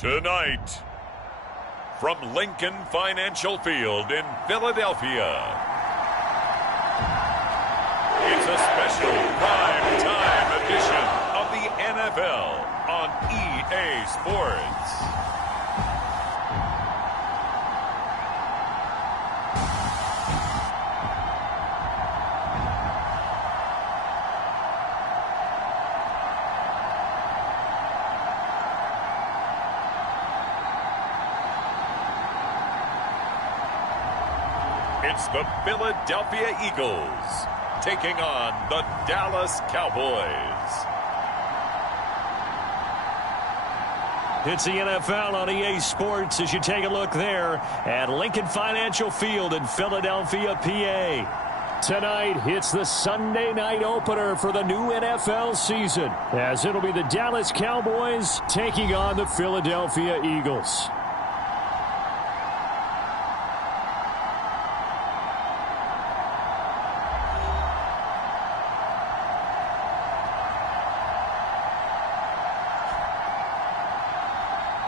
Tonight, from Lincoln Financial Field in Philadelphia, it's a special prime-time edition of the NFL on EA Sports. It's the Philadelphia Eagles taking on the Dallas Cowboys. It's the NFL on EA Sports as you take a look there at Lincoln Financial Field in Philadelphia, PA. Tonight, it's the Sunday night opener for the new NFL season, as it'll be the Dallas Cowboys taking on the Philadelphia Eagles.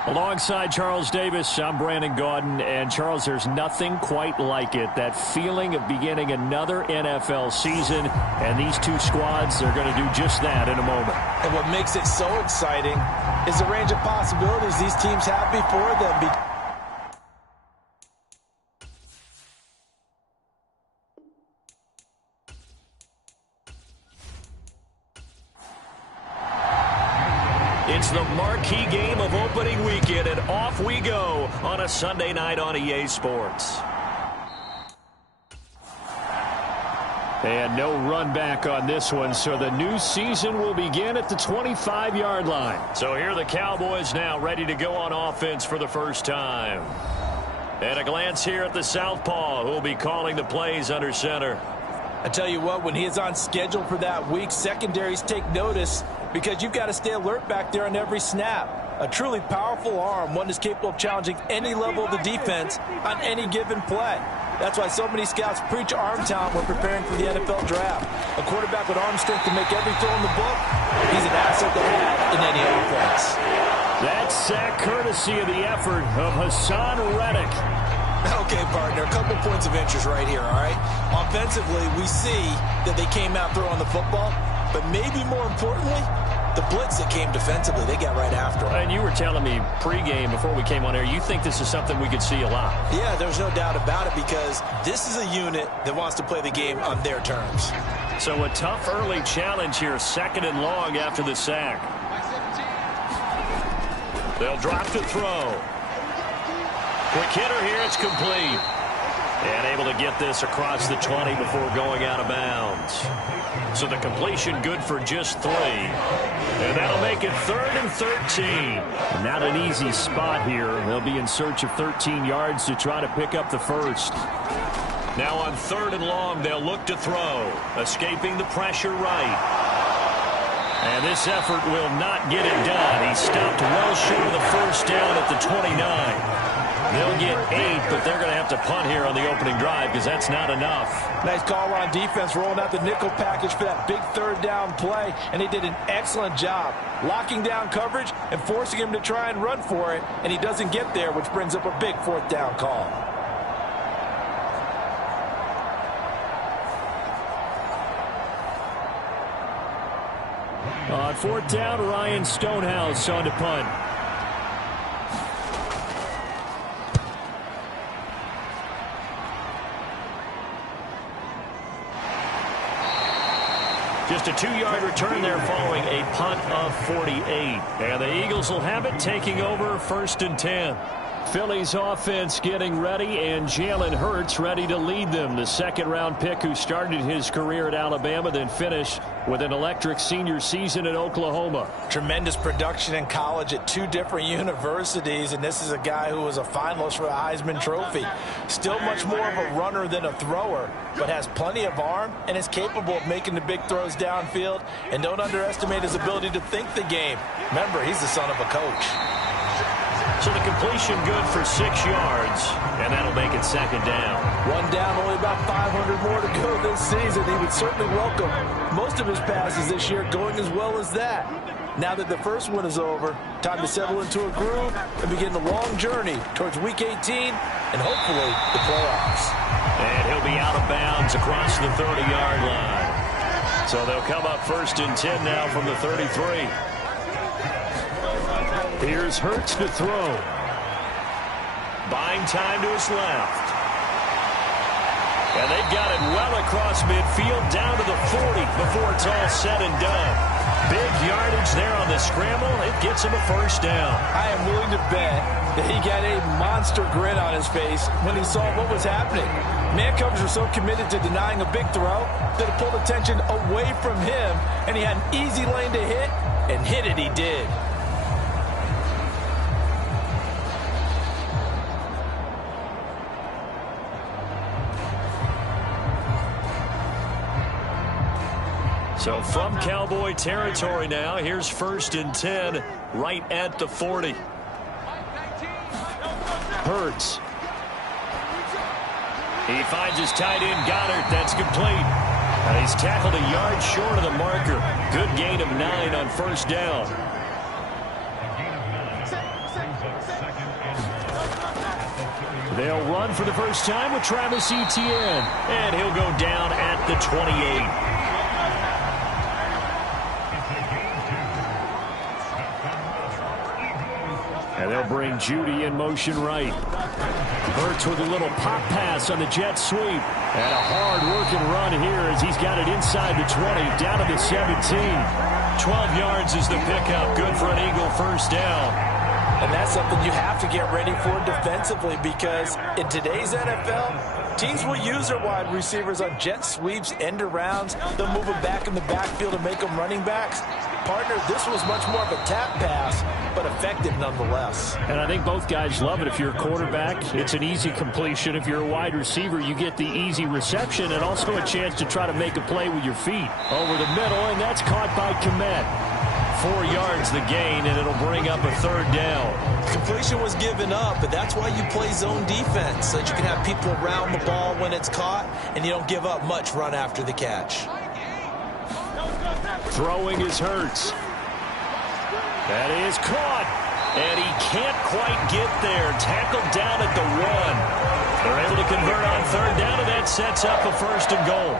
Alongside Charles Davis, I'm Brandon Gaudin, and Charles, there's nothing quite like it. That feeling of beginning another NFL season, and these two squads are going to do just that in a moment. And what makes it so exciting is the range of possibilities these teams have before them. It's the marquee game of opening weekend, and off we go on a Sunday night on EA Sports. And no run back on this one, so the new season will begin at the 25-yard line. So here are the Cowboys now ready to go on offense for the first time. And a glance here at the southpaw, who will be calling the plays under center. I tell you what, when he is on schedule for that week, secondaries take notice because you've got to stay alert back there on every snap. A truly powerful arm, one that's capable of challenging any level of the defense on any given play. That's why so many scouts preach arm talent when preparing for the NFL draft. A quarterback with arm strength to make every throw in the book, he's an asset to have in any offense. That sack courtesy of the effort of Hassan Reddick. Okay, partner, a couple points of interest right here, all right? Offensively, we see that they came out throwing the football, but maybe more importantly, the blitz that came defensively, they got right after him. And you were telling me pregame before we came on air, you think this is something we could see a lot. Yeah, there's no doubt about it because this is a unit that wants to play the game on their terms. So a tough early challenge here, 2nd and long after the sack. They'll drop to throw. Quick hitter here, it's complete. And able to get this across the 20 before going out of bounds. So the completion good for just 3. And that'll make it 3rd and 13. Not an easy spot here. They'll be in search of 13 yards to try to pick up the first. Now on 3rd and long, they'll look to throw. Escaping the pressure right. And this effort will not get it done. He stopped well short of the first down at the 29. They'll get 8, but they're going to have to punt here on the opening drive because that's not enough. Nice call on defense, rolling out the nickel package for that big 3rd down play, and they did an excellent job locking down coverage and forcing him to try and run for it, and he doesn't get there, which brings up a big 4th down call. On 4th down, Ryan Stonehouse on to punt. Just a 2-yard return there following a punt of 48. And the Eagles will have it, taking over 1st and 10. Philly's offense getting ready, and Jalen Hurts ready to lead them. The 2nd-round pick who started his career at Alabama, then finished with an electric senior season at Oklahoma. Tremendous production in college at 2 different universities, and this is a guy who was a finalist for the Heisman Trophy. Still much more of a runner than a thrower, but has plenty of arm and is capable of making the big throws downfield. And don't underestimate his ability to think the game. Remember, he's the son of a coach. So the completion good for 6 yards, and that'll make it 2nd down. 1 down, only about 500 more to go this season. He would certainly welcome most of his passes this year going as well as that. Now that the first one is over, time to settle into a groove and begin the long journey towards Week 18 and hopefully the playoffs. And he'll be out of bounds across the 30-yard line. So they'll come up 1st and 10 now from the 33. Here's Hurts to throw. Buying time to his left. And they've got it well across midfield down to the 40 before it's all said and done. Big yardage there on the scramble. It gets him a 1st down. I am willing to bet that he got a monster grin on his face when he saw what was happening. Man coverage were so committed to denying a big throw that it pulled attention away from him, and he had an easy lane to hit, and hit it he did. So from Cowboy territory now, here's 1st and 10 right at the 40. Hurts. He finds his tight end Goddard. That's complete. He's tackled a yard short of the marker. Good gain of 9 on 1st down. They'll run for the first time with Travis Etienne. And he'll go down at the 28. And they'll bring Judy in motion right. Hurts with a little pop pass on the jet sweep. And a hard-working run here as he's got it inside the 20, down to the 17. 12 yards is the pickup. Good for an Eagle 1st down. And that's something you have to get ready for defensively, because in today's NFL, teams will use their wide receivers on jet sweeps, end arounds. They'll move them back in the backfield and make them running backs. Partner, this was much more of a tap pass, but effective nonetheless. And I think both guys love it. If you're a quarterback, it's an easy completion. If you're a wide receiver, you get the easy reception and also a chance to try to make a play with your feet. Over the middle, and that's caught by Komet. 4 yards the gain, and it'll bring up a 3rd down. Completion was given up, but that's why you play zone defense, so that you can have people around the ball when it's caught, and you don't give up much run after the catch. Throwing is Hurts. That is caught, and he can't quite get there. Tackled down at the 1. They're able to convert on 3rd down, and that sets up a 1st and goal.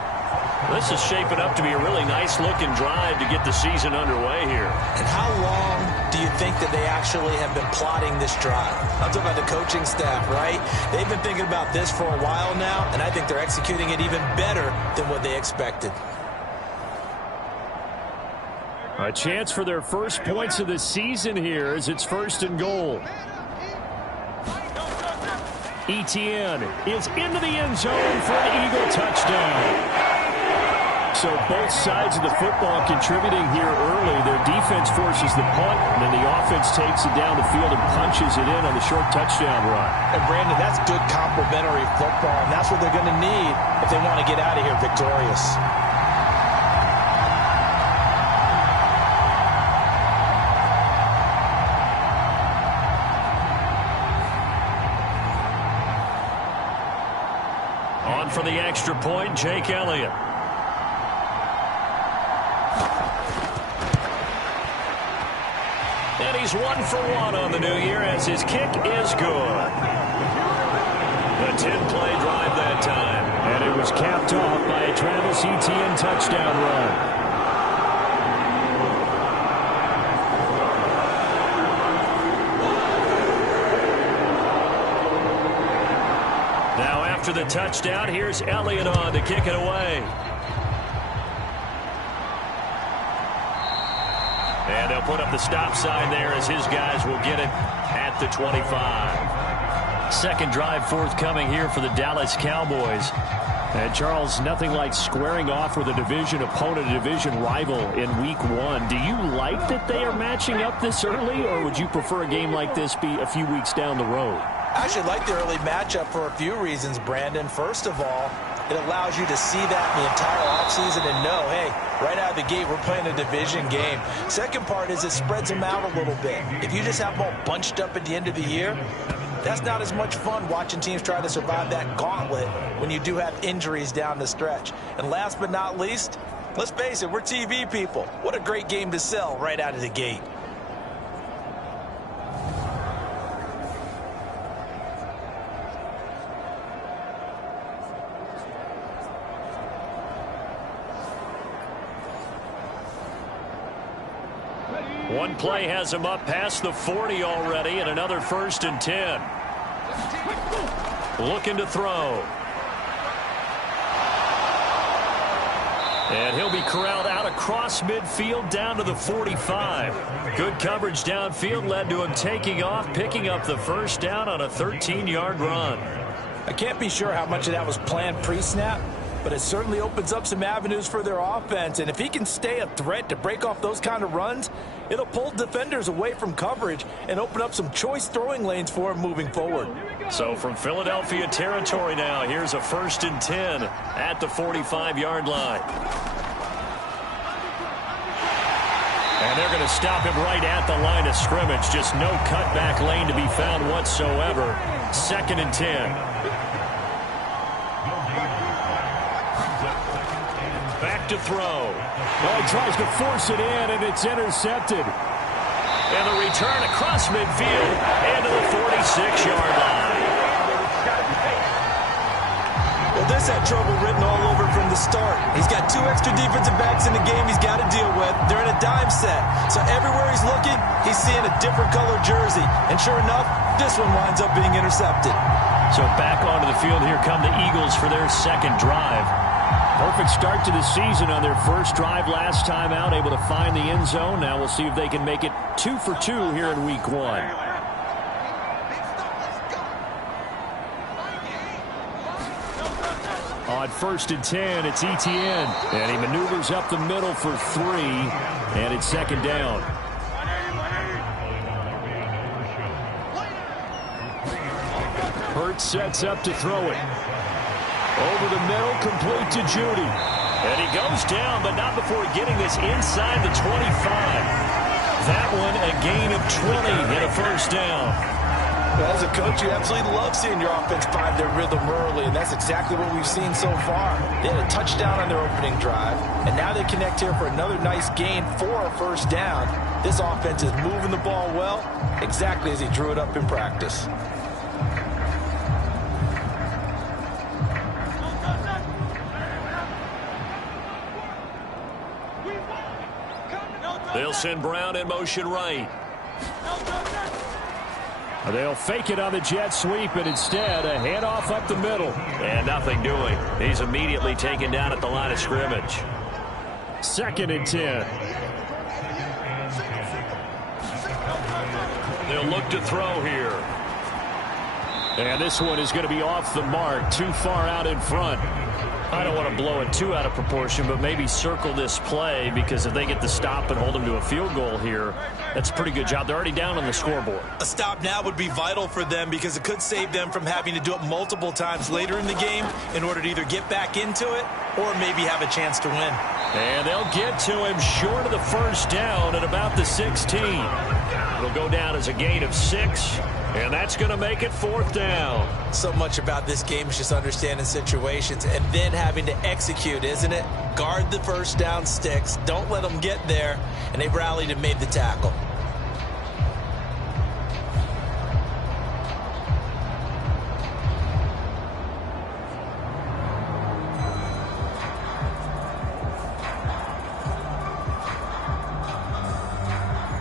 This is shaping up to be a really nice-looking drive to get the season underway here. And how long do you think that they actually have been plotting this drive? I'm talking about the coaching staff, right? They've been thinking about this for a while now, and I think they're executing it even better than what they expected. A chance for their first points of the season here as it's 1st and goal. Etienne is into the end zone for an Eagle touchdown. So both sides of the football contributing here early. Their defense forces the punt, and then the offense takes it down the field and punches it in on the short touchdown run. And Brandon, that's good complementary football, and that's what they're going to need if they want to get out of here victorious. On for the extra point, Jake Elliott. And he's 1 for 1 on the new year as his kick is good. A 10-play drive that time. And it was capped off by a Travis Etienne touchdown run. Now after the touchdown, here's Elliott on to kick it away. And they'll put up the stop sign there as his guys will get it at the 25. Second drive forthcoming here for the Dallas Cowboys. And Charles, nothing like squaring off with a division opponent, a division rival in week 1. Do you like that they are matching up this early, or would you prefer a game like this be a few weeks down the road? I actually like the early matchup for a few reasons, Brandon. First of all, It allows you to see that the entire offseason and know, hey, right out of the gate, we're playing a division game. Second part is it spreads them out a little bit. If you just have them all bunched up at the end of the year, that's not as much fun watching teams try to survive that gauntlet when you do have injuries down the stretch. And last but not least, let's face it, we're TV people. What a great game to sell right out of the gate. One play has him up past the 40 already, and another 1st and 10. Looking to throw. And he'll be corralled out across midfield down to the 45. Good coverage downfield led to him taking off, picking up the first down on a 13-yard run. I can't be sure how much of that was planned pre-snap, but it certainly opens up some avenues for their offense. And if he can stay a threat to break off those kind of runs, it'll pull defenders away from coverage and open up some choice throwing lanes for him moving forward. So from Philadelphia territory now, here's a 1st and 10 at the 45-yard line. And they're going to stop him right at the line of scrimmage. Just no cutback lane to be found whatsoever. 2nd and 10. Back to throw. Well, he tries to force it in, and it's intercepted. And the return across midfield and to the 46-yard line. Well, this had trouble written all over from the start. He's got 2 extra defensive backs in the game he's got to deal with. They're in a dime set. So everywhere he's looking, he's seeing a different color jersey. And sure enough, this one winds up being intercepted. So back onto the field, here come the Eagles for their second drive. Perfect start to the season on their first drive last time out, able to find the end zone. Now we'll see if they can make it 2 for 2 here in week 1. On 1st and 10, it's Etienne. And he maneuvers up the middle for 3, and it's 2nd down. Hurts sets up to throw it. Over the middle, complete to Judy. And he goes down, but not before getting this inside the 25. That one a gain of 20 and a 1st down. Well, as a coach, you absolutely love seeing your offense find their rhythm early, and that's exactly what we've seen so far. They had a touchdown on their opening drive, and now they connect here for another nice gain for a 1st down. This offense is moving the ball well, exactly as he drew it up in practice. They'll send Brown in motion right. They'll fake it on the jet sweep, and instead a handoff up the middle. And nothing doing. He's immediately taken down at the line of scrimmage. 2nd and 10. They'll look to throw here. And this one is going to be off the mark, too far out in front. I don't want to blow it too out of proportion, but maybe circle this play, because if they get the stop and hold them to a field goal here, that's a pretty good job. They're already down on the scoreboard. A stop now would be vital for them, because it could save them from having to do it multiple times later in the game in order to either get back into it or maybe have a chance to win. And they'll get to him short of the 1st down at about the 16. It'll go down as a gain of 6. And that's going to make it 4th down. So much about this game is just understanding situations and then having to execute, isn't it? Guard the 1st down sticks. Don't let them get there. And they rallied and made the tackle.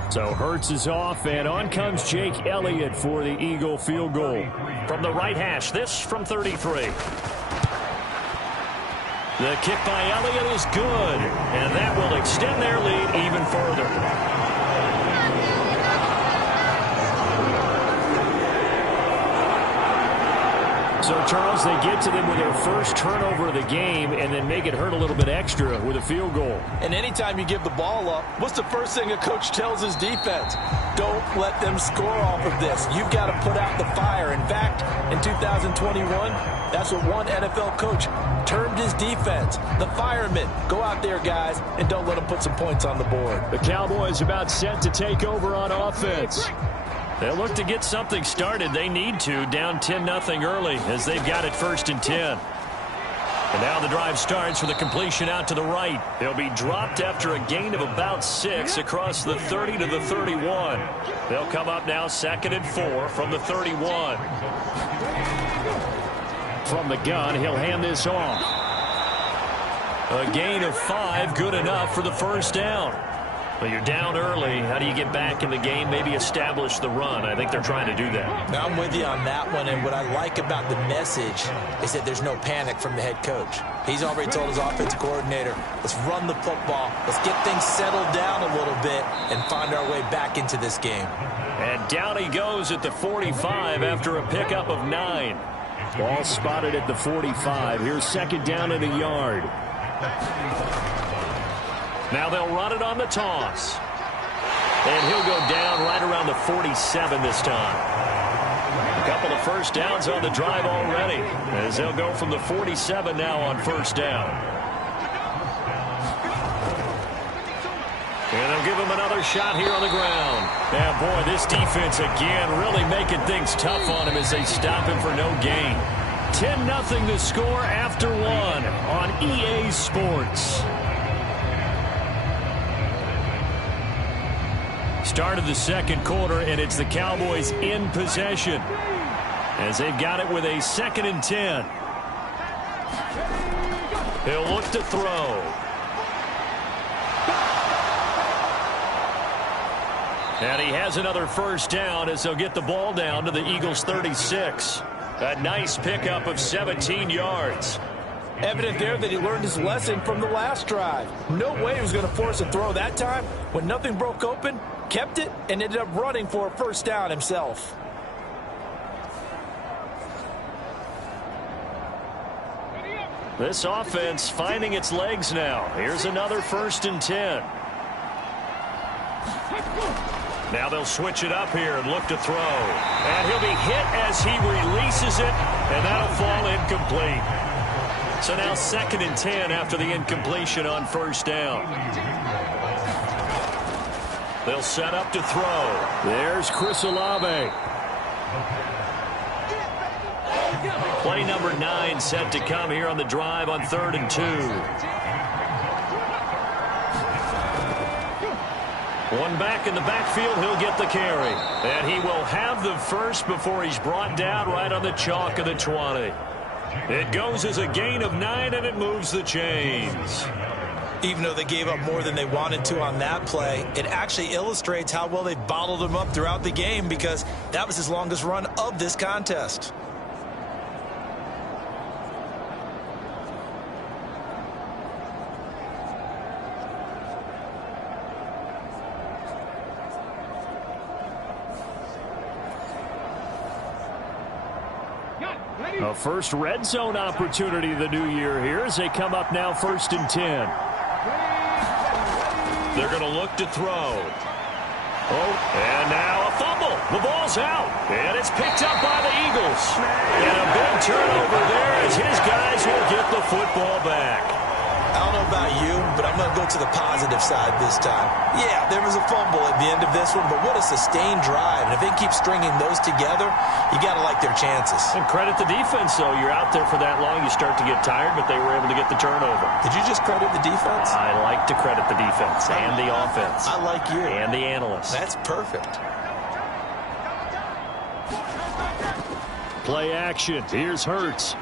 So Hurts is off, and on comes Jake Elliott for the Eagle field goal. From the right hash, this from 33. The kick by Elliott is good, and that will extend their lead even further. So, Charles, they get to them with their first turnover of the game and then make it hurt a little bit extra with a field goal. And anytime you give the ball up, what's the first thing a coach tells his defense? Don't let them score off of this. You've got to put out the fire. In fact, in 2021, That's what one NFL coach termed his defense. The firemen. Go out there, guys, and don't let them put some points on the board. The Cowboys about set to take over on offense. They'll look to get something started. They need to, down 10-0 early as they've got it 1st and 10. And now the drive starts with a completion out to the right. They'll be dropped after a gain of about 6 across the 30 to the 31. They'll come up now 2nd and 4 from the 31. From the gun, he'll hand this off. A gain of 5, good enough for the first down. Well, you're down early. How do you get back in the game? Maybe establish the run. I think they're trying to do that. Now, I'm with you on that one, and what I like about the message is that there's no panic from the head coach. He's already told his offensive coordinator, let's run the football, let's get things settled down a little bit and find our way back into this game. And down he goes at the 45 after a pickup of 9. Ball spotted at the 45. Here's 2nd down and a yard. Now they'll run it on the toss. And he'll go down right around the 47 this time. A couple of first downs on the drive already, as they'll go from the 47 now on 1st down. And they'll give him another shot here on the ground. And boy, this defense again really making things tough on him as they stop him for no gain. 10-0 the score after 1 on EA Sports. Start of the 2nd quarter, and it's the Cowboys in possession as they've got it with a 2nd and 10. He'll look to throw. And he has another first down as they'll get the ball down to the Eagles' 36. A nice pickup of 17 yards. Evident there that he learned his lesson from the last drive. No way he was going to force a throw that time. When nothing broke open, kept it, and ended up running for a first down himself. This offense finding its legs now. Here's another 1st and 10. Now they'll switch it up here and look to throw. And he'll be hit as he releases it, and that'll fall incomplete. So now 2nd and 10 after the incompletion on 1st down. They'll set up to throw. There's Chris Olave. Play number 9 set to come here on the drive on 3rd and 2. One back in the backfield, he'll get the carry. And he will have the first before he's brought down right on the chalk of the 20. It goes as a gain of 9, and it moves the chains. Even though they gave up more than they wanted to on that play, it actually illustrates how well they bottled him up throughout the game, because that was his longest run of this contest. A first red zone opportunity of the new year here as they come up now 1st and 10. They're going to look to throw. Oh, and now a fumble. The ball's out, and it's picked up by the Eagles. And a big turnover there as his guys will get the football back. I don't know about you, but I'm going to go to the positive side this time. Yeah, there was a fumble at the end of this one, but what a sustained drive. And if they keep stringing those together, you got to like their chances. And credit the defense, though. You're out there for that long, you start to get tired, but they were able to get the turnover. Did you just credit the defense? I like to credit the defense and the offense. I like you. And the analysts. That's perfect. Play action. Here's Hurts.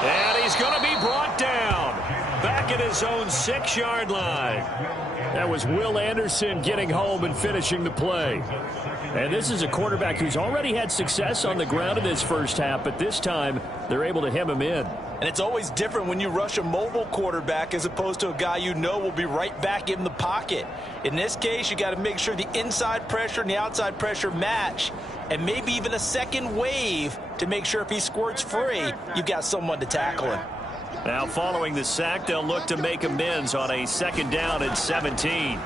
And he's going to be brought down. Back at his own 6-yard line. That was Will Anderson getting home and finishing the play. And this is a quarterback who's already had success on the ground in this first half, but this time they're able to hem him in. And it's always different when you rush a mobile quarterback as opposed to a guy you know will be right back in the pocket. In this case, you got to make sure the inside pressure and the outside pressure match, and maybe even a second wave to make sure if he squirts free, you've got someone to tackle him. Now following the sack, they'll look to make amends on a 2nd down and 17.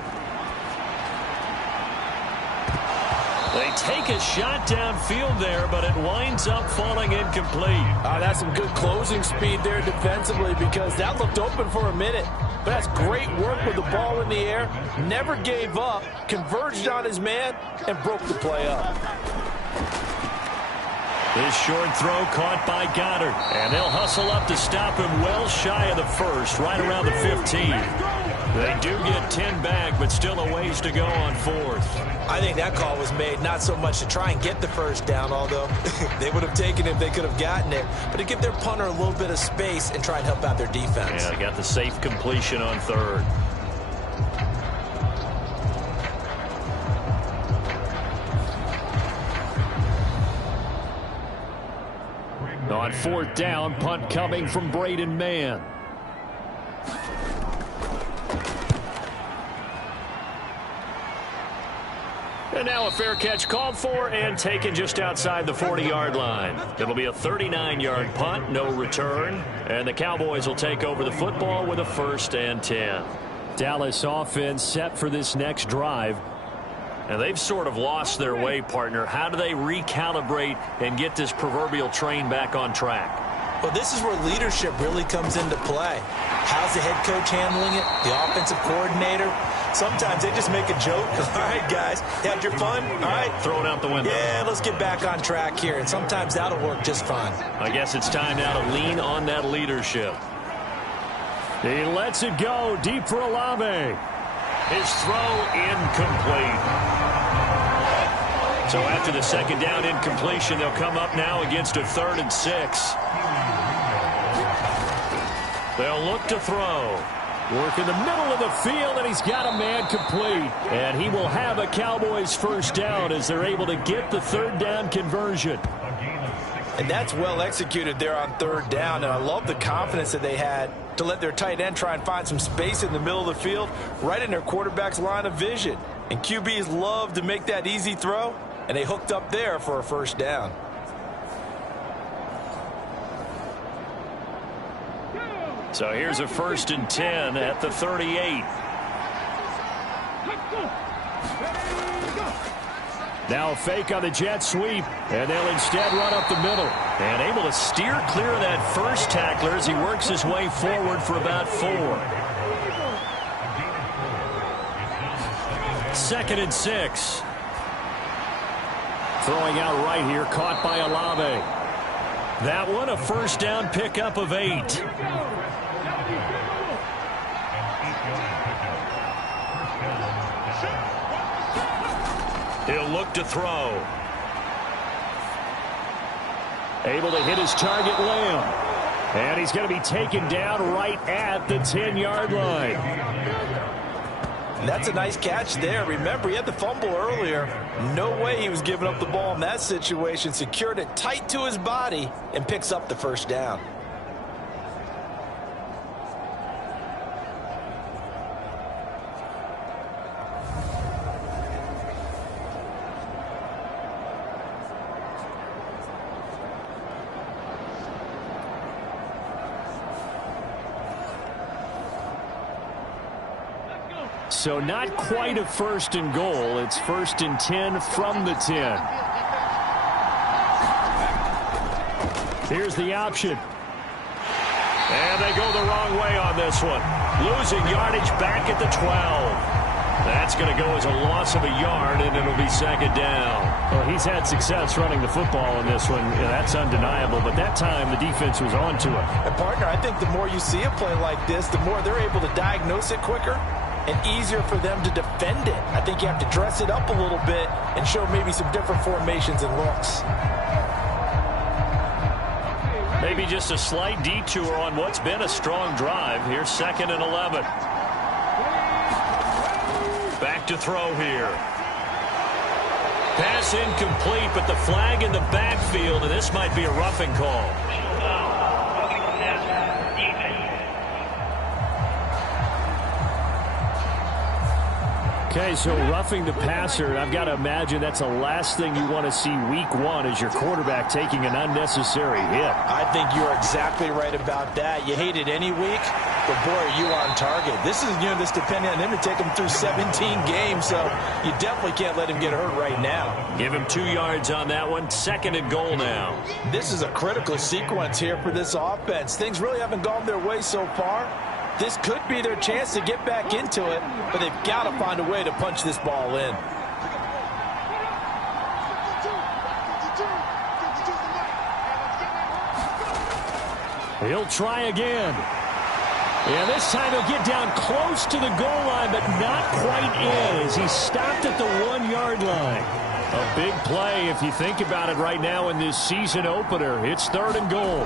They take a shot downfield there, but it winds up falling incomplete. That's some good closing speed there defensively, because that looked open for a minute. But that's great work with the ball in the air. Never gave up, converged on his man, and broke the play up. This short throw caught by Goddard. And they'll hustle up to stop him well shy of the first, right around the 15. They do get 10 back, but still a ways to go on fourth. I think that call was made not so much to try and get the first down, although they would have taken it if they could have gotten it, but to give their punter a little bit of space and try and help out their defense. Yeah, they got the safe completion on third. On fourth down, punt coming from Braden Mann. And now a fair catch called for and taken just outside the 40-yard line. It'll be a 39-yard punt, no return. And the Cowboys will take over the football with a 1st and 10. Dallas offense set for this next drive. And they've sort of lost their way, partner. How do they recalibrate and get this proverbial train back on track? Well, this is where leadership really comes into play. How's the head coach handling it? The offensive coordinator? Sometimes they just make a joke. All right, guys, had your fun? All right. Throw it out the window. Yeah, let's get back on track here. And sometimes that'll work just fine. I guess it's time now to lean on that leadership. He lets it go deep for Olave. His throw incomplete. So after the second down incompletion, they'll come up now against a 3rd and 6. They'll look to throw. Work in the middle of the field, and he's got a man complete. And he will have a Cowboys 1st down as they're able to get the 3rd down conversion. And that's well executed there on 3rd down. And I love the confidence that they had to let their tight end try and find some space in the middle of the field, right in their quarterback's line of vision. And QBs love to make that easy throw, and they hooked up there for a 1st down. So here's a 1st and 10 at the 38. Now a fake on the jet sweep, and they'll instead run up the middle. And able to steer clear of that first tackler as he works his way forward for about 4. 2nd and 6. Throwing out right here, caught by Olave. That one a 1st down pickup of 8. He'll look to throw. Able to hit his target, Lamb. And he's going to be taken down right at the 10-yard line. And that's a nice catch there. Remember, he had the fumble earlier. No way he was giving up the ball in that situation. Secured it tight to his body and picks up the 1st down. So not quite a 1st and goal. It's 1st and 10 from the 10. Here's the option. And they go the wrong way on this one. Losing yardage back at the 12. That's going to go as a loss of a yard, and it'll be 2nd down. Well, he's had success running the football in this one. Yeah, that's undeniable. But that time, the defense was on to it. And, partner, I think the more you see a play like this, the more they're able to diagnose it quicker and easier for them to defend it. I think you have to dress it up a little bit and show maybe some different formations and looks. Maybe just a slight detour on what's been a strong drive. Here's 2nd and 11. Back to throw here. Pass incomplete, but the flag in the backfield, and this might be a roughing call. Okay, so roughing the passer, I've got to imagine that's the last thing you want to see week 1 as your quarterback taking an unnecessary hit. I think you're exactly right about that. You hate it any week, But, boy, are you on target. This is a unit that's depending on him to take him through 17 games, so you definitely can't let him get hurt right now. Give him 2 yards on that one. 2nd and goal now. This is a critical sequence here for this offense. Things really haven't gone their way so far. This could be their chance to get back into it, but they've got to find a way to punch this ball in. He'll try again. Yeah, this time he'll get down close to the goal line, but not quite in as he stopped at the 1-yard line. A big play if you think about it right now in this season opener. It's 3rd and goal.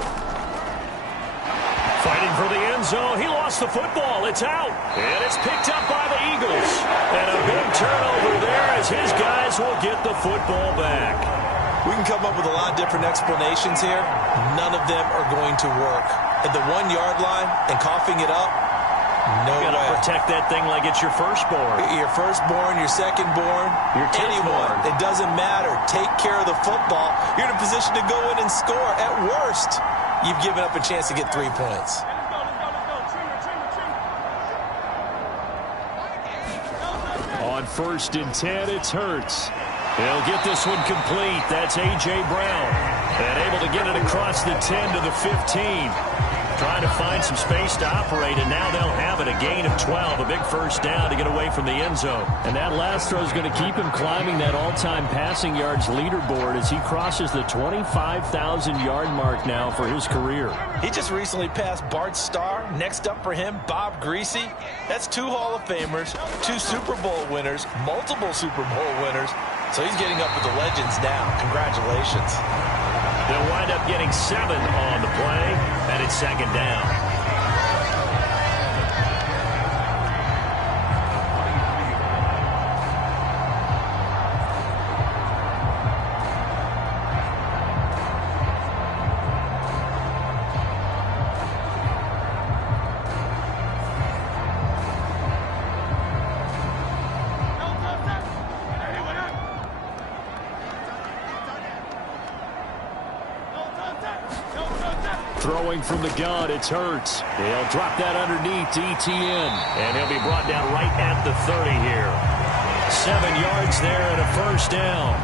Fighting for the end zone. He lost the football. It's out. And it's picked up by the Eagles. And a big turnover there as his guys will get the football back. We can come up with a lot of different explanations here. None of them are going to work. At the 1-yard line and coughing it up, no way. You gotta protect that thing like it's your firstborn. Your firstborn, your secondborn, your anyone. It doesn't matter. Take care of the football. You're in a position to go in and score. At worst, you've given up a chance to get 3 points. On 1st and 10, it's Hurts. He'll get this one complete. That's A.J. Brown. And able to get it across the 10 to the 15. Trying to find some space to operate, and now they'll have it. A gain of 12, a big first down to get away from the end zone. And that last throw is going to keep him climbing that all-time passing yards leaderboard as he crosses the 25,000-yard mark now for his career. He just recently passed Bart Starr. Next up for him, Bob Greasy. That's 2 Hall of Famers, 2 Super Bowl winners, multiple Super Bowl winners. So he's getting up with the legends now. Congratulations. They'll wind up getting 7 on the play, and it's 2nd down. Throwing from the gun, it's Hurts. He'll drop that underneath to ETN. And he'll be brought down right at the 30 here. 7 yards there and a first down.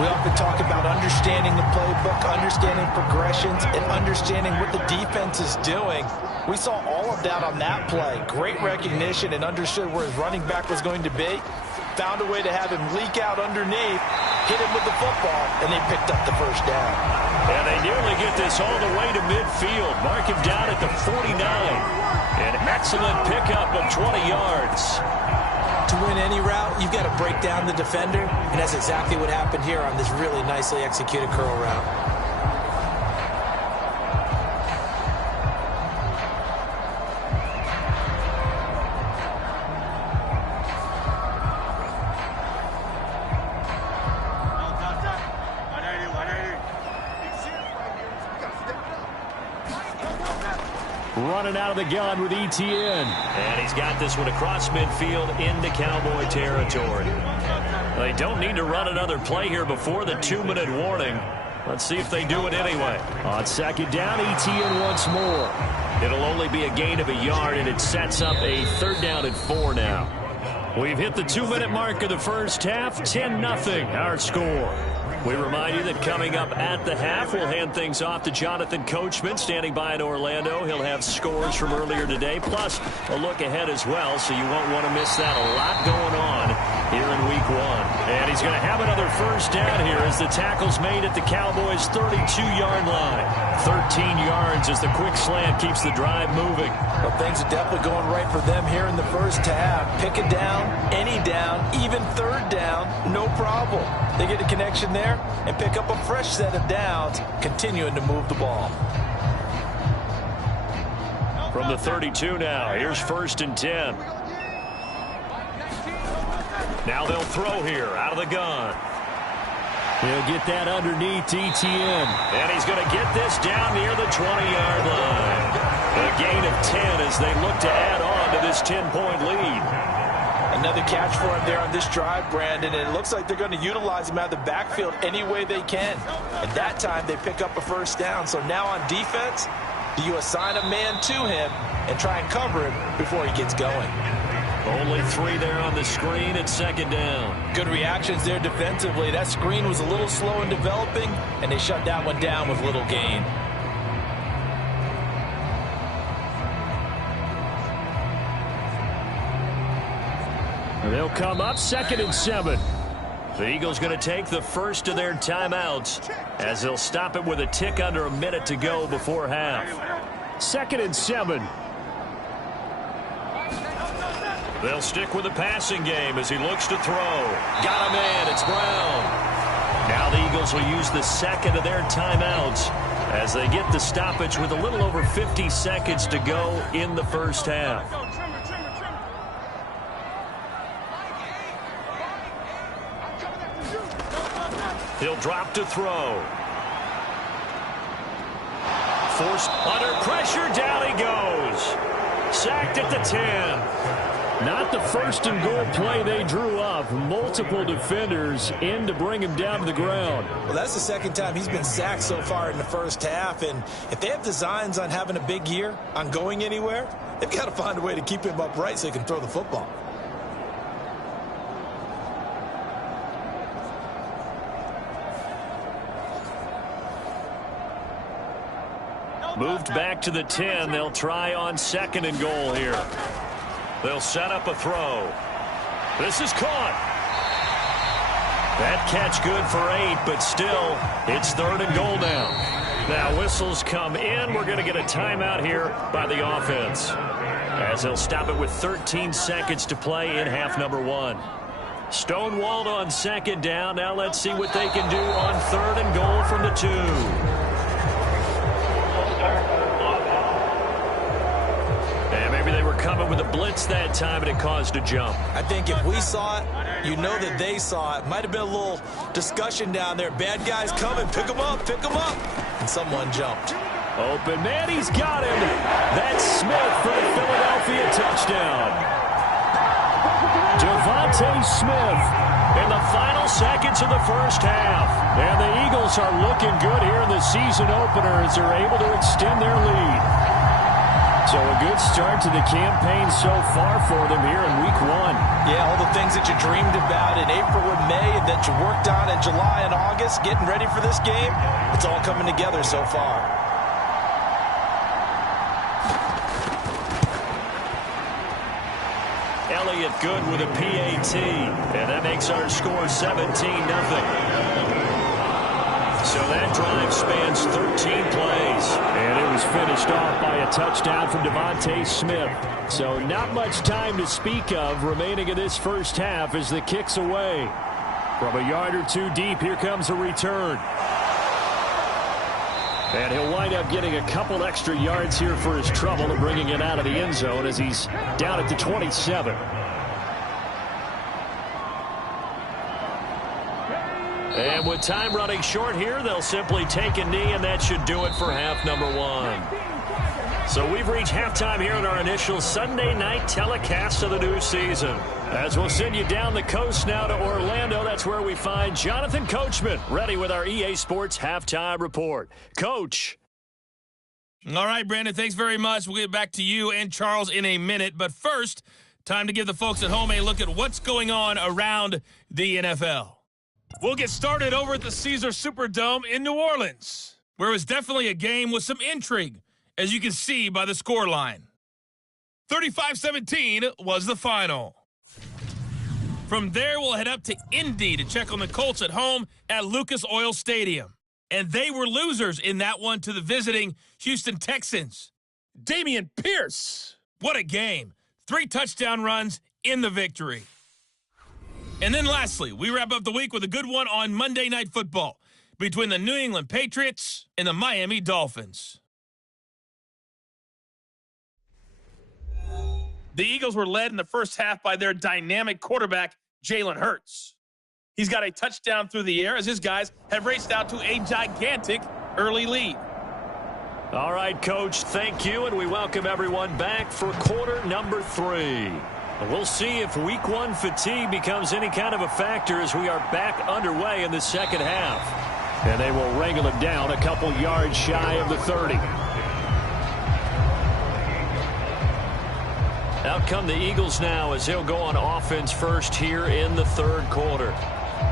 We often talk about understanding the playbook, understanding progressions, and understanding what the defense is doing. We saw all of that on that play. Great recognition and understood where his running back was going to be. Found a way to have him leak out underneath, hit him with the football, and they picked up the first down. And they nearly get this all the way to midfield. Mark him down at the 49. An excellent pickup of 20 yards. To win any route, you've got to break down the defender, and that's exactly what happened here on this really nicely executed curl route. Running out of the gun with ETN. And he's got this one across midfield into Cowboy territory. They don't need to run another play here before the 2-minute warning. Let's see if they do it anyway. On 2nd down, ETN once more. It'll only be a gain of a yard, and it sets up a 3rd down and 4 now. We've hit the 2-minute mark of the first half. 10-0 our score. We remind you that coming up at the half, we'll hand things off to Jonathan Coachman, standing by in Orlando. He'll have scores from earlier today, plus a look ahead as well, so you won't want to miss that. A lot going on here in Week 1. And he's going to have another first down here as the tackle's made at the Cowboys' 32-yard line. 13 yards as the quick slant keeps the drive moving. Well, things are definitely going right for them here in the first half. Pick a down, any down, even 3rd down, no problem. They get a connection there and pick up a fresh set of downs, continuing to move the ball. From the 32 now, here's 1st and 10. Now they'll throw here out of the gun. He'll get that underneath ETN. And he's going to get this down near the 20-yard line. A gain of 10 as they look to add on to this 10-point lead. Another catch for him there on this drive, Brandon, and it looks like they're going to utilize him out of the backfield any way they can. At that time, they pick up a first down. So now on defense, Do you assign a man to him and try and cover him before he gets going? Only 3 there on the screen at second down. Good reactions there defensively. That screen was a little slow in developing, and they shut that one down with little gain. They'll come up 2nd and 7. The Eagles going to take the first of their timeouts as they'll stop it with a tick under a minute to go before half. 2nd and 7. They'll stick with the passing game as he looks to throw. Got him in. It's Brown. Now the Eagles will use the second of their timeouts as they get the stoppage with a little over 50 seconds to go in the first half. He'll drop to throw. Forced under pressure. Down he goes. Sacked at the 10. Not the first and goal play they drew up. Multiple defenders in to bring him down to the ground. Well, that's the second time he's been sacked so far in the first half. And if they have designs on having a big year, on going anywhere, they've got to find a way to keep him upright so he can throw the football. Moved back to the 10. They'll try on 2nd and goal here. They'll set up a throw. This is caught. That catch good for 8, but still, it's 3rd and goal now. Now whistles come in. We're going to get a timeout here by the offense, as they'll stop it with 13 seconds to play in half number 1. Stonewalled on 2nd down. Now let's see what they can do on 3rd and goal from the 2. Coming with a blitz that time, and it caused a jump. I think if we saw it, you know that they saw it. Might have been a little discussion down there. Bad guys coming. Pick them up. Pick them up. And someone jumped. Open man. He's got him. That's Smith for the Philadelphia touchdown. Devontae Smith in the final seconds of the first half. And the Eagles are looking good here in the season opener as they're able to extend their lead. So a good start to the campaign so far for them here in week 1. Yeah, all the things that you dreamed about in April and May and that you worked on in July and August, getting ready for this game, it's all coming together so far. Elliott good with a PAT, and that makes our score 17-0. So that drive spans 13 plays. And it was finished off by a touchdown from Devontae Smith. So not much time to speak of remaining in this first half as the kick's away. From a yard or 2 deep, here comes a return. And he'll wind up getting a couple extra yards here for his trouble and bringing it out of the end zone as he's down at the 27. And with time running short here, they'll simply take a knee, and that should do it for half number 1. So we've reached halftime here in our initial Sunday night telecast of the new season. As we'll send you down the coast now to Orlando, that's where we find Jonathan Coachman, ready with our EA Sports Halftime Report. Coach. All right, Brandon, thanks very much. We'll get back to you and Charles in a minute. But first, time to give the folks at home a look at what's going on around the NFL. We'll get started over at the Caesars Superdome in New Orleans, where it was definitely a game with some intrigue, as you can see by the scoreline. 35-17 was the final. From there, we'll head up to Indy to check on the Colts at home at Lucas Oil Stadium. And they were losers in that one to the visiting Houston Texans. Dameon Pierce, what a game. 3 touchdown runs in the victory. And then lastly, we wrap up the week with a good one on Monday Night Football between the New England Patriots and the Miami Dolphins. The Eagles were led in the first half by their dynamic quarterback, Jalen Hurts. He's got a touchdown through the air as his guys have raced out to a gigantic early lead. All right, Coach, thank you, and we welcome everyone back for quarter number 3. We'll see if week 1 fatigue becomes any kind of a factor as we are back underway in the second half. And they will wrangle it down a couple yards shy of the 30. Out come the Eagles now as they'll go on offense first here in the third quarter.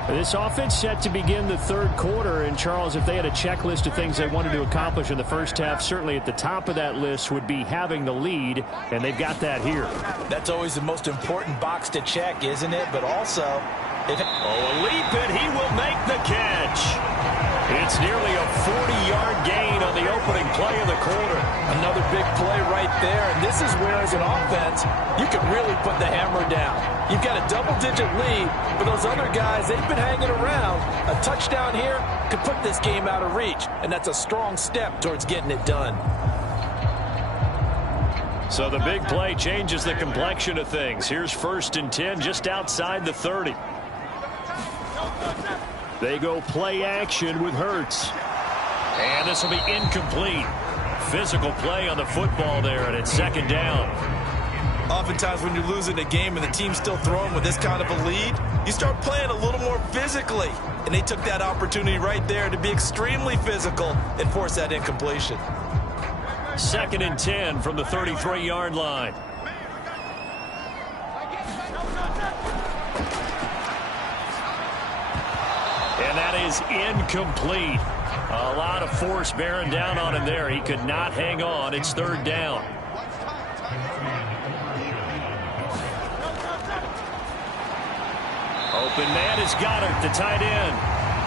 This offense set to begin the third quarter. And, Charles, if they had a checklist of things they wanted to accomplish in the first half, certainly at the top of that list would be having the lead, and they've got that here. That's always the most important box to check, isn't it? But also, a leap, and he will make the catch. It's nearly a 40-yard gain on the opening play of the quarter. Another big play right there, and this is where, as an offense, you can really put the hammer down. You've got a double-digit lead, but those other guys, they've been hanging around. A touchdown here could put this game out of reach, and that's a strong step towards getting it done. So the big play changes the complexion of things. Here's 1st and 10 just outside the 30. They go play action with Hurts. And this will be incomplete. Physical play on the football there, and it's 2nd down. Oftentimes when you're losing a game and the team's still throwing with this kind of a lead, you start playing a little more physically. And they took that opportunity right there to be extremely physical and force that incompletion. 2nd and 10 from the 33-yard line. And that is incomplete. A lot of force bearing down on him there. He could not hang on. It's 3rd down. Open man has got it, the tight end.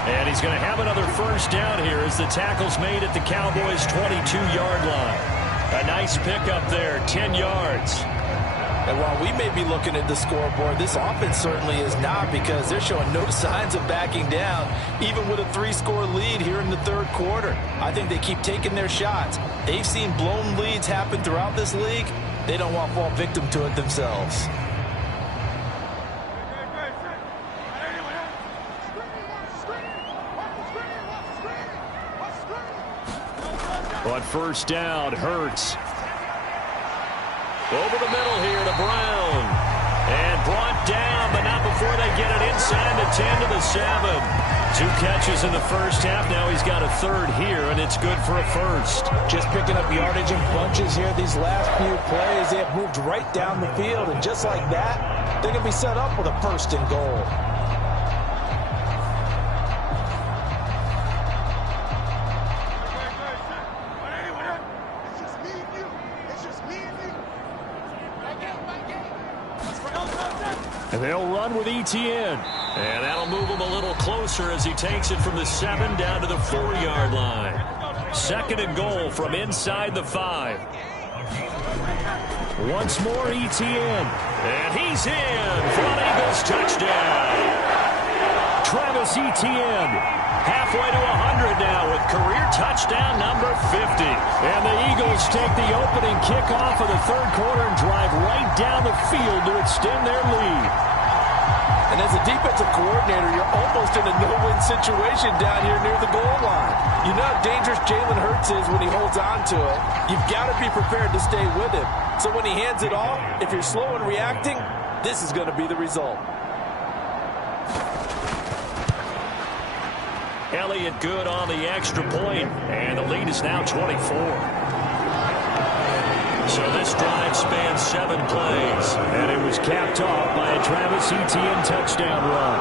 And he's going to have another 1st down here as the tackle's made at the Cowboys' 22-yard line. A nice pickup there, 10 yards. And while we may be looking at the scoreboard, this offense certainly is not, because they're showing no signs of backing down, even with a 3-score lead here in the third quarter. I think they keep taking their shots. They've seen blown leads happen throughout this league. They don't want to fall victim to it themselves. On 1st down, Hurts. Over the middle here to Brown. And brought down, but not before they get it inside the 10 to the 7. 2 catches in the first half. Now he's got a 3rd here, and it's good for a 1st. Just picking up yardage in bunches here these last few plays. They have moved right down the field, and just like that, they're going to be set up with a 1st and goal. And they'll run with ETN. And that'll move him a little closer as he takes it from the 7 down to the 4-yard line. 2nd and goal from inside the 5. Once more, ETN. And he's in for an Eagles touchdown. Travis Etienne. Halfway to 100 now with career touchdown number 50. And the Eagles take the opening kickoff of the third quarter and drive right down the field to extend their lead. And as a defensive coordinator, you're almost in a no-win situation down here near the goal line. You know how dangerous Jalen Hurts is when he holds on to it. You've got to be prepared to stay with him. So when he hands it off, if you're slow in reacting, this is going to be the result. Elliott good on the extra point, and the lead is now 24. So this drive spans 7 plays, and it was capped off by a Travis Etienne touchdown run.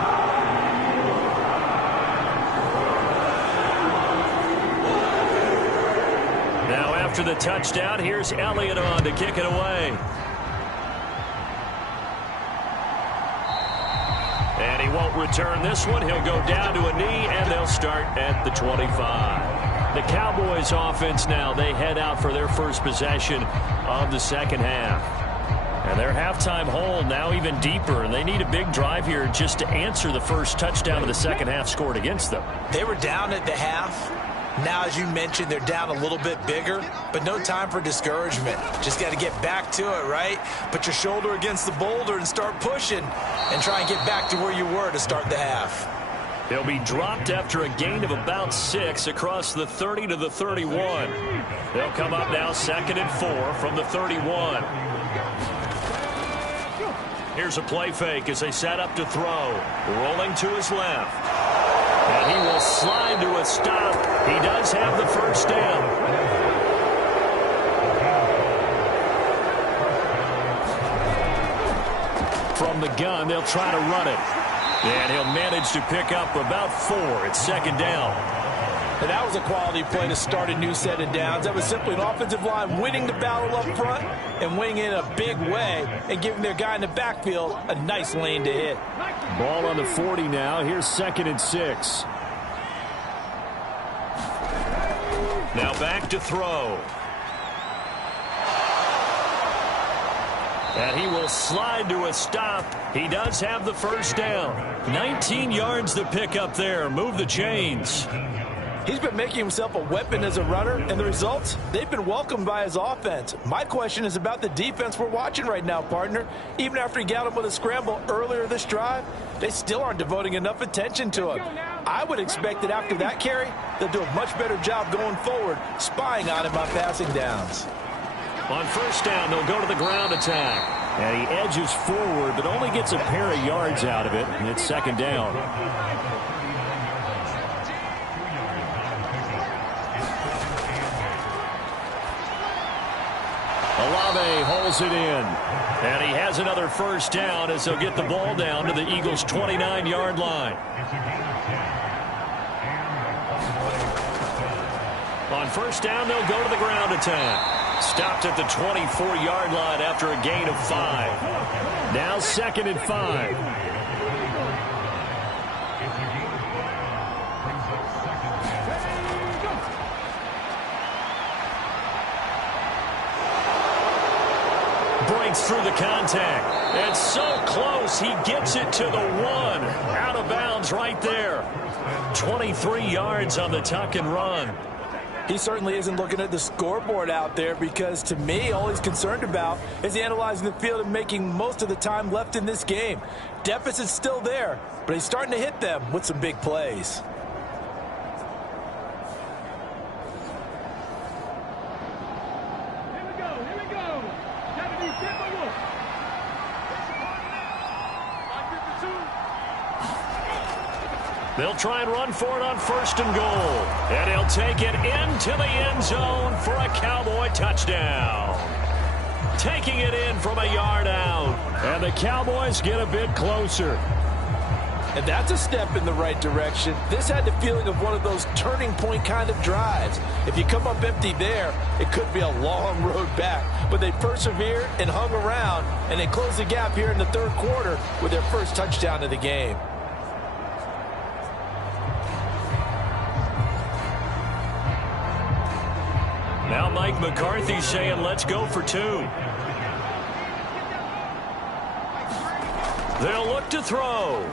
Now after the touchdown, here's Elliott on to kick it away. And he won't return this one. He'll go down to a knee, and they'll start at the 25. The Cowboys offense now, they head out for their first possession of the second half. And their halftime hole now even deeper, and they need a big drive here just to answer the first touchdown of the second half scored against them. They were down at the half. Now, as you mentioned, they're down a little bit bigger, but no time for discouragement. Just got to get back to it, right? Put your shoulder against the boulder and start pushing and try and get back to where you were to start the half. They'll be dropped after a gain of about 6 across the 30 to the 31. They'll come up now 2nd and 4 from the 31. Here's a play fake as they set up to throw. Rolling to his left. And he will slide to a stop. He does have the first down. From the gun, they'll try to run it. And he'll manage to pick up about 4. It's second down. And that was a quality play to start a new set of downs. That was simply an offensive line winning the battle up front and winning in a big way and giving their guy in the backfield a nice lane to hit. Ball on the 40 now. Here's 2nd and 6. Now back to throw. And he will slide to a stop. He does have the first down. 19 yards to pick up there. Move the chains. He's been making himself a weapon as a runner, and the results, they've been welcomed by his offense. My question is about the defense we're watching right now, partner. Even after he got him with a scramble earlier this drive, they still aren't devoting enough attention to him. I would expect that after that carry, they'll do a much better job going forward, spying on him on passing downs. On first down, they'll go to the ground attack. And he edges forward, but only gets a pair of yards out of it, and it's second down. Olave holds it in. And he has another first down as he'll get the ball down to the Eagles' 29-yard line. On first down, they'll go to the ground attack. Stopped at the 24-yard line after a gain of 5. Now 2nd and 5. Breaks through the contact. And so close, he gets it to the 1. Out of bounds right there. 23 yards on the tuck and run. He certainly isn't looking at the scoreboard out there because, to me, all he's concerned about is analyzing the field and making most of the time left in this game. Deficit's still there, but he's starting to hit them with some big plays. They'll try and run for it on 1st and goal. And he'll take it into the end zone for a Cowboy touchdown. Taking it in from a yard out. And the Cowboys get a bit closer. And that's a step in the right direction. This had the feeling of one of those turning point kind of drives. If you come up empty there, it could be a long road back. But they persevered and hung around, and they closed the gap here in the 3rd quarter with their first touchdown of the game. Now Mike McCarthy saying, let's go for 2. They'll look to throw.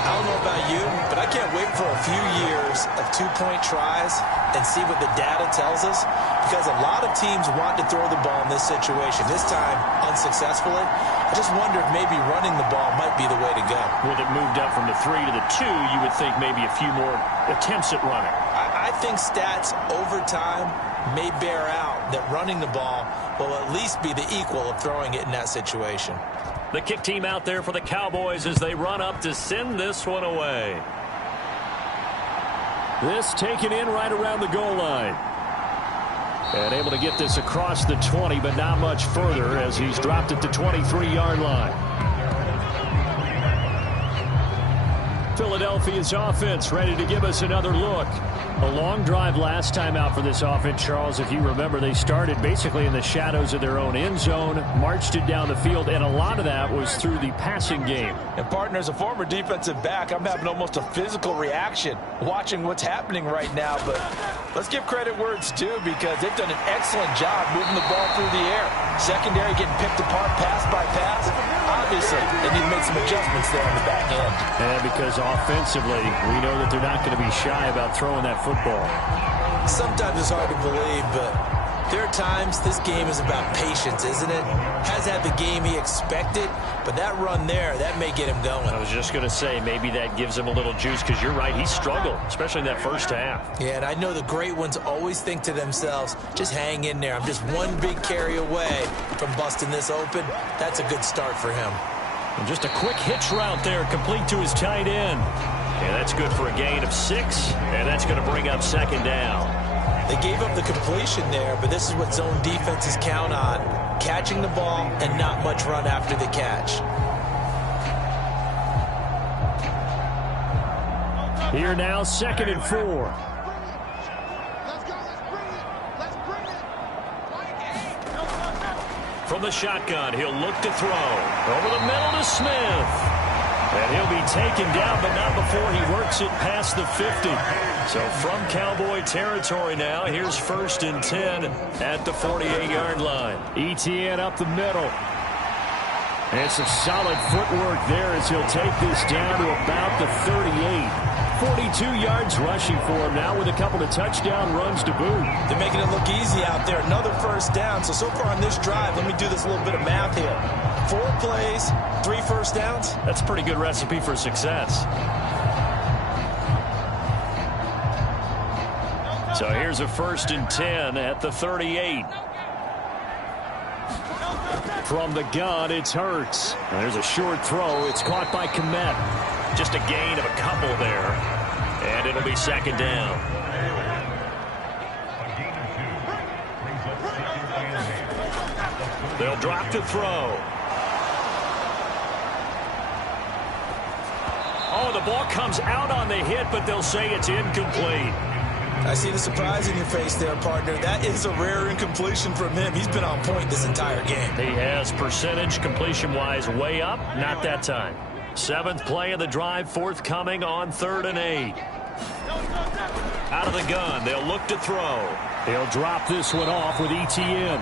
I don't know about you, but I can't wait for a few years of 2-point tries and see what the data tells us, because a lot of teams want to throw the ball in this situation. This time, unsuccessfully. I just wonder if maybe running the ball might be the way to go. With it moved up from the 3 to the 2, you would think maybe a few more attempts at running. I think stats over time may bear out that running the ball will at least be the equal of throwing it in that situation. The kick team out there for the Cowboys as they run up to send this one away. This taken in right around the goal line. And able to get this across the 20, but not much further as he's dropped at the 23-yard line. Philadelphia's offense ready to give us another look. A long drive last time out for this offense, Charles. If you remember, they started basically in the shadows of their own end zone, marched it down the field, and a lot of that was through the passing game. And, partner, as a former defensive back, I'm having almost a physical reaction watching what's happening right now. But let's give credit where it's due, because they've done an excellent job moving the ball through the air. Secondary getting picked apart pass by pass. Obviously, they need to make some adjustments there on the back end. And because offensively, we know that they're not going to be shy about throwing that football. Sometimes it's hard to believe, but there are times this game is about patience, isn't it? Has had the game he expected, but that run there, that may get him going. I was just going to say, maybe that gives him a little juice, because you're right, he struggled, especially in that first half. Yeah, and I know the great ones always think to themselves, just hang in there. I'm just one big carry away from busting this open. That's a good start for him. And just a quick hitch route there, complete to his tight end. And that's good for a gain of 6, and that's going to bring up second down. They gave up the completion there, but this is what zone defenses count on. Catching the ball and not much run after the catch. Here now, 2nd and 4. From the shotgun, he'll look to throw. Over the middle to Smith. And he'll be taken down, but not before he works it past the 50. So from Cowboy territory now, here's 1st and 10 at the 48-yard line. ETN up the middle. And some solid footwork there as he'll take this down to about the 38. 42 yards rushing for him now with a couple of touchdown runs to boot. They're making it look easy out there. Another 1st down. So far on this drive, let me do this little bit of math here. 4 plays, 3 1st downs. That's a pretty good recipe for success. So here's a 1st and 10 at the 38. From the gun, it's Hurts. And there's a short throw. It's caught by Kmet. Just a gain of a couple there. And it'll be 2nd down. They'll drop to throw. Oh, the ball comes out on the hit, but they'll say it's incomplete. I see the surprise in your face there, partner. That is a rare incompletion from him. He's been on point this entire game. He has percentage completion-wise way up. Not that time. 7th play of the drive forthcoming on 3rd and 8. Out of the gun, they'll look to throw. They'll drop this one off with ETN.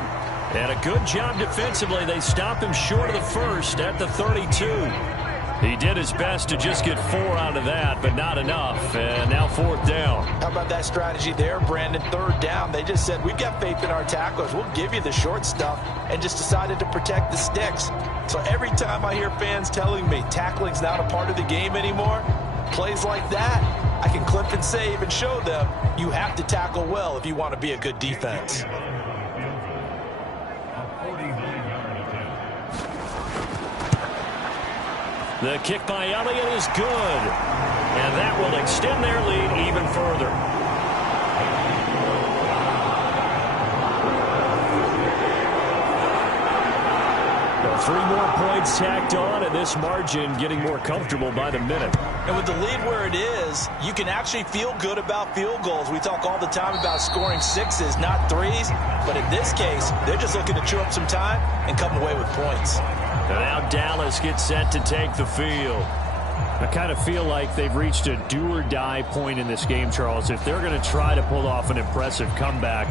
And a good job defensively. They stop him short of the 1st at the 32. He did his best to just get 4 out of that, but not enough. And now 4th down. How about that strategy there, Brandon? 3rd down. They just said, we've got faith in our tacklers. We'll give you the short stuff, and just decided to protect the sticks. So every time I hear fans telling me tackling's not a part of the game anymore, plays like that, I can clip and save and show them you have to tackle well if you want to be a good defense. The kick by Elliott is good. And that will extend their lead even further. Well, 3 more points tacked on, and this margin getting more comfortable by the minute. And with the lead where it is, you can actually feel good about field goals. We talk all the time about scoring 6s, not 3s. But in this case, they're just looking to chew up some time and come away with points. Now Dallas gets set to take the field. I kind of feel like they've reached a do-or-die point in this game, Charles. If they're going to try to pull off an impressive comeback,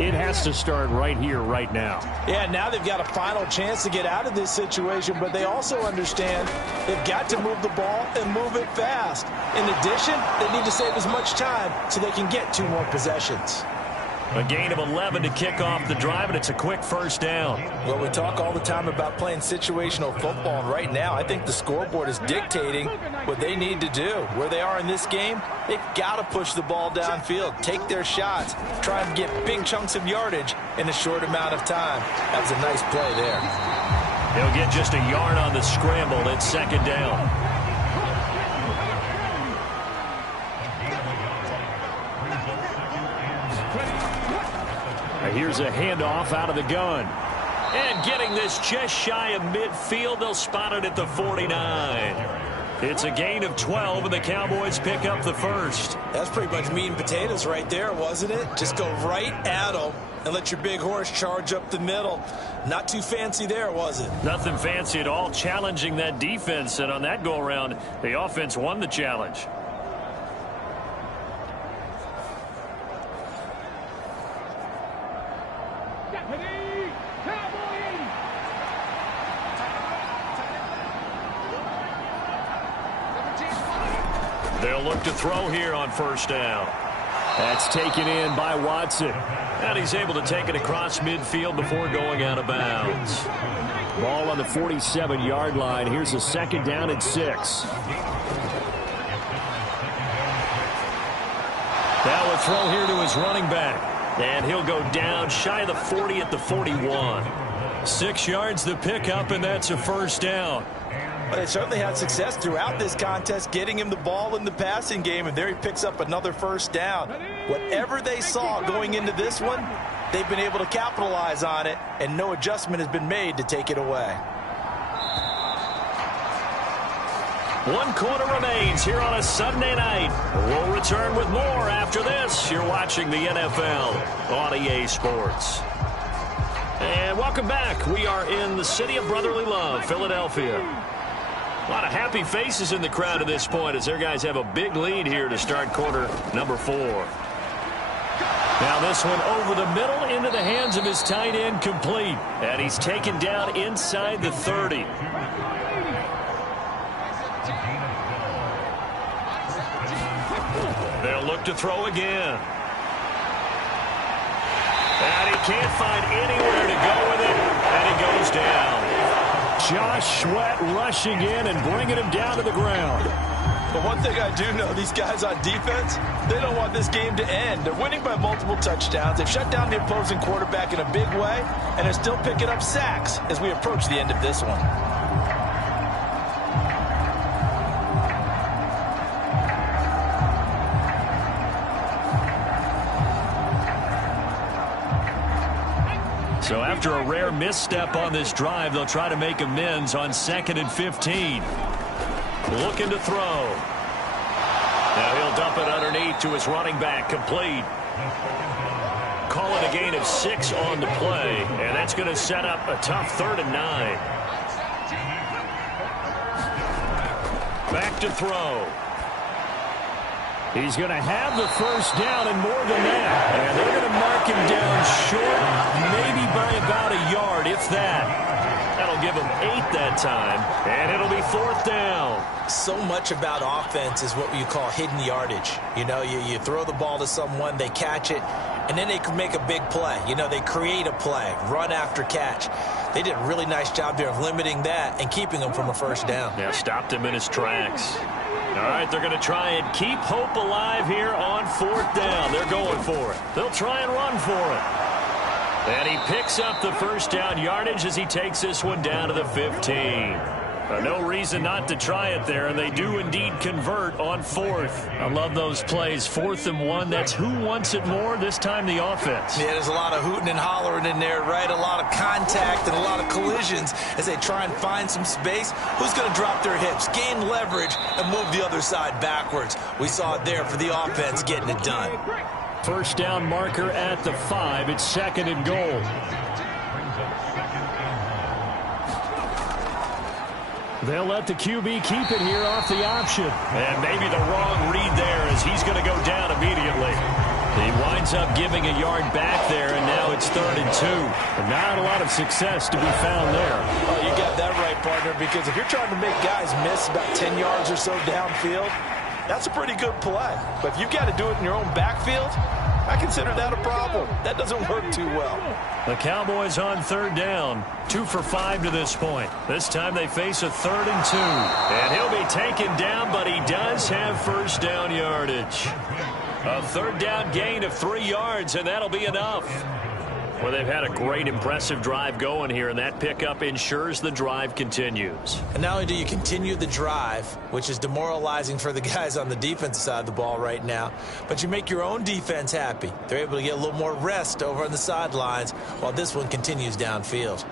it has to start right here, right now. Yeah, now they've got a final chance to get out of this situation, but they also understand they've got to move the ball and move it fast. In addition, they need to save as much time so they can get 2 more possessions. A gain of 11 to kick off the drive, and it's a quick 1st down. Well, we talk all the time about playing situational football, and right now I think the scoreboard is dictating what they need to do. Where they are in this game, they've got to push the ball downfield, take their shots, try and get big chunks of yardage in a short amount of time. That was a nice play there. They'll get just a yard on the scramble. It's 2nd down. Here's a handoff out of the gun. And getting this just shy of midfield, they'll spot it at the 49. It's a gain of 12, and the Cowboys pick up the 1st. That's pretty much meat and potatoes right there, wasn't it? Just go right at them and let your big horse charge up the middle. Not too fancy there, was it? Nothing fancy at all, challenging that defense. And on that go-around, the offense won the challenge. They'll look to throw here on 1st down. That's taken in by Watson. And he's able to take it across midfield before going out of bounds. Ball on the 47-yard line. Here's a 2nd down and 6. Now a throw here to his running back. And he'll go down shy of the 40 at the 41. 6 yards the pickup, and that's a 1st down. Well, they certainly had success throughout this contest, getting him the ball in the passing game, and there he picks up another first down. Whatever they saw going into this one, they've been able to capitalize on it, and no adjustment has been made to take it away. 1 quarter remains here on a Sunday night. We'll return with more after this. You're watching the NFL on EA Sports. And welcome back. We are in the city of brotherly love, Philadelphia. A lot of happy faces in the crowd at this point as their guys have a big lead here to start quarter number 4. Now this one over the middle into the hands of his tight end, complete. And he's taken down inside the 30. They'll look to throw again. And he can't find anywhere to go with it, and he goes down. Josh Sweat rushing in and bringing him down to the ground. But one thing I do know, these guys on defense, they don't want this game to end. They're winning by multiple touchdowns. They've shut down the opposing quarterback in a big way, and they're still picking up sacks as we approach the end of this one. So after a rare misstep on this drive, they'll try to make amends on 2nd and 15. Looking to throw. Now he'll dump it underneath to his running back, complete. Call it a gain of 6 on the play, and that's going to set up a tough 3rd and 9. Back to throw. He's going to have the first down and more than that. And they're going to mark him down short, maybe by about a yard, if that. That'll give him 8 that time, and it'll be 4th down. So much about offense is what you call hidden yardage. You know, you throw the ball to someone, they catch it, and then they can make a big play. You know, they create a play, run after catch. They did a really nice job there of limiting that and keeping him from a first down. Yeah, stopped him in his tracks. All right, they're going to try and keep hope alive here on 4th down. They're going for it. They'll try and run for it. And he picks up the first down yardage as he takes this one down to the 15. No reason not to try it there, and they do indeed convert on 4th. I love those plays. 4th and 1, that's who wants it more, this time the offense. Yeah, there's a lot of hooting and hollering in there, right? A lot of contact and a lot of collisions as they try and find some space. Who's going to drop their hips, gain leverage, and move the other side backwards? We saw it there for the offense getting it done. First down marker at the 5. It's 2nd and goal. They'll let the QB keep it here off the option. And maybe the wrong read there as he's going to go down immediately. He winds up giving a yard back there, and now it's 3rd and 2. But not a lot of success to be found there. Oh, you got that right, partner, because if you're trying to make guys miss about 10 yards or so downfield, that's a pretty good play. But if you've got to do it in your own backfield, I consider that a problem. That doesn't work too well. The Cowboys on 3rd down. 2 for 5 to this point. This time they face a 3rd and 2. And he'll be taken down, but he does have first down yardage. A 3rd down gain of 3 yards, and that'll be enough. Well, they've had a great, impressive drive going here, and that pickup ensures the drive continues. And not only do you continue the drive, which is demoralizing for the guys on the defensive side of the ball right now, but you make your own defense happy. They're able to get a little more rest over on the sidelines while this one continues downfield.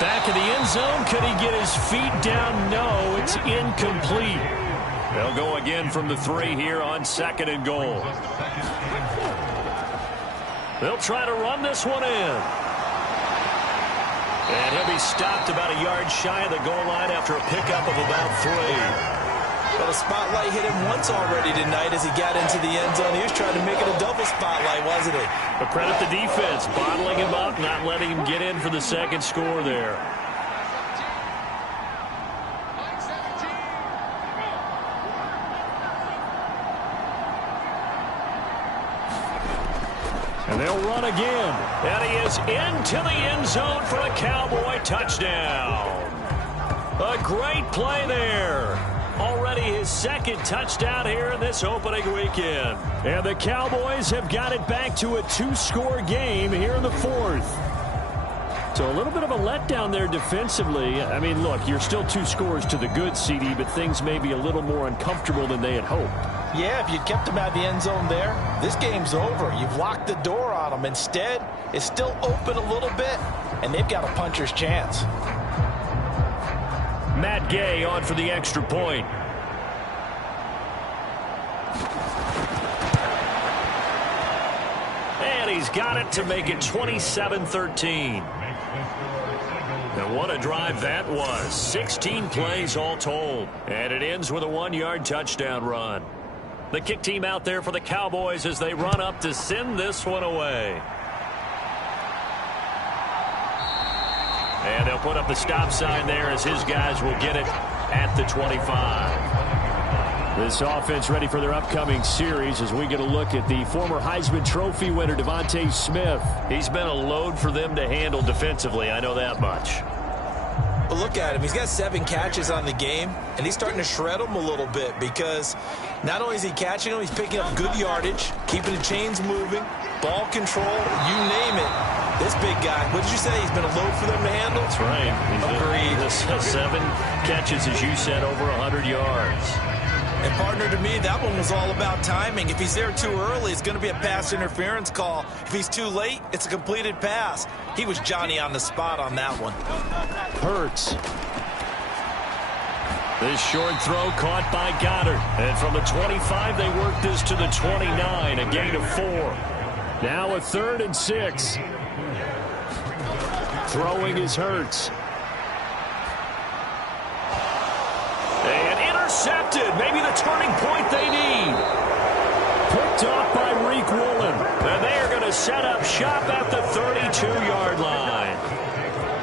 Back in the end zone, could he get his feet down? No, it's incomplete. They'll go again from the 3 here on 2nd and goal. They'll try to run this one in. And he'll be stopped about a yard shy of the goal line after a pickup of about 3. Well, the spotlight hit him once already tonight as he got into the end zone. He was trying to make it a double spotlight, wasn't he? But credit the defense, bottling him up, not letting him get in for the second score there. And they'll run again. And he is into the end zone for a Cowboy touchdown. A great play there. Already his second touchdown here in this opening weekend. And the Cowboys have got it back to a 2-score game here in the fourth. So a little bit of a letdown there defensively. I mean, look, you're still 2 scores to the good, CD, but things may be a little more uncomfortable than they had hoped. Yeah, if you kept them out of the end zone there, this game's over. You've locked the door on them. Instead, it's still open a little bit, and they've got a puncher's chance. Matt Gay on for the extra point. And he's got it to make it 27-13. And what a drive that was. 16 plays all told. And it ends with a 1-yard touchdown run. The kick team out there for the Cowboys as they run up to send this one away. And they'll put up the stop sign there as his guys will get it at the 25. This offense ready for their upcoming series as we get a look at the former Heisman Trophy winner, Devontae Smith. He's been a load for them to handle defensively, I know that much. But look at him. He's got 7 catches on the game, and he's starting to shred them a little bit because not only is he catching them, he's picking up good yardage, keeping the chains moving, ball control, you name it. This big guy, what did you say? He's been a load for them to handle? That's right. Agreed. 7 catches, as you said, over 100 yards. And partner, to me, that one was all about timing. If he's there too early, it's going to be a pass interference call. If he's too late, it's a completed pass. He was Johnny on the spot on that one. Hurts. This short throw caught by Goddard. And from the 25, they work this to the 29, a gain of 4. Now a 3rd and 6. Throwing is Hurts. And intercepted. Maybe the turning point they need. Picked off by Reek Woolen. And they are going to set up shop at the 32-yard line.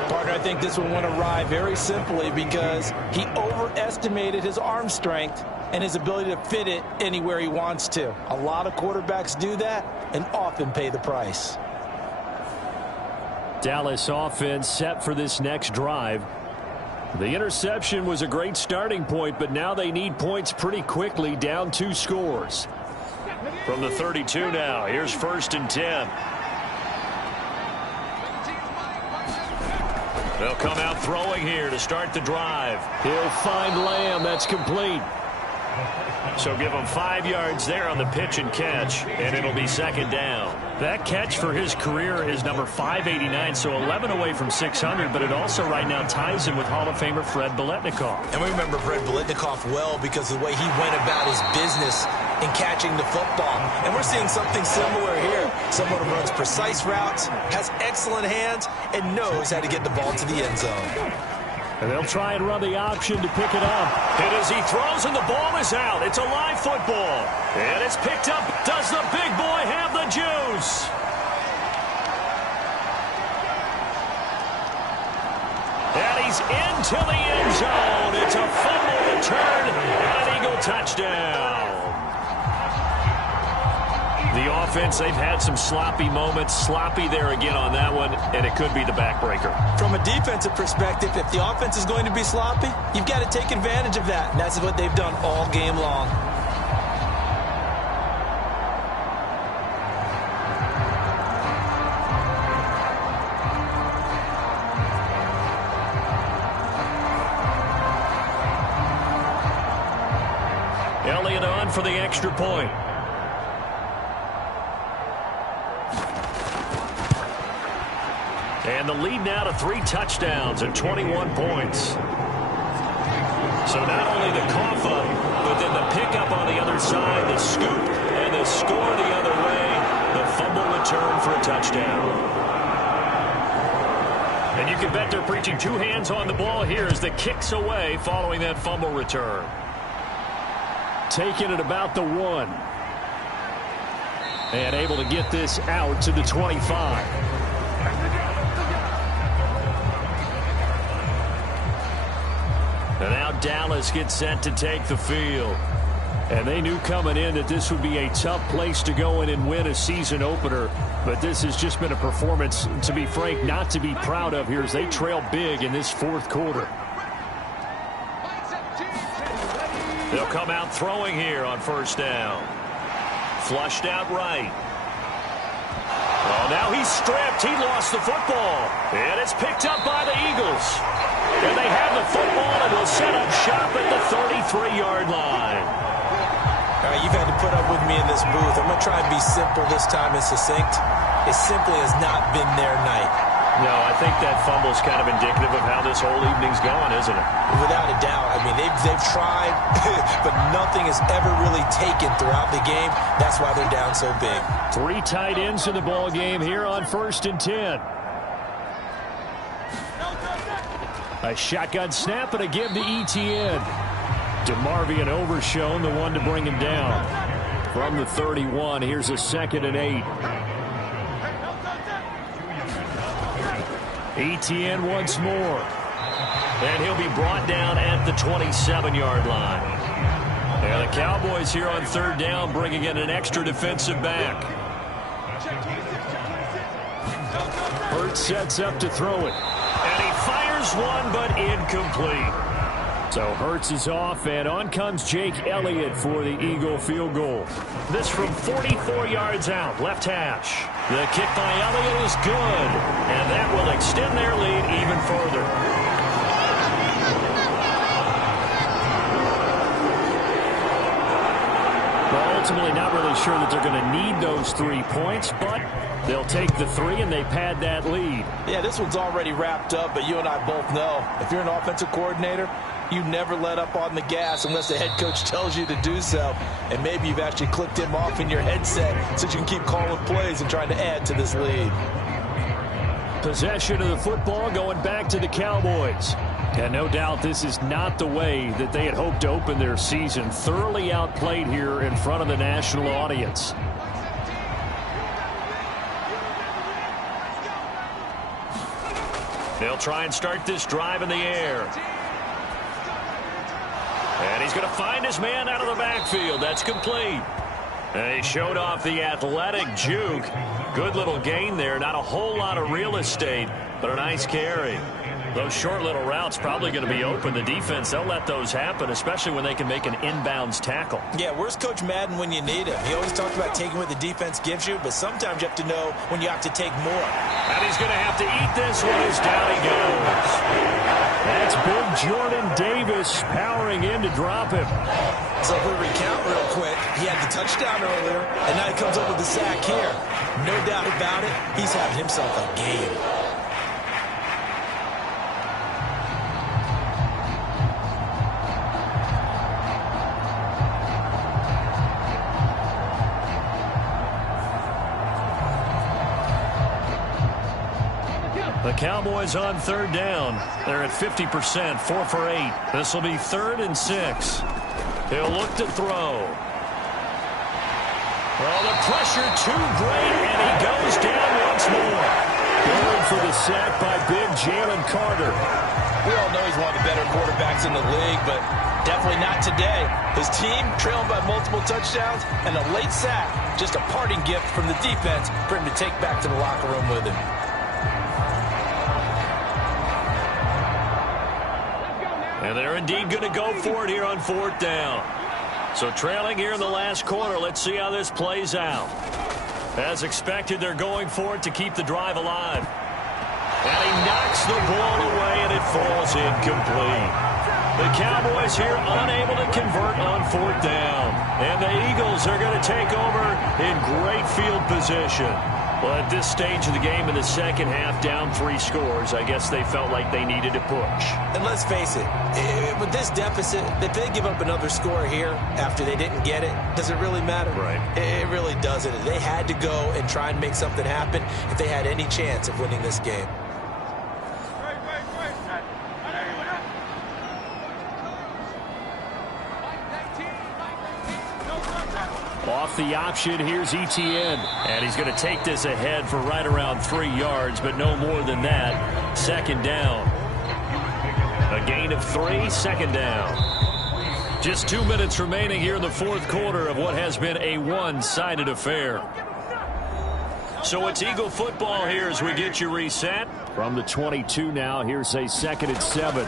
Partner, I think this one went awry very simply because he overestimated his arm strength and his ability to fit it anywhere he wants to. A lot of quarterbacks do that and often pay the price. Dallas offense set for this next drive. The interception was a great starting point, but now they need points pretty quickly, down 2 scores. From the 32 now, here's 1st and 10. They'll come out throwing here to start the drive. He'll find Lamb. That's complete. So give him 5 yards there on the pitch and catch, and it'll be 2nd down. That catch for his career is number 589, so 11 away from 600, but it also right now ties him with Hall of Famer Fred Biletnikoff. And we remember Fred Biletnikoff well because of the way he went about his business in catching the football. And we're seeing something similar here. Someone who runs precise routes, has excellent hands, and knows how to get the ball to the end zone. And they'll try and run the option to pick it up. And as he throws and the ball is out, it's a live football. And it's picked up. Does the big boy have the juice? And he's into the end zone. It's a fumble return and an Eagle touchdown. The offense, they've had some sloppy moments. Sloppy there again on that one, and it could be the backbreaker. From a defensive perspective, if the offense is going to be sloppy, you've got to take advantage of that. And that's what they've done all game long. Elliott on for the extra point. And the lead now to 3 touchdowns and 21 points. So not only the cough up, but then the pickup on the other side, the scoop, and the score the other way, the fumble return for a touchdown. And you can bet they're preaching 2 hands on the ball here as the kick's away following that fumble return. Taking it about the 1. And able to get this out to the 25. And now Dallas gets set to take the field. And they knew coming in that this would be a tough place to go in and win a season opener. But this has just been a performance, to be frank, not to be proud of here as they trail big in this 4th quarter. They'll come out throwing here on first down. Flushed out right. Oh, now he's stripped. He lost the football. And it's picked up by the Eagles. And they have the football and will set up shop at the 33-yard line. All right, you've had to put up with me in this booth. I'm going to try and be simple this time and succinct. It simply has not been their night. No, I think that fumble's kind of indicative of how this whole evening's going, isn't it? Without a doubt. I mean, they've tried, but nothing has ever really taken throughout the game. That's why they're down so big. 3 tight ends in the ball game here on 1st and 10. A shotgun snap and a give to ETN. DeMarvion Overshown, the one to bring him down. From the 31, here's a 2nd and 8. ETN once more. And he'll be brought down at the 27-yard line. And the Cowboys here on 3rd down bringing in an extra defensive back. Hurts sets up to throw it. And he fires one, but incomplete. So Hurts is off, and on comes Jake Elliott for the Eagle field goal. This from 44 yards out, left hash. The kick by Elliott is good, and that will extend their lead even further. Well, ultimately not really sure that they're going to need those 3 points, but they'll take the 3 and they pad that lead. Yeah, this one's already wrapped up, but you and I both know if you're an offensive coordinator, you never let up on the gas unless the head coach tells you to do so. And maybe you've actually clicked him off in your headset so you can keep calling plays and trying to add to this lead. Possession of the football going back to the Cowboys. And no doubt this is not the way that they had hoped to open their season. Thoroughly outplayed here in front of the national audience. They'll try and start this drive in the air. And he's going to find his man out of the backfield. That's complete. And he showed off the athletic juke. Good little gain there. Not a whole lot of real estate, but a nice carry. Those short little routes probably going to be open. The defense, they'll let those happen, especially when they can make an inbounds tackle. Yeah, where's Coach Madden when you need him? He always talks about taking what the defense gives you, but sometimes you have to know when you have to take more. And he's going to have to eat this one as down he goes. That's big Jordan Davis powering in to drop him. So if we recount real quick, he had the touchdown earlier, and now he comes up with the sack here. No doubt about it, he's having himself a game. The Cowboys on 3rd down. They're at 50%, 4 for 8. This will be 3rd and 6. He'll look to throw. Well, the pressure too great, and he goes down once more. Going for the sack by big Jalen Carter. We all know he's one of the better quarterbacks in the league, but definitely not today. His team trailing by multiple touchdowns, and a late sack, just a parting gift from the defense for him to take back to the locker room with him. And they're indeed going to go for it here on 4th down. So trailing here in the last quarter, let's see how this plays out. As expected, they're going for it to keep the drive alive. And he knocks the ball away, and it falls incomplete. The Cowboys here unable to convert on 4th down. And the Eagles are going to take over in great field position. Well, at this stage of the game in the second half, down 3 scores, I guess they felt like they needed to push. And let's face it, with this deficit, if they give up another score here after they didn't get it, does it really matter? Right. It really doesn't. They had to go and try and make something happen if they had any chance of winning this game. Off the option, here's ETN. And he's going to take this ahead for right around 3 yards, but no more than that. 2nd down. A gain of 3, 2nd down. Just 2 minutes remaining here in the 4th quarter of what has been a one-sided affair. So it's Eagle football here as we get you reset. From the 22 now, here's a 2nd and 7.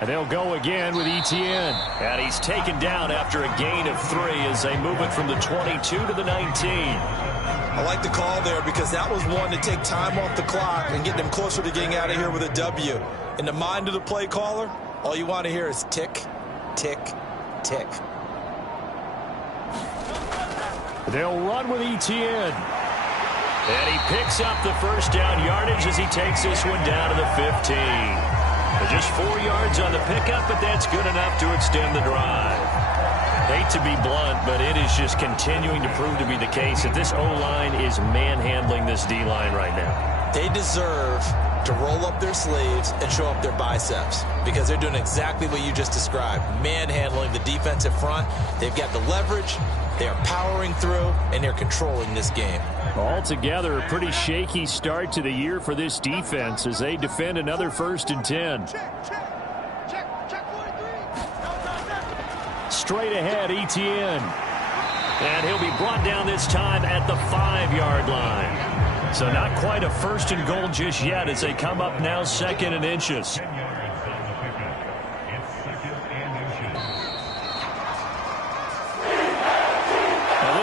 And they'll go again with Etienne. And he's taken down after a gain of 3 as they move it from the 22 to the 19. I like the call there because that was one to take time off the clock and get them closer to getting out of here with a W. In the mind of the play caller, all you want to hear is tick, tick, tick. They'll run with Etienne. And he picks up the first down yardage as he takes this one down to the 15. Just 4 yards on the pickup, but that's good enough to extend the drive. Hate to be blunt, but it is just continuing to prove to be the case that this O-line is manhandling this D-line right now. They deserve to roll up their sleeves and show up their biceps because they're doing exactly what you just described, manhandling the defensive front. They've got the leverage, they are powering through, and they're controlling this game. Altogether, a pretty shaky start to the year for this defense as they defend another 1st and 10. Straight ahead, Etienne. And he'll be brought down this time at the 5-yard line. So not quite a 1st and goal just yet as they come up now 2nd and inches.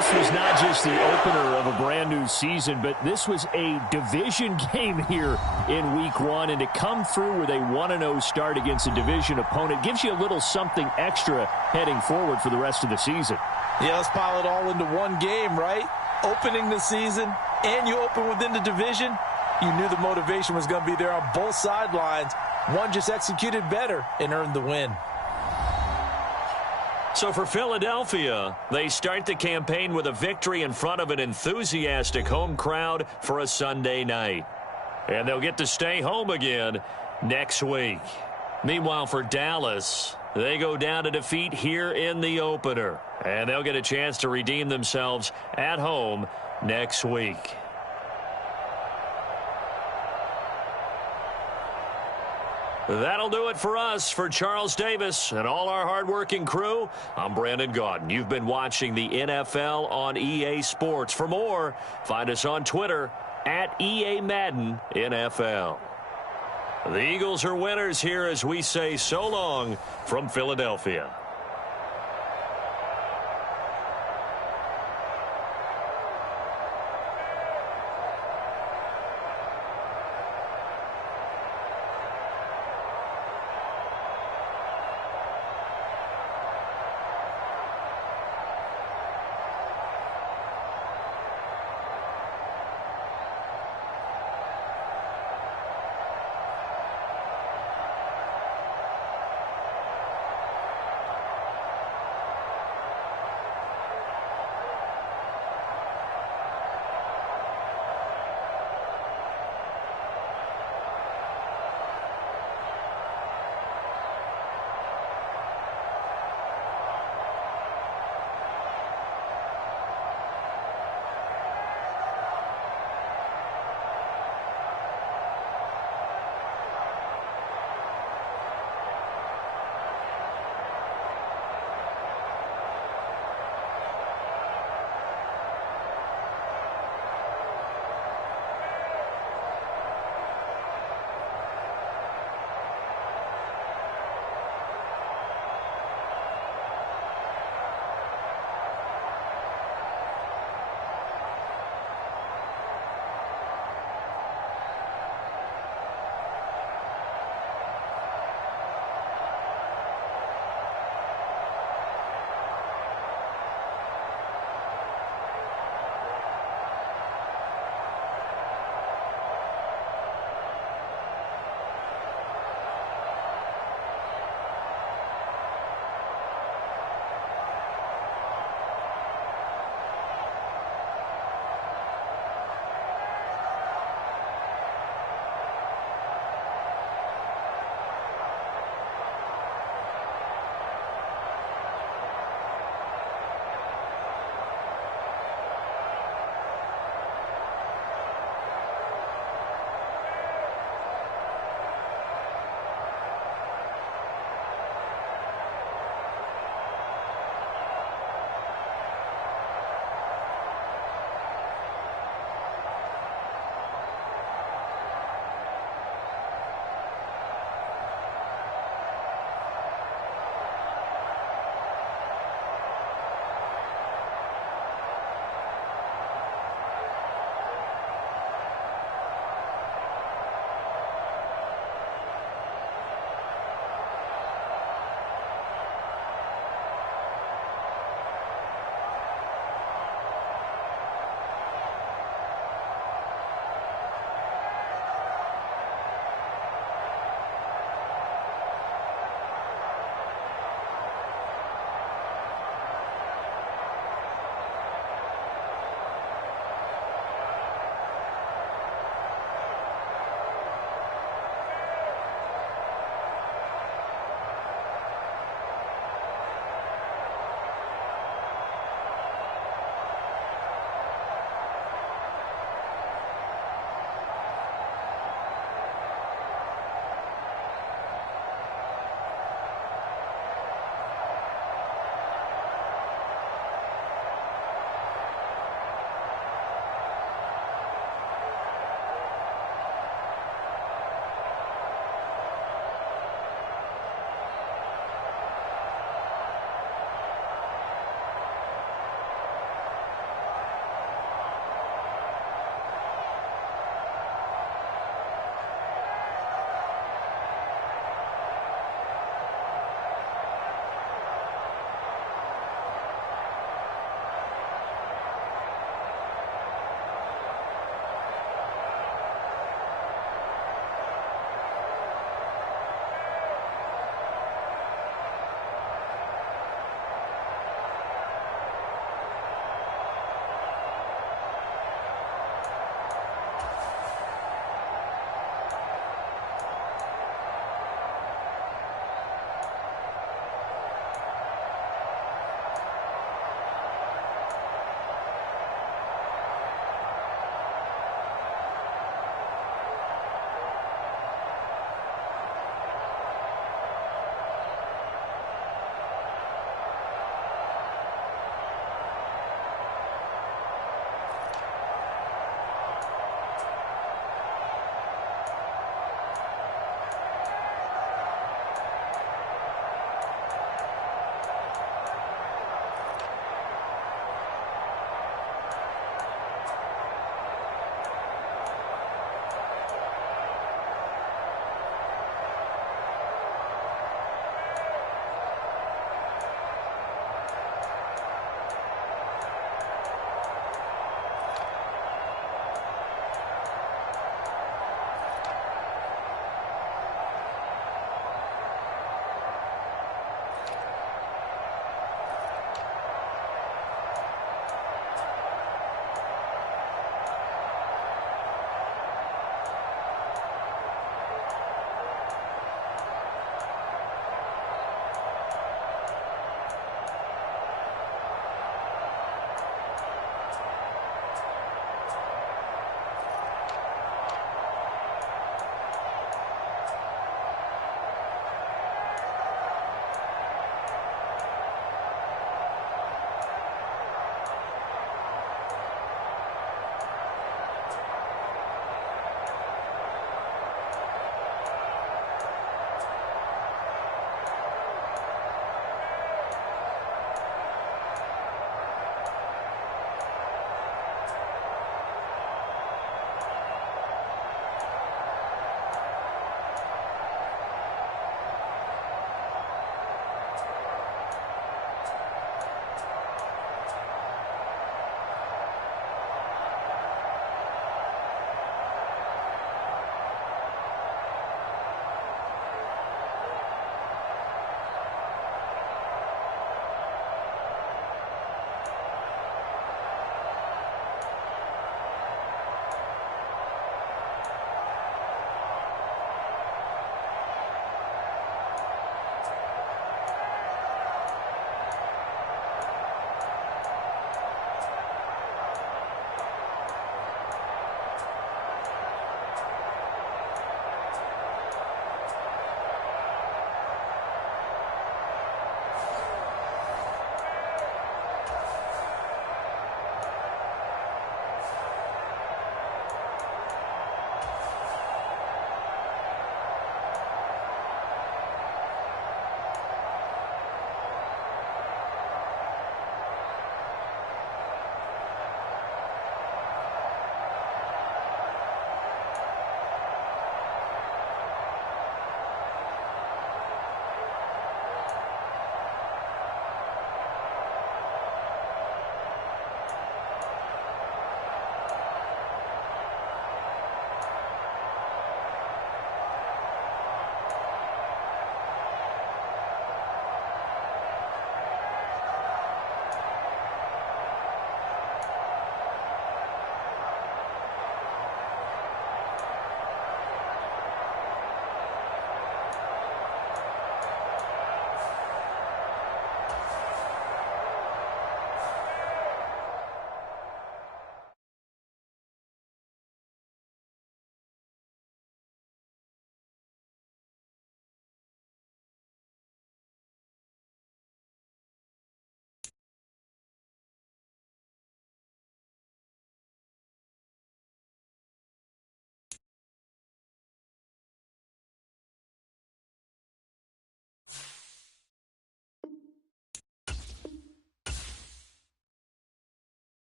This was not just the opener of a brand new season, but this was a division game here in week 1. And to come through with a 1-0 start against a division opponent gives you a little something extra heading forward for the rest of the season. Yeah, let's pile it all into one game, right? Opening the season, and you open within the division. You knew the motivation was going to be there on both sidelines. One just executed better and earned the win. So for Philadelphia, they start the campaign with a victory in front of an enthusiastic home crowd for a Sunday night. And they'll get to stay home again next week. Meanwhile, for Dallas, they go down to defeat here in the opener. And they'll get a chance to redeem themselves at home next week. That'll do it for us. For Charles Davis and all our hardworking crew, I'm Brandon Gaudin. You've been watching the NFL on EA Sports. For more, find us on Twitter at EA Madden NFL. The Eagles are winners here as we say so long from Philadelphia.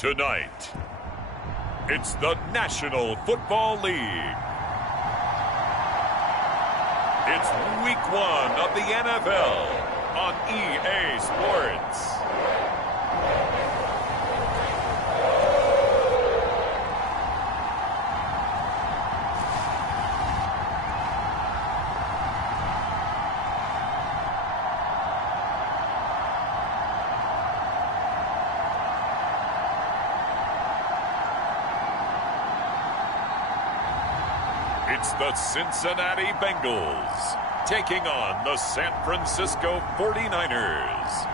Tonight, it's the National Football League. It's Week 1 of the NFL on EA Sports. It's the Cincinnati Bengals taking on the San Francisco 49ers.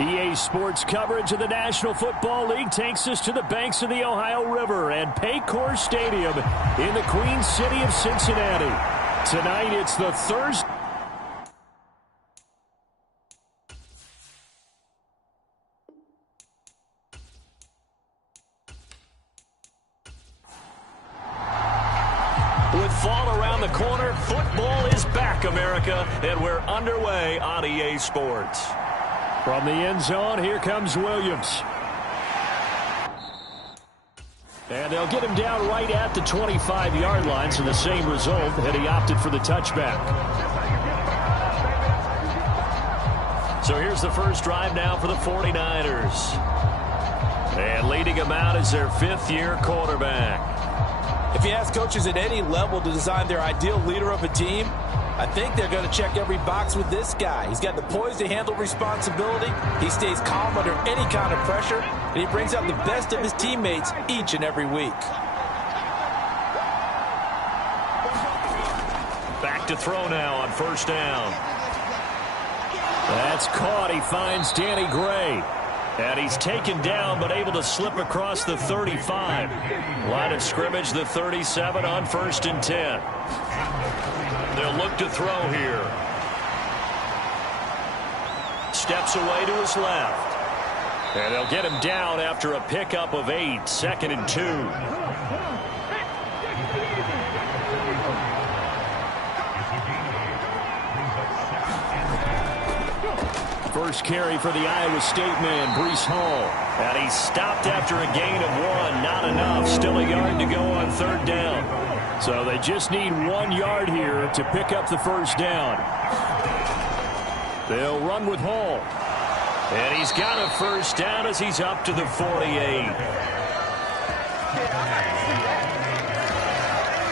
EA Sports coverage of the National Football League takes us to the banks of the Ohio River and Paycor Stadium in the Queen City of Cincinnati. Tonight, it's the Thursday. With fall around the corner, football is back, America, and we're underway on EA Sports. From the end zone, here comes Williams. And they'll get him down right at the 25-yard line, so the same result, and he opted for the touchback. So here's the first drive now for the 49ers. And leading him out is their fifth-year quarterback. If you ask coaches at any level to design their ideal leader of a team, I think they're going to check every box with this guy. He's got the poise to handle responsibility. He stays calm under any kind of pressure, and he brings out the best of his teammates each and every week. Back to throw now on first down. That's caught. He finds Danny Gray. And he's taken down, but able to slip across the 35. Line of scrimmage, the 37 on 1st and 10. They'll look to throw here. Steps away to his left. And they'll get him down after a pickup of 8, 2nd and 2. First carry for the Iowa State man, Breece Hall. And he's stopped after a gain of 1. Not enough. Still a yard to go on 3rd down. So they just need 1 yard here to pick up the first down. They'll run with Hall. And he's got a first down as he's up to the 48.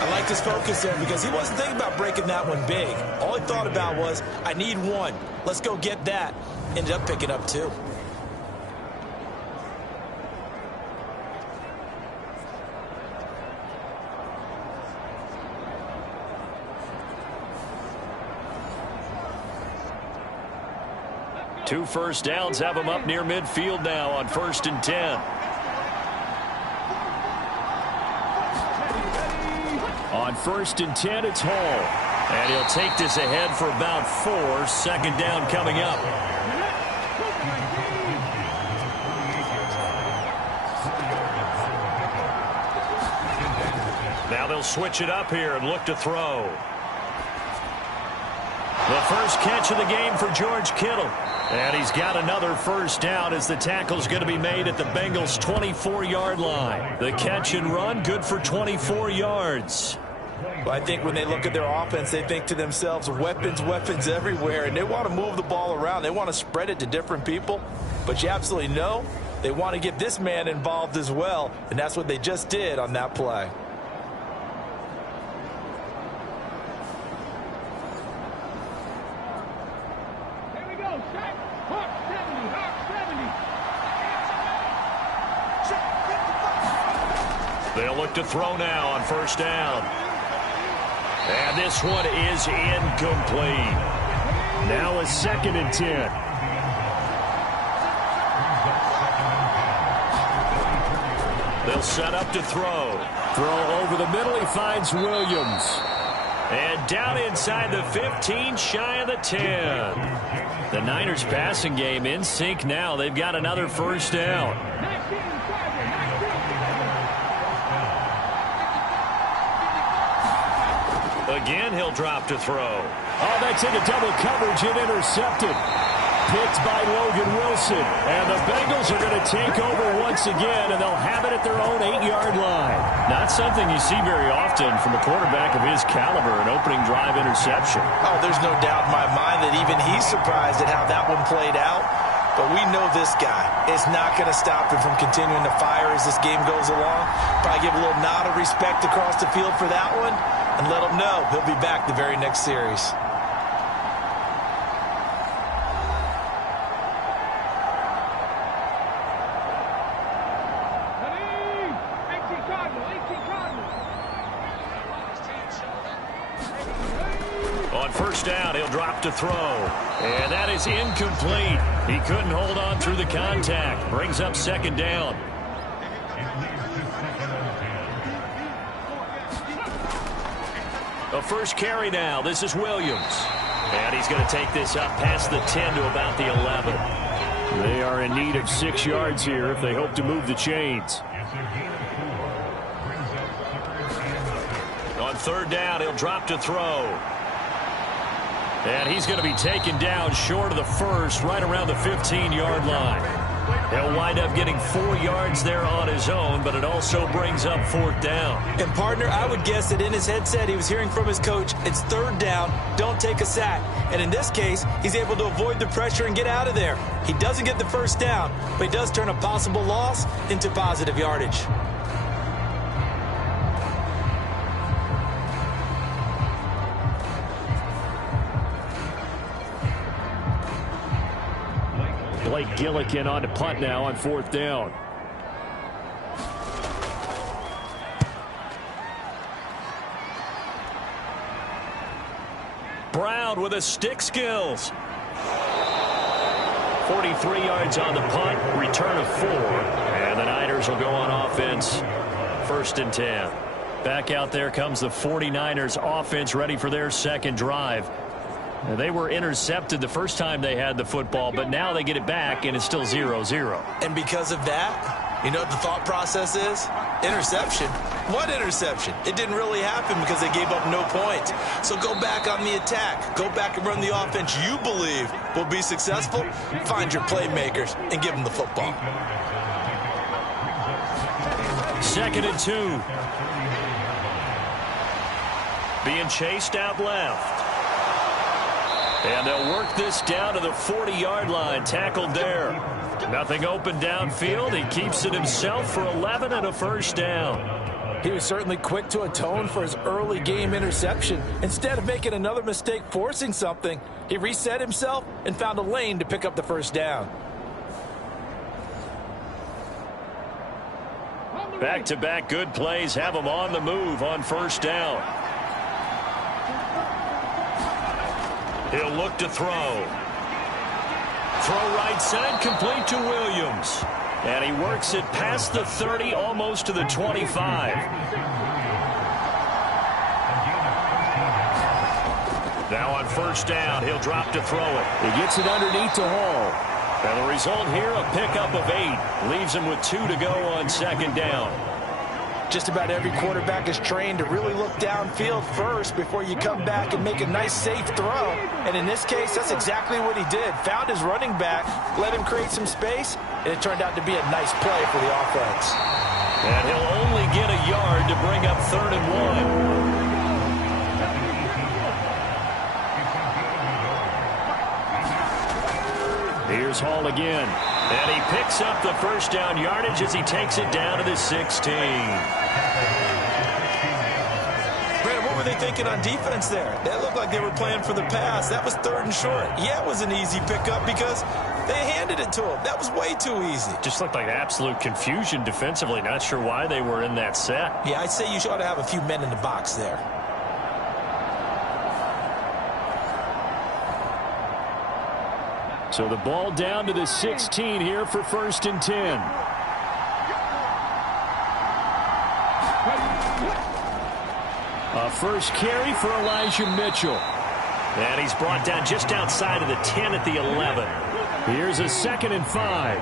I liked his focus there because he wasn't thinking about breaking that one big. All he thought about was, I need 1. Let's go get that. Ended up picking up 2. Two first downs have him up near midfield now on 1st and 10. On 1st and 10, it's Hall. And he'll take this ahead for about 4. 2nd down coming up. Now they'll switch it up here and look to throw. The first catch of the game for George Kittle. And he's got another first down as the tackle's going to be made at the Bengals' 24-yard line. The catch and run, good for 24 yards. Well, I think when they look at their offense, they think to themselves, weapons, weapons everywhere, and they want to move the ball around. They want to spread it to different people. But you absolutely know they want to get this man involved as well, and that's what they just did on that play. They'll look to throw now on 1st down. And this one is incomplete. Now a 2nd and 10. They'll set up to throw. Throw over the middle. He finds Williams. And down inside the 15, shy of the 10. The Niners passing game in sync now. They've got another first down. Again, he'll drop to throw. Oh, that's into double coverage and intercepted. picked by Logan Wilson. And the Bengals are going to take over once again, and they'll have it at their own 8-yard line. Not something you see very often from a quarterback of his caliber, an opening drive interception. Oh, there's no doubt in my mind that even he's surprised at how that one played out. But we know this guy is not going to stop him from continuing to fire as this game goes along. Probably give a little nod of respect across the field for that one and let him know he'll be back the very next series. On first down, he'll drop to throw. And that is incomplete. He couldn't hold on through the contact. Brings up second down. A first carry now. This is Williams. And he's going to take this up past the 10 to about the 11. They are in need of 6 yards here if they hope to move the chains. On third down, he'll drop to throw. And he's going to be taken down short of the first, right around the 15-yard line. He'll wind up getting 4 yards there on his own, but it also brings up fourth down. And, partner, I would guess that in his headset he was hearing from his coach, it's third down, don't take a sack. And in this case, he's able to avoid the pressure and get out of there. He doesn't get the first down, but he does turn a possible loss into positive yardage. Blake Gillikin on to punt now on fourth down. Brown with his stick skills. 43 yards on the punt, return of 4. And the Niners will go on offense, first and 10. Back out there comes the 49ers offense, ready for their second drive. They were intercepted the first time they had the football, but now they get it back, and it's still 0-0. And because of that, you know what the thought process is? Interception. What interception? It didn't really happen because they gave up no points. So go back on the attack. Go back and run the offense you believe will be successful. Find your playmakers and give them the football. Second and 2. Being chased out left. And they'll work this down to the 40-yard line, tackled there. Nothing open downfield. He keeps it himself for 11 and a first down. He was certainly quick to atone for his early game interception. Instead of making another mistake forcing something, he reset himself and found a lane to pick up the first down. Back-to-back good plays have him on the move on first down. He'll look to throw. Throw right side, complete to Williams. And he works it past the 30, almost to the 25. Now on first down, he'll drop to throw it. He gets it underneath to Hall. And the result here, a pickup of 8. Leaves him with 2 to go on second down. Just about every quarterback is trained to really look downfield first before you come back and make a nice, safe throw. And in this case, that's exactly what he did. Found his running back, let him create some space, and it turned out to be a nice play for the offense. And he'll only get a yard to bring up third and 1. Here's Hall again. And he picks up the first down yardage as he takes it down to the 16. Brandon, what were they thinking on defense there? That looked like they were playing for the pass. That was third and short. Yeah, it was an easy pickup because they handed it to him. That was way too easy. Just looked like absolute confusion defensively. Not sure why they were in that set. Yeah, I'd say you ought to have a few men in the box there. So the ball down to the 16 here for first and 10. A first carry for Elijah Mitchell. And he's brought down just outside of the 10 at the 11. Here's a second and 5.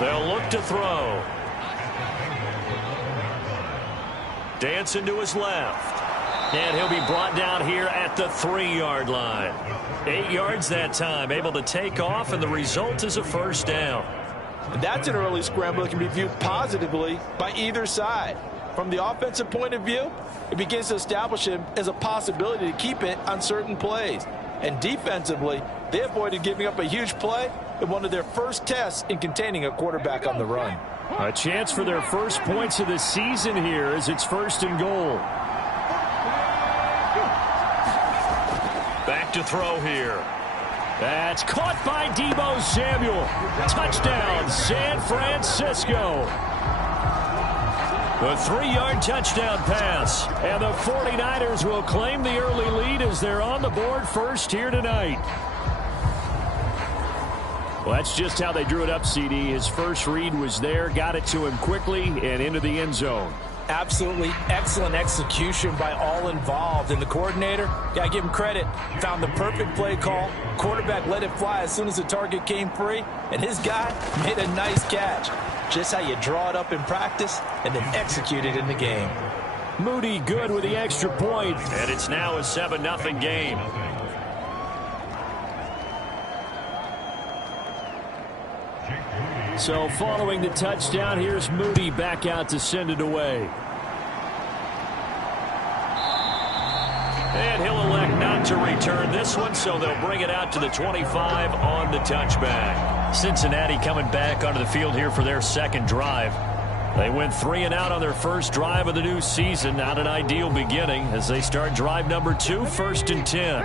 They'll look to throw. Dancing to his left. And he'll be brought down here at the 3-yard line. 8 yards that time, able to take off, and the result is a first down. And that's an early scramble that can be viewed positively by either side. From the offensive point of view, it begins to establish him as a possibility to keep it on certain plays. And defensively, they avoided giving up a huge play in one of their first tests in containing a quarterback on the run. A chance for their first points of the season here as it's 1st and goal. Back to throw here. That's caught by Deebo Samuel. Touchdown, San Francisco. A 3-yard touchdown pass. And the 49ers will claim the early lead as they're on the board first here tonight. Well, that's just how they drew it up, CD. His first read was there, got it to him quickly, and into the end zone. Absolutely excellent execution by all involved. And the coordinator, got to give him credit, found the perfect play call. Quarterback let it fly as soon as the target came free, and his guy made a nice catch. Just how you draw it up in practice and then execute it in the game. Moody good with the extra point. And it's now a 7-0 game. So following the touchdown, here's Moody back out to send it away. And he'll elect not to return this one, so they'll bring it out to the 25 on the touchback. Cincinnati coming back onto the field here for their second drive. They went 3 and out on their first drive of the new season. Not an ideal beginning as they start drive number 2, 1st and 10.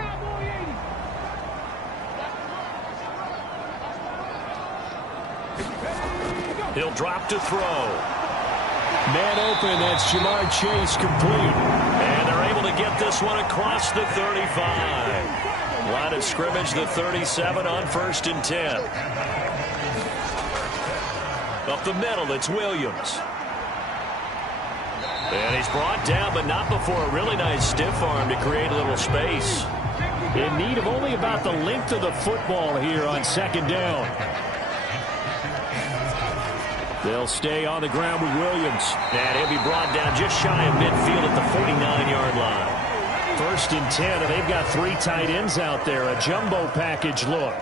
He'll drop to throw. Man open, that's Jamar Chase complete. And they're able to get this one across the 35. Line of scrimmage, the 37 on 1st and 10. Up the middle, it's Williams. And he's brought down, but not before a really nice stiff arm to create a little space. In need of only about the length of the football here on 2nd down. They'll stay on the ground with Williams. And he'll be brought down just shy of midfield at the 49-yard line. 1st and 10, and they've got 3 tight ends out there. A jumbo package look.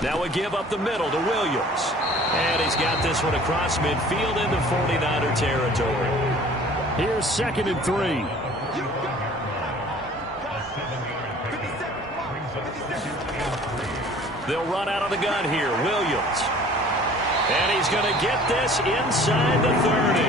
Now a give up the middle to Williams. And he's got this one across midfield into 49er territory. Here's 2nd and 3. They'll run out of the gun here. Williams. And he's going to get this inside the 30.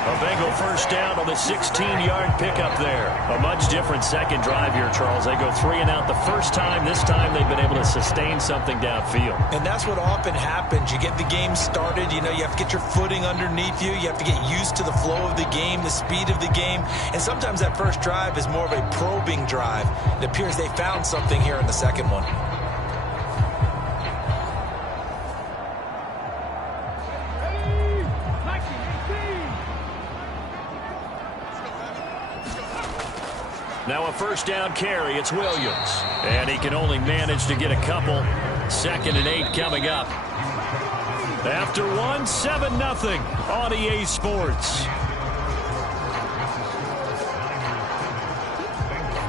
A Bengal first down on the 16-yard pickup there. A much different second drive here, Charles. They go 3 and out the first time. This time they've been able to sustain something downfield. And that's what often happens. You get the game started. You know, you have to get your footing underneath you. You have to get used to the flow of the game, the speed of the game. And sometimes that first drive is more of a probing drive. It appears they found something here in the second one. Now a first down carry. It's Williams. And he can only manage to get a couple. 2nd and 8 coming up. After 1, 7-0 on EA Sports.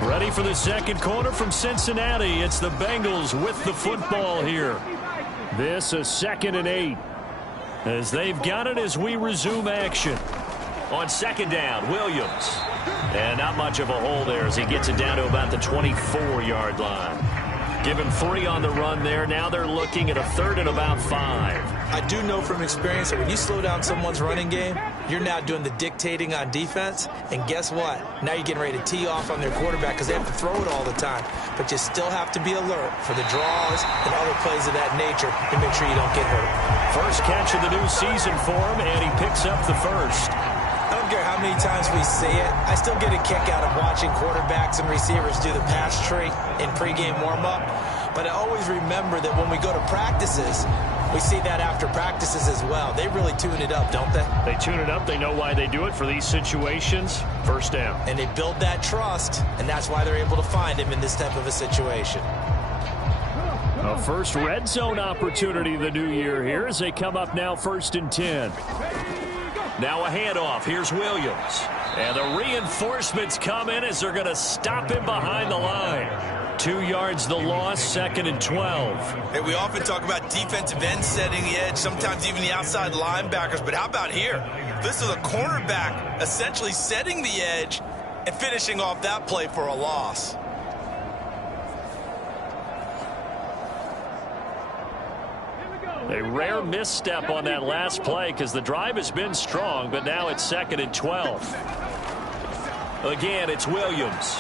Ready for the second quarter from Cincinnati. It's the Bengals with the football here. This a 2nd and 8. As they've got it as we resume action. On 2nd down, Williams. And not much of a hole there as he gets it down to about the 24-yard line. Give him 3 on the run there. Now they're looking at a 3rd and about 5. I do know from experience that when you slow down someone's running game, you're now doing the dictating on defense. And guess what? Now you're getting ready to tee off on their quarterback because they have to throw it all the time. But you still have to be alert for the draws and other plays of that nature to make sure you don't get hurt. First catch of the new season for him, and he picks up the first. I don't care how many times we see it. I still get a kick out of watching quarterbacks and receivers do the pass tree in pregame warm-up. But I always remember that when we go to practices, we see that after practices as well. They really tune it up, don't they? They tune it up. They know why they do it for these situations. First down. And they build that trust, and that's why they're able to find him in this type of a situation. A first red zone opportunity the new year here as they come up now 1st and 10. Now a handoff. Here's Williams. And the reinforcements come in as they're going to stop him behind the line. 2 yards the loss, 2nd and 12. Hey, we often talk about defensive ends setting the edge, sometimes even the outside linebackers. But how about here? This is a cornerback essentially setting the edge and finishing off that play for a loss. A rare misstep on that last play because the drive has been strong, but now it's 2nd and 12. Again, it's Williams.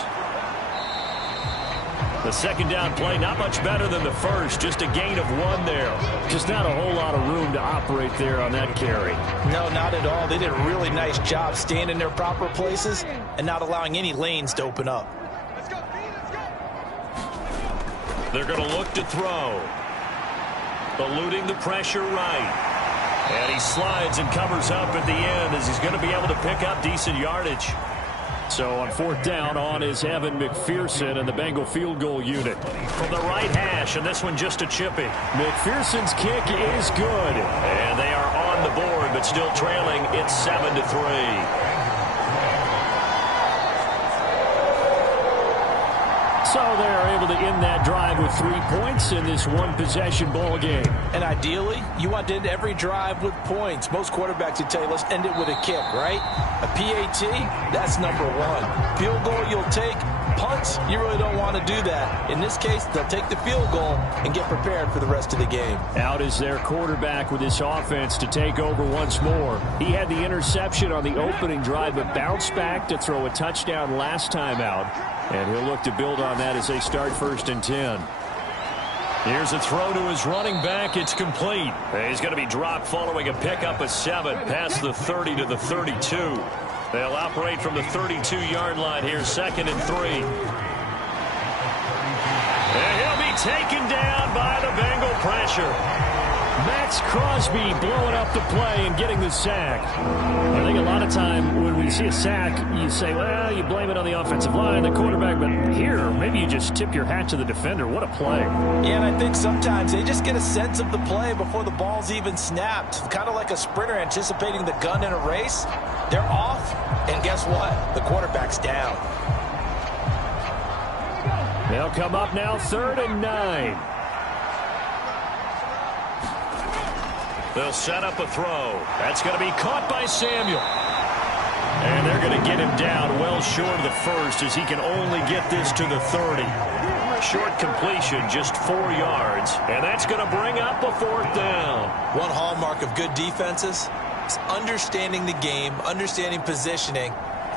The second down play, not much better than the first, just a gain of 1 there. Just not a whole lot of room to operate there on that carry. No, not at all. They did a really nice job staying in their proper places and not allowing any lanes to open up. They're going to look to throw. Eluding the pressure right. And he slides and covers up at the end as he's going to be able to pick up decent yardage. So on 4th down, on is Evan McPherson and the Bengal field goal unit. From the right hash, and this one just a chippy. McPherson's kick is good. And they are on the board, but still trailing. It's 7-3. So they're able to end that drive with 3 points in this one-possession ball game. And ideally, you want to end every drive with points. Most quarterbacks would tell you, let's end it with a kick, right? A PAT, that's number 1. Field goal you'll take. Punts, you really don't want to do that. In this case, they'll take the field goal and get prepared for the rest of the game. Out is their quarterback with this offense to take over once more. He had the interception on the opening drive, but bounced back to throw a touchdown last time out. And he'll look to build on that as they start 1st and 10. Here's a throw to his running back. It's complete. He's going to be dropped following a pickup of 7 past the 30 to the 32. They'll operate from the 32-yard line here, 2nd and 3. And he'll be taken down by the Bengal pressure. Max Crosby blowing up the play and getting the sack. I think a lot of time when we see a sack, you say, well, you blame it on the offensive line, the quarterback, but here, maybe you just tip your hat to the defender. What a play. Yeah, and I think sometimes they just get a sense of the play before the ball's even snapped. Kind of like a sprinter anticipating the gun in a race. They're off, and guess what? The quarterback's down. They'll come up now 3rd and 9. They'll set up a throw. That's going to be caught by Samuel. And they're going to get him down well short of the first as he can only get this to the 30. Short completion, just 4 yards. And that's going to bring up a 4th down. One hallmark of good defenses is understanding the game, understanding positioning,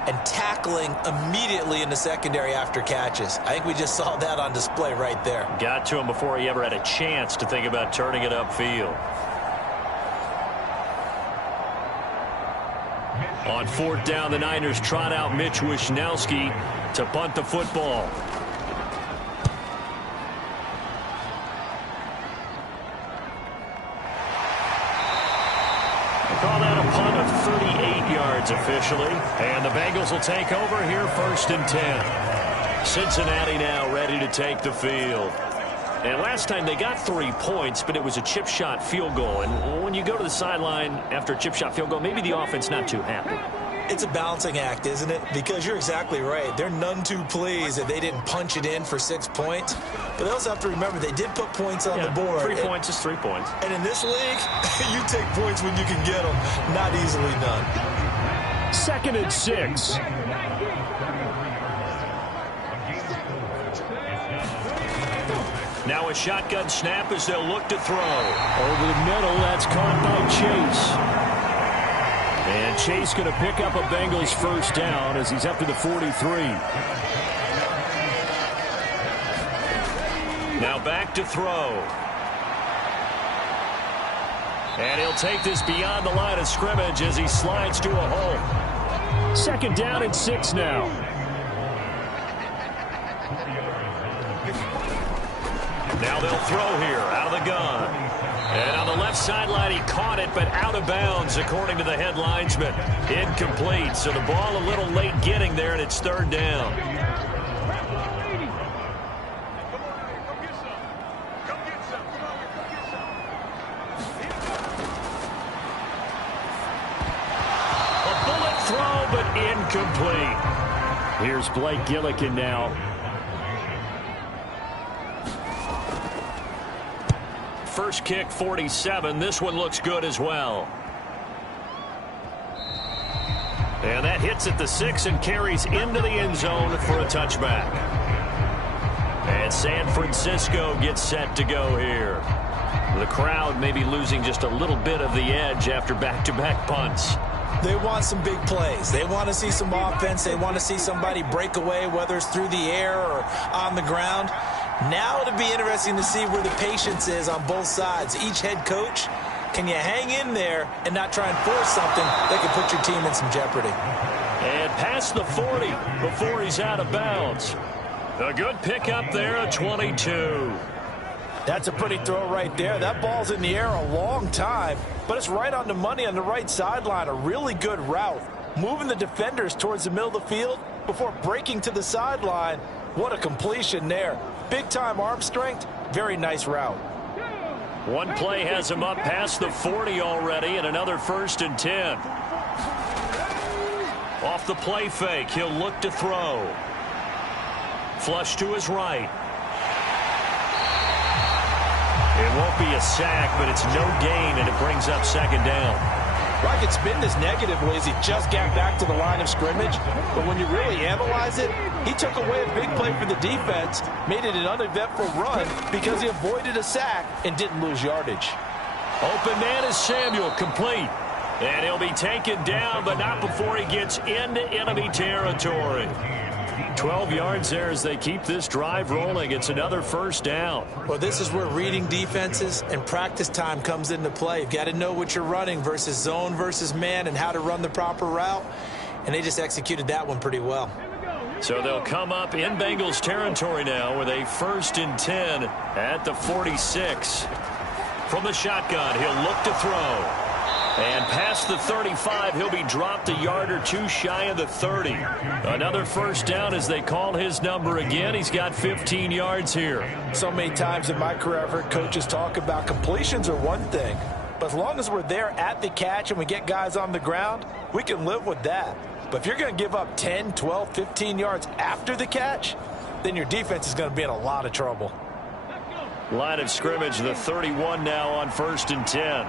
and tackling immediately in the secondary after catches. I think we just saw that on display right there. Got to him before he ever had a chance to think about turning it upfield. On 4th down, the Niners trot out Mitch Wishnowski to punt the football. Call that a punt of 38 yards officially. And the Bengals will take over here 1st and 10. Cincinnati now ready to take the field. And last time they got 3 points, but it was a chip shot field goal. And when you go to the sideline after a chip shot field goal, maybe the offense not too happy. It's a balancing act, isn't it? Because you're exactly right. They're none too pleased that they didn't punch it in for 6 points. But they also have to remember they did put points on the board. 3 points is 3 points. And in this league, you take points when you can get them. Not easily done. 2nd and 6. Now a shotgun snap as they'll look to throw. Over the middle, that's caught by Chase. And Chase going to pick up a Bengals 1st down as he's up to the 43. Now back to throw. And he'll take this beyond the line of scrimmage as he slides to a hole. 2nd down and 6 now. Now they'll throw here out of the gun. And on the left sideline, he caught it, but out of bounds, according to the head linesman. Incomplete, so the ball a little late getting there, and it's 3rd down. complete. Here's Blake Gillikin now. First kick, 47. This one looks good as well. And that hits at the 6 and carries into the end zone for a touchback. And San Francisco gets set to go here. The crowd may be losing just a little bit of the edge after back-to-back punts. They want some big plays. They want to see some offense. They want to see somebody break away, whether it's through the air or on the ground. Now it'll be interesting to see where the patience is on both sides. Each head coach, can you hang in there and not try and force something that could put your team in some jeopardy? And past the 40 before he's out of bounds. A good pickup there at 22. That's a pretty throw right there. That ball's in the air a long time, but it's right on the money on the right sideline. A really good route. Moving the defenders towards the middle of the field before breaking to the sideline. What a completion there. Big-time arm strength. Very nice route. One play has him up past the 40 already, and another 1st and 10. Off the play fake, he'll look to throw. Flush to his right. It won't be a sack, but it's no gain, and it brings up 2nd down. I could spin this negatively as he just got back to the line of scrimmage, but when you really analyze it, he took away a big play for the defense, made it an uneventful run because he avoided a sack and didn't lose yardage. Open man is Samuel, complete. And he'll be taken down, but not before he gets into enemy territory. 12 yards there as they keep this drive rolling. It's another 1st down. Well, this is where reading defenses and practice time comes into play. You've got to know what you're running versus zone versus man and how to run the proper route. And they just executed that one pretty well. So they'll come up in Bengals territory now with a 1st and 10 at the 46. From the shotgun, he'll look to throw. And past the 35, he'll be dropped a yard or two shy of the 30. Another 1st down as they call his number again. He's got 15 yards here. So many times in my career, I've heard coaches talk about completions are one thing. But as long as we're there at the catch and we get guys on the ground, we can live with that. But if you're going to give up 10, 12, 15 yards after the catch, then your defense is going to be in a lot of trouble. Line of scrimmage, the 31 now on 1st and 10.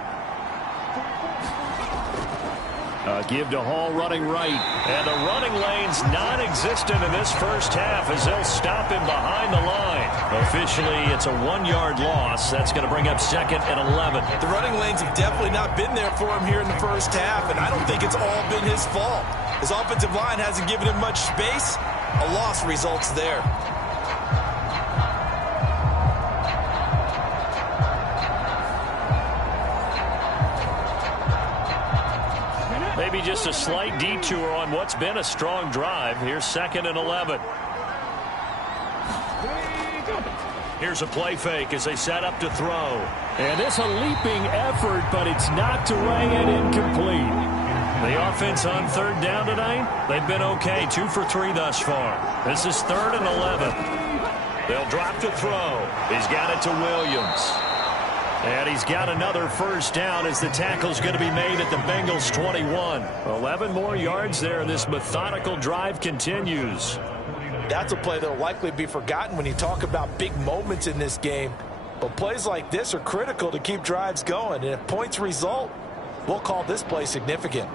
Give to Hall running right. And the running lane's non-existent in this first half as they'll stop him behind the line. Officially, it's a 1-yard loss. That's going to bring up 2nd and 11. The running lanes have definitely not been there for him here in the first half, and I don't think it's all been his fault. His offensive line hasn't given him much space. A loss results there. Maybe just a slight detour on what's been a strong drive. Here's 2nd and 11. Here's a play fake as they set up to throw. And it's a leaping effort, but it's knocked away and incomplete. The offense on 3rd down tonight, they've been okay. 2 for 3 thus far. This is 3rd and 11. They'll drop to throw. He's got it to Williams. And he's got another 1st down as the tackle's going to be made at the Bengals 21. 11 more yards there, and this methodical drive continues. That's a play that will likely be forgotten when you talk about big moments in this game. But plays like this are critical to keep drives going. And if points result, we'll call this play significant.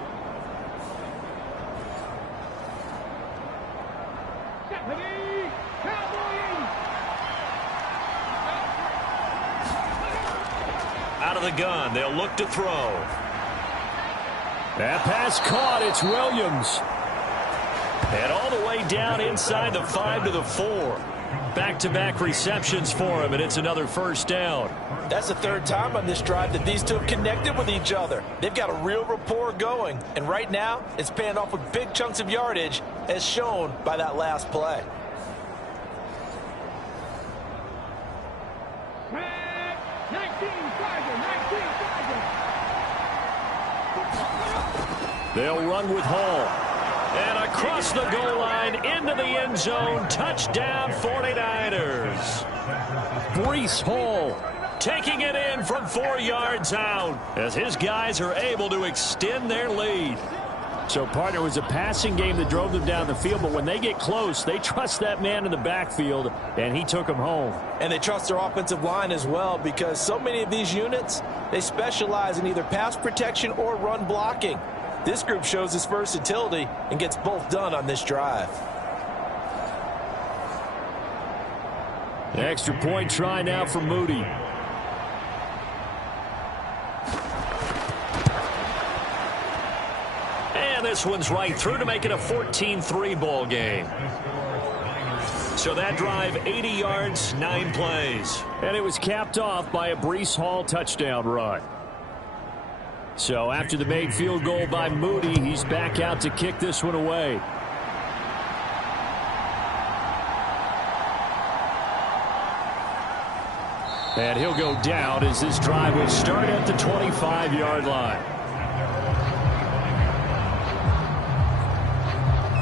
Out of the gun, they'll look to throw. That pass caught. It's Williams. And all the way down inside the 5 to the 4. Back-to-back receptions for him, and it's another 1st down. That's the 3rd time on this drive that these two have connected with each other. They've got a real rapport going, and right now it's paying off with big chunks of yardage as shown by that last play. They'll run with Hall. And across the goal line into the end zone. Touchdown 49ers. Breece Hall taking it in from 4 yards out as his guys are able to extend their lead. So, partner, it was a passing game that drove them down the field, but when they get close, they trust that man in the backfield, and he took them home. And they trust their offensive line as well, because so many of these units, they specialize in either pass protection or run blocking. This group shows its versatility and gets both done on this drive. The extra point try now for Moody. And this one's right through to make it a 14-3 ball game. So that drive, 80 yards, 9 plays. And it was capped off by a Breece Hall touchdown run. So after the made field goal by Moody, he's back out to kick this one away. And he'll go down as this drive will start at the 25-yard line.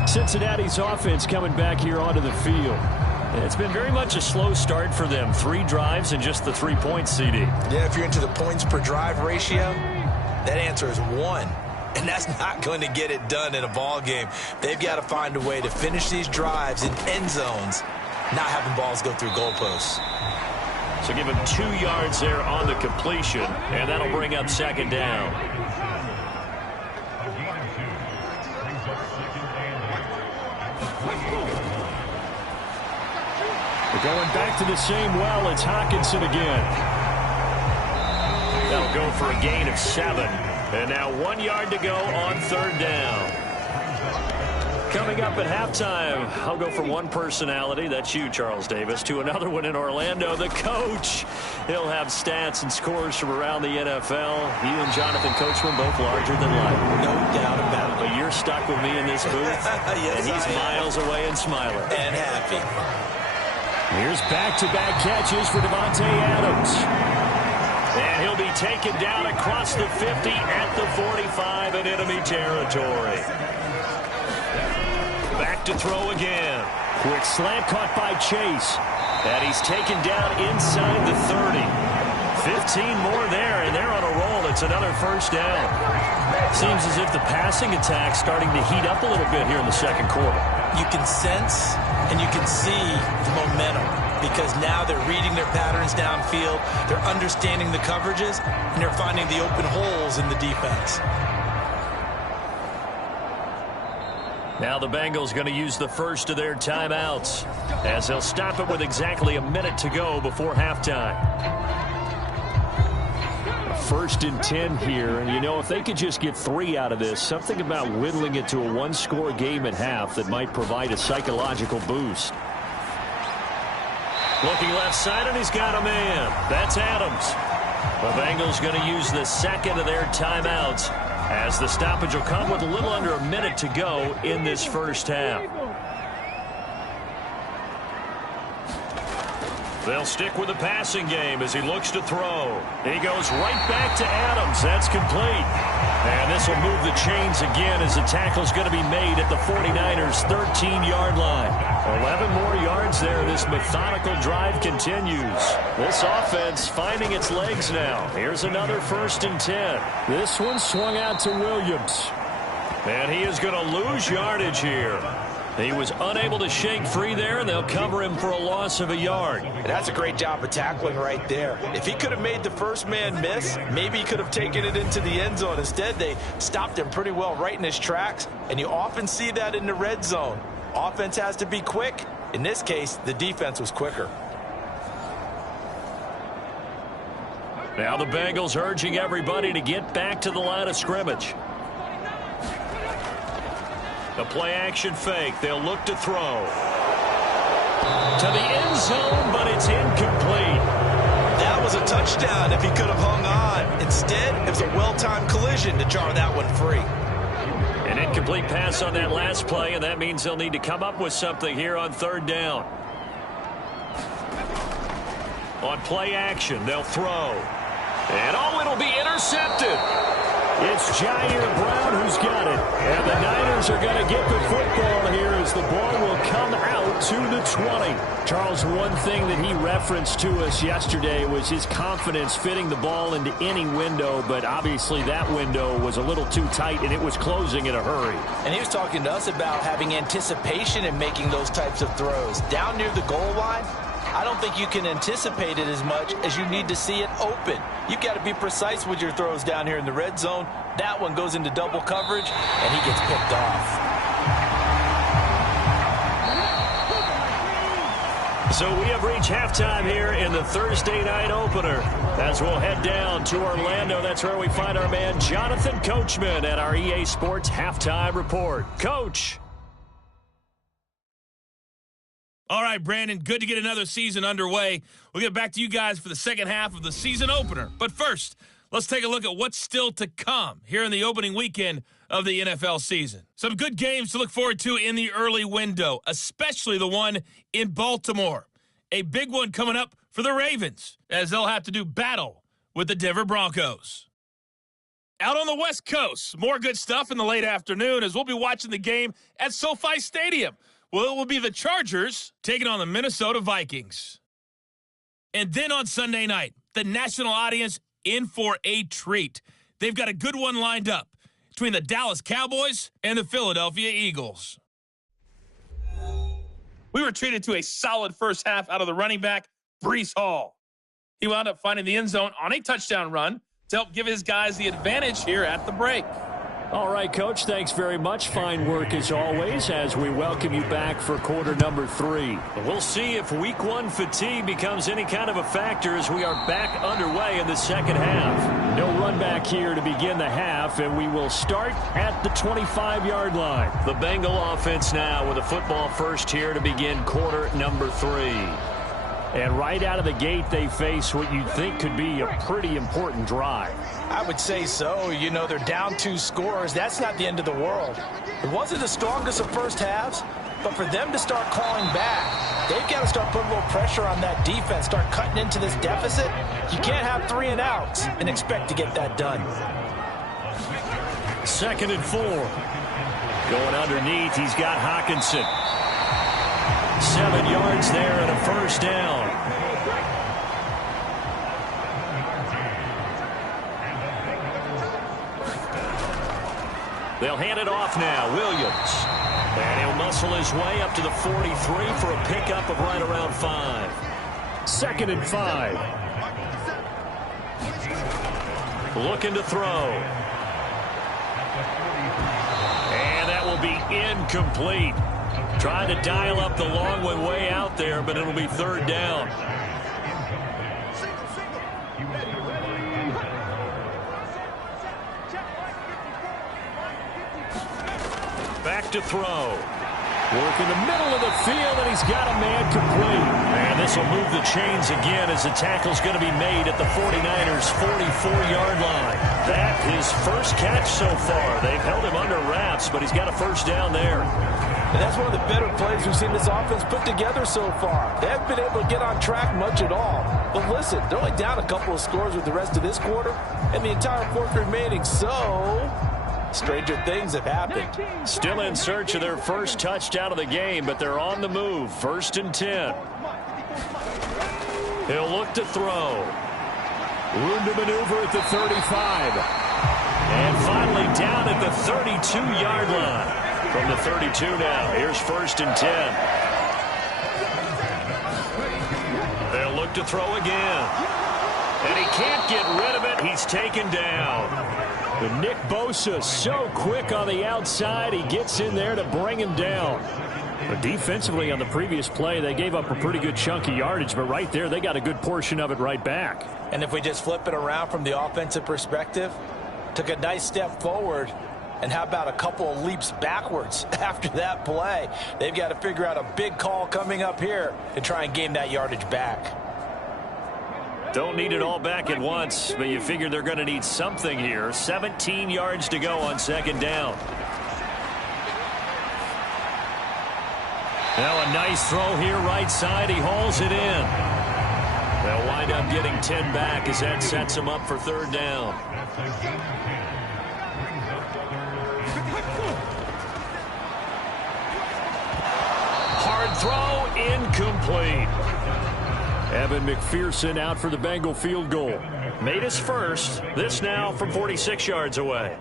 Cincinnati's offense coming back here onto the field. It's been very much a slow start for them. 3 drives and just the 3 points, CD. Yeah, if you're into the points per drive ratio, that answer is 1. And that's not going to get it done in a ball game. They've got to find a way to finish these drives in end zones, not having balls go through goalposts. So give him 2 yards there on the completion, and that'll bring up second down. We're going back to the same well. It's Hockenson again. That'll go for a gain of 7. And now 1 yard to go on third down. Coming up at halftime, I'll go from one personality, that's you, Charles Davis, to another one in Orlando, the coach. He'll have stats and scores from around the NFL. You and Jonathan Coachman both larger than life. No doubt about it. But you're stuck with me in this booth, yes, and he's miles away and smiling. And happy. Here's back-to-back catches for Devontae Adams. And he'll be taken down across the 50 at the 45 in enemy territory. Back to throw again. Quick slant caught by Chase. And he's taken down inside the 30. 15 more there, and they're on a roll. It's another first down. Seems as if the passing attack's starting to heat up a little bit here in the second quarter. You can sense and you can see the momentum, because now they're reading their patterns downfield, they're understanding the coverages, and they're finding the open holes in the defense. Now the Bengals going to use the first of their timeouts, as they'll stop it with exactly a minute to go before halftime. 1st and 10 here, and you know, if they could just get 3 out of this, something about whittling it to a 1-score game at half that might provide a psychological boost. Looking left side, and he's got a man. That's Adams. The Bengals going to use the second of their timeouts, as the stoppage will come with a little under a minute to go in this first half. They'll stick with the passing game as he looks to throw. He goes right back to Adams. That's complete. And this will move the chains again as the tackle's going to be made at the 49ers' 13-yard line. 11 more yards there. This methodical drive continues. This offense finding its legs now. Here's another 1st and 10. This one swung out to Williams. And he is going to lose yardage here. He was unable to shake free there, and they'll cover him for a loss of a yard. That's a great job of tackling right there. If he could have made the first man miss, maybe he could have taken it into the end zone. Instead, they stopped him pretty well right in his tracks, and you often see that in the red zone. Offense has to be quick. In this case, the defense was quicker. Now the Bengals urging everybody to get back to the line of scrimmage. The play-action fake. They'll look to throw. To the end zone, but it's incomplete. That was a touchdown if he could have hung on. Instead, it was a well-timed collision to jar that one free. An incomplete pass on that last play, and that means they'll need to come up with something here on third down. On play action, they'll throw. And it'll be intercepted. It's Jair Brown who's got it. And the Niners are going to get the football here as the ball will come out to the 20. Charles, one thing that he referenced to us yesterday was his confidence fitting the ball into any window, but obviously that window was a little too tight and it was closing in a hurry. And he was talking to us about having anticipation in making those types of throws. Down near the goal line, I don't think you can anticipate it as much as you need to see it open. You've got to be precise with your throws down here in the red zone. That one goes into double coverage, and he gets picked off. So we have reached halftime here in the Thursday night opener. As we'll head down to Orlando, that's where we find our man Jonathan Coachman at our EA Sports Halftime Report. Coach. All right, Brandon, good to get another season underway. We'll get back to you guys for the second half of the season opener. But first, let's take a look at what's still to come here in the opening weekend of the NFL season. Some good games to look forward to in the early window, especially the one in Baltimore. A big one coming up for the Ravens, as they'll have to do battle with the Denver Broncos. Out on the West Coast, more good stuff in the late afternoon as we'll be watching the game at SoFi Stadium. Well, it will be the Chargers taking on the Minnesota Vikings. And then on Sunday night, the national audience in for a treat. They've got a good one lined up between the Dallas Cowboys and the Philadelphia Eagles. We were treated to a solid first half out of the running back, Breece Hall. He wound up finding the end zone on a touchdown run to help give his guys the advantage here at the break. All right, Coach, thanks very much. Fine work as always as we welcome you back for quarter number 3. We'll see if week 1 fatigue becomes any kind of a factor as we are back underway in the second half. No run back here to begin the half, and we will start at the 25-yard line. The Bengal offense now with a football first here to begin quarter number 3. And right out of the gate, they face what you'd think could be a pretty important drive. I would say so. You know, they're down 2 scores. That's not the end of the world. It wasn't the strongest of first halves, but for them to start calling back, they've got to start putting a little pressure on that defense, start cutting into this deficit. You can't have 3 and outs and expect to get that done. 2nd and 4. Going underneath, he's got Hockenson. 7 yards there and a first down. They'll hand it off now. Williams. And he'll muscle his way up to the 43 for a pickup of right around 5. 2nd and 5. Looking to throw. And that will be incomplete. Trying to dial up the long way out there, but it'll be 3rd down. Back to throw. Work in the middle of the field, and he's got a man complete. And this will move the chains again as the tackle's going to be made at the 49ers' 44-yard line. That his first catch so far. They've held him under wraps, but he's got a first down there. And that's one of the better plays we've seen this offense put together so far. They haven't been able to get on track much at all. But listen, they're only down a couple of scores with the rest of this quarter and the entire fourth remaining. So, stranger things have happened. Still in search of their first touchdown of the game, but they're on the move. 1st and 10. He'll look to throw. Room to maneuver at the 35. And finally down at the 32-yard line. From the 32 now, here's 1st and 10. They'll look to throw again. And he can't get rid of it. He's taken down. But Nick Bosa so quick on the outside, he gets in there to bring him down. But defensively on the previous play, they gave up a pretty good chunk of yardage, but right there, they got a good portion of it right back. And if we just flip it around from the offensive perspective, took a nice step forward, and how about a couple of leaps backwards after that play? They've got to figure out a big call coming up here to try and gain that yardage back. Don't need it all back at once, but you figure they're going to need something here. 17 yards to go on 2nd down. Now a nice throw here right side. He hauls it in. They'll wind up getting 10 back as that sets him up for 3rd down. 50-yard throw, incomplete. Evan McPherson out for the Bengal field goal. Made his first. This now from 46 yards away.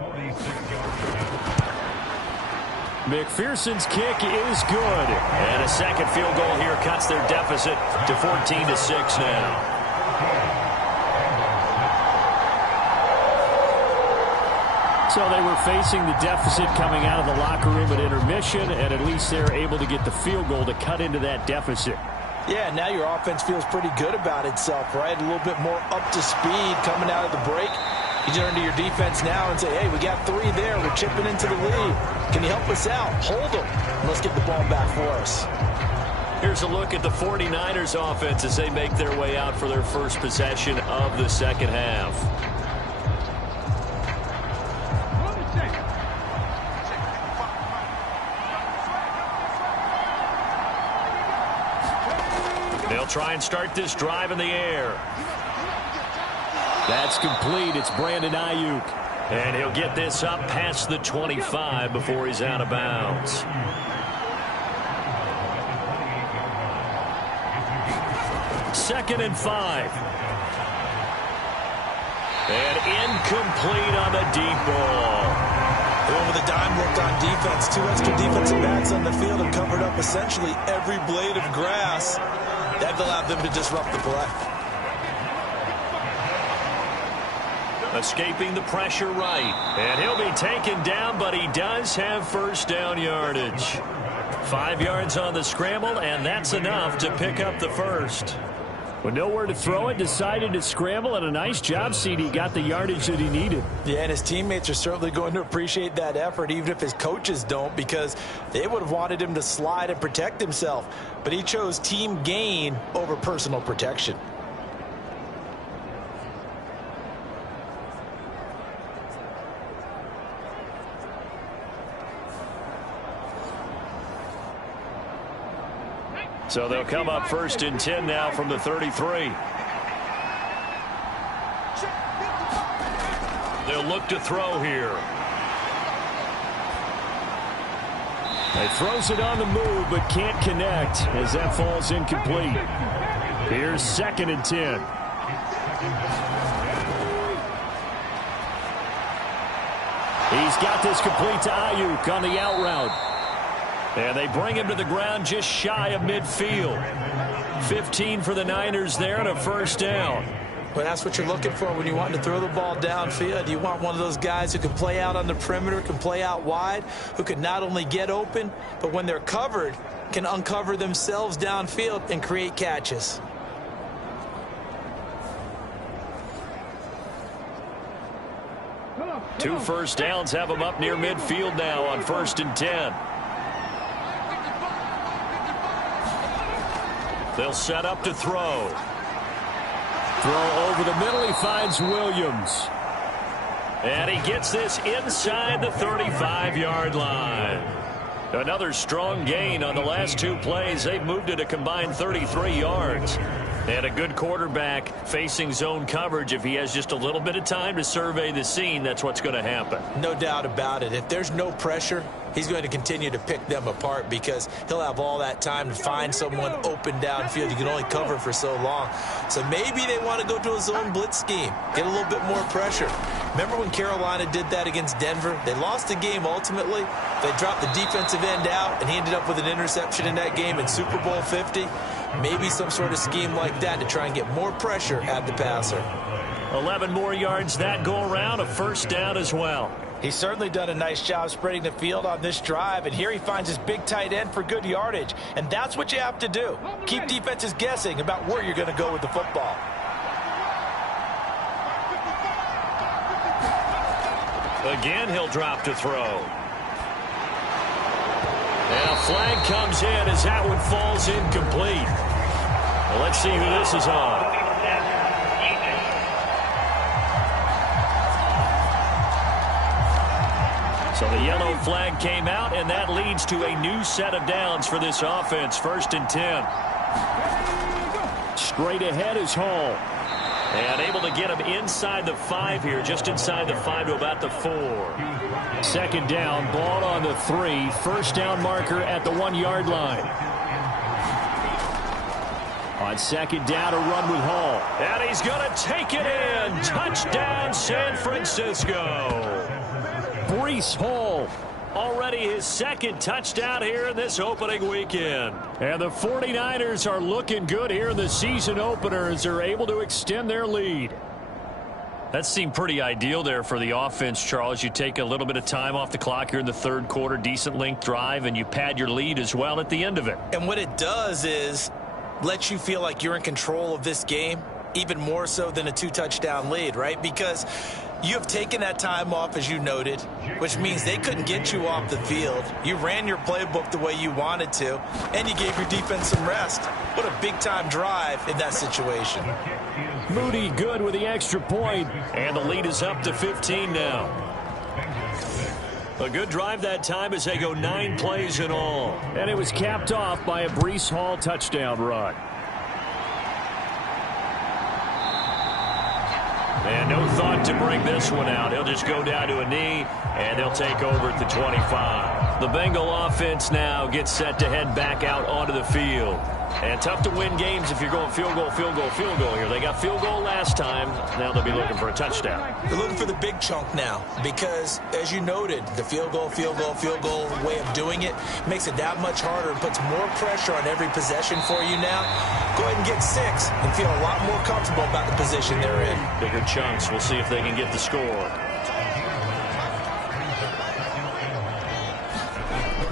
McPherson's kick is good. And a second field goal here cuts their deficit to 14-6 now. So they were facing the deficit coming out of the locker room at intermission, and at least they're able to get the field goal to cut into that deficit. Yeah, now your offense feels pretty good about itself, right? A little bit more up to speed coming out of the break. You turn to your defense now and say, hey, we got 3 there. We're chipping into the lead. Can you help us out? Hold them. Let's get the ball back for us. Here's a look at the 49ers offense as they make their way out for their first possession of the second half. They'll try and start this drive in the air. That's complete. It's Brandon Ayuk. And he'll get this up past the 25 before he's out of bounds. Second and 5. And incomplete on the deep ball. With a dime look on defense, 2 extra defensive backs on the field and covered up essentially every blade of grass. That allowed them to disrupt the play. Escaping the pressure right. And he'll be taken down, but he does have first down yardage. 5 yards on the scramble, and that's enough to pick up the first. With nowhere to throw it, decided to scramble, and a nice job, CD. Got the yardage that he needed. Yeah, and his teammates are certainly going to appreciate that effort, even if his coaches don't, because they would have wanted him to slide and protect himself. But he chose team gain over personal protection. So they'll come up first and 10 now from the 33. They'll look to throw here. He throws it on the move, but can't connect as that falls incomplete. Here's second and 10. He's got this complete to Ayuk on the out route. And they bring him to the ground just shy of midfield. 15 for the Niners there and a first down. Well, that's what you're looking for when you want to throw the ball downfield. You want one of those guys who can play out on the perimeter, can play out wide, who can not only get open, but when they're covered, can uncover themselves downfield and create catches. Two first downs have them up near midfield now on first and 10. They'll set up to throw. Throw over the middle. He finds Williams. And he gets this inside the 35-yard line. Another strong gain on the last 2 plays. They've moved it a combined 33 yards. And a good quarterback facing zone coverage. If he has just a little bit of time to survey the scene, that's what's going to happen. No doubt about it. If there's no pressure, he's going to continue to pick them apart because he'll have all that time to find someone open downfield. You can only cover for so long. So maybe they want to go to a zone blitz scheme, get a little bit more pressure. Remember when Carolina did that against Denver? They lost the game ultimately. They dropped the defensive end out, and he ended up with an interception in that game in Super Bowl 50. Maybe some sort of scheme like that to try and get more pressure at the passer. 11 more yards that go around, a first down as well. He's certainly done a nice job spreading the field on this drive, and here he finds his big tight end for good yardage. And that's what you have to do. Keep defenses guessing about where you're going to go with the football. Again, he'll drop to throw. And a flag comes in as that one falls incomplete. Well, let's see who this is on. So the yellow flag came out, and that leads to a new set of downs for this offense. First and 10. Straight ahead is Hall. And able to get him inside the 5 here, just inside the 5 to about the 4. Second down, ball on the 3. First down marker at the 1-yard line. On second down, a run with Hall. And he's going to take it in. Touchdown, San Francisco. Breece Hall. Already his second touchdown here in this opening weekend. And the 49ers are looking good here in the season opener as they're able to extend their lead. That seemed pretty ideal there for the offense, Charles. You take a little bit of time off the clock here in the third quarter, decent length drive, and you pad your lead as well at the end of it. And what it does is let you feel like you're in control of this game, even more so than a 2-touchdown lead, right? Because you have taken that time off, as you noted, which means they couldn't get you off the field. You ran your playbook the way you wanted to, and you gave your defense some rest. What a big-time drive in that situation. Moody good with the extra point. And the lead is up to 15 now. A good drive that time as they go 9 plays in all. And it was capped off by a Breece Hall touchdown run. And no thought to bring this one out. He'll just go down to a knee, and they'll take over at the 25. The Bengal offense now gets set to head back out onto the field. And tough to win games if you're going field goal, field goal, field goal here. They got field goal last time. Now they'll be looking for a touchdown. They're looking for the big chunk now because, as you noted, the field goal way of doing it makes it that much harder and puts more pressure on every possession for you now. Go ahead and get 6 and feel a lot more comfortable about the position they're in. Bigger chunks. We'll see if they can get the score.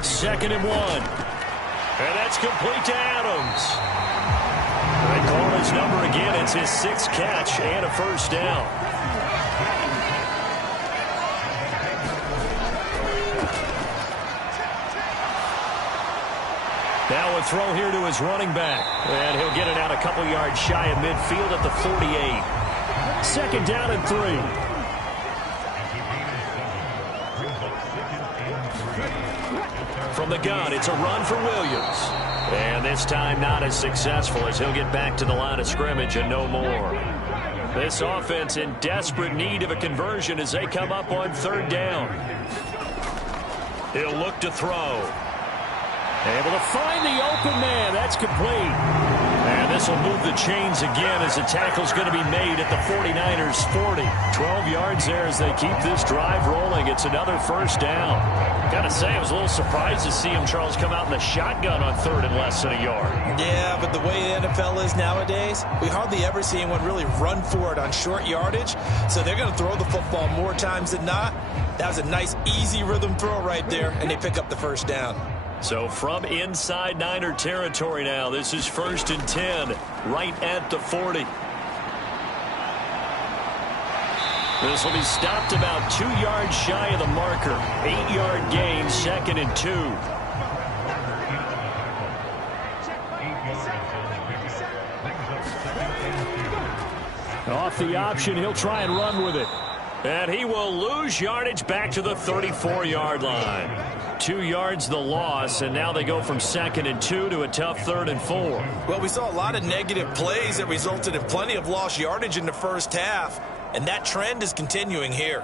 2nd and 1. And that's complete to Adams. They call his number again. It's his 6th catch and a first down. Now a throw here to his running back. And he'll get it out a couple yards shy of midfield at the 48. 2nd down and 3. From the gun, it's a run for Williams. And this time not as successful as he'll get back to the line of scrimmage and no more. This offense in desperate need of a conversion as they come up on 3rd down. He'll look to throw. Able to find the open man. That's complete. And this will move the chains again as the tackle's going to be made at the 49ers 40. 12 yards there as they keep this drive rolling. It's another first down. Gotta say, I was a little surprised to see him, Charles, come out in the shotgun on 3rd and less than a yard. Yeah, but the way the NFL is nowadays, we hardly ever see anyone really run for it on short yardage. So they're going to throw the football more times than not. That was a nice, easy rhythm throw right there, and they pick up the first down. So from inside Niner territory now, this is 1st and 10, right at the 40. This will be stopped about 2 yards shy of the marker. 8-yard gain, 2nd and 2. Off the option, he'll try and run with it. And he will lose yardage back to the 34-yard line. 2 yards the loss, and now they go from 2nd and 2 to a tough 3rd and 4. Well, we saw a lot of negative plays that resulted in plenty of lost yardage in the first half, and that trend is continuing here.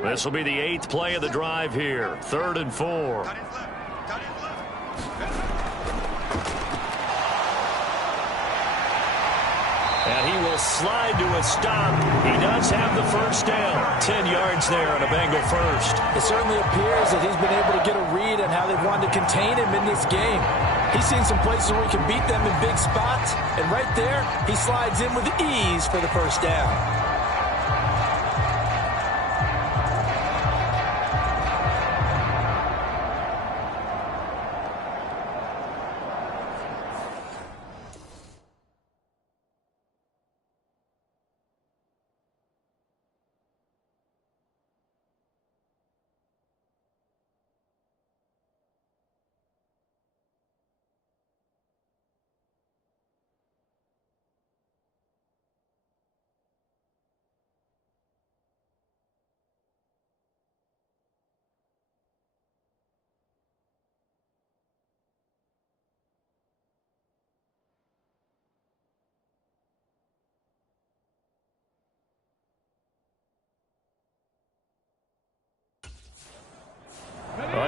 This will be the 8th play of the drive here. 3rd and 4. And he will slide to a stop. He does have the first down. 10 yards there and a Bengal first. It certainly appears that he's been able to get a read on how they've wanted to contain him in this game. He's seen some places where he can beat them in big spots. And right there, he slides in with ease for the first down.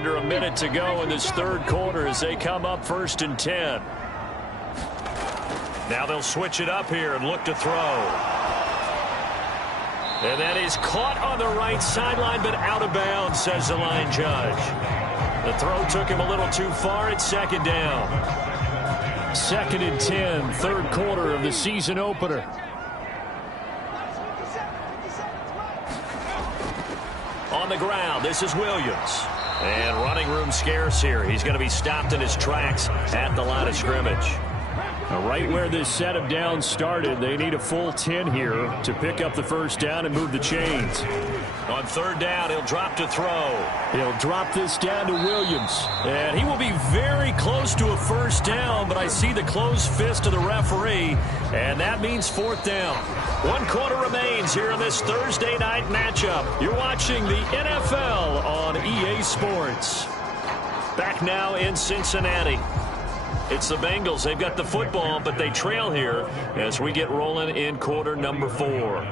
Under a minute to go in this third quarter as they come up 1st and 10. Now they'll switch it up here and look to throw. And that is caught on the right sideline, but out of bounds, says the line judge. The throw took him a little too far. It's 2nd down. 2nd and 10, third quarter of the season opener. On the ground, this is Williams. And running room scarce here. He's going to be stopped in his tracks at the line of scrimmage. Right where this set of downs started, they need a full 10 here to pick up the first down and move the chains. On 3rd down, he'll drop to throw. He'll drop this down to Williams. And he will be very close to a first down, but I see the closed fist of the referee, and that means 4th down. 1 quarter remains here in this Thursday night matchup. You're watching the NFL on EA Sports. Back now in Cincinnati. It's the Bengals. They've got the football, but they trail here as we get rolling in quarter number 4.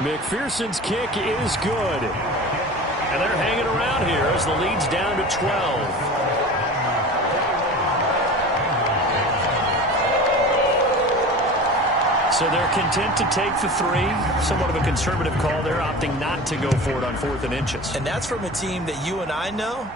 McPherson's kick is good. And they're hanging around here as the lead's down to 12. So they're content to take the 3. Somewhat of a conservative call. They're opting not to go for it on 4th and inches. And that's from a team that you and I know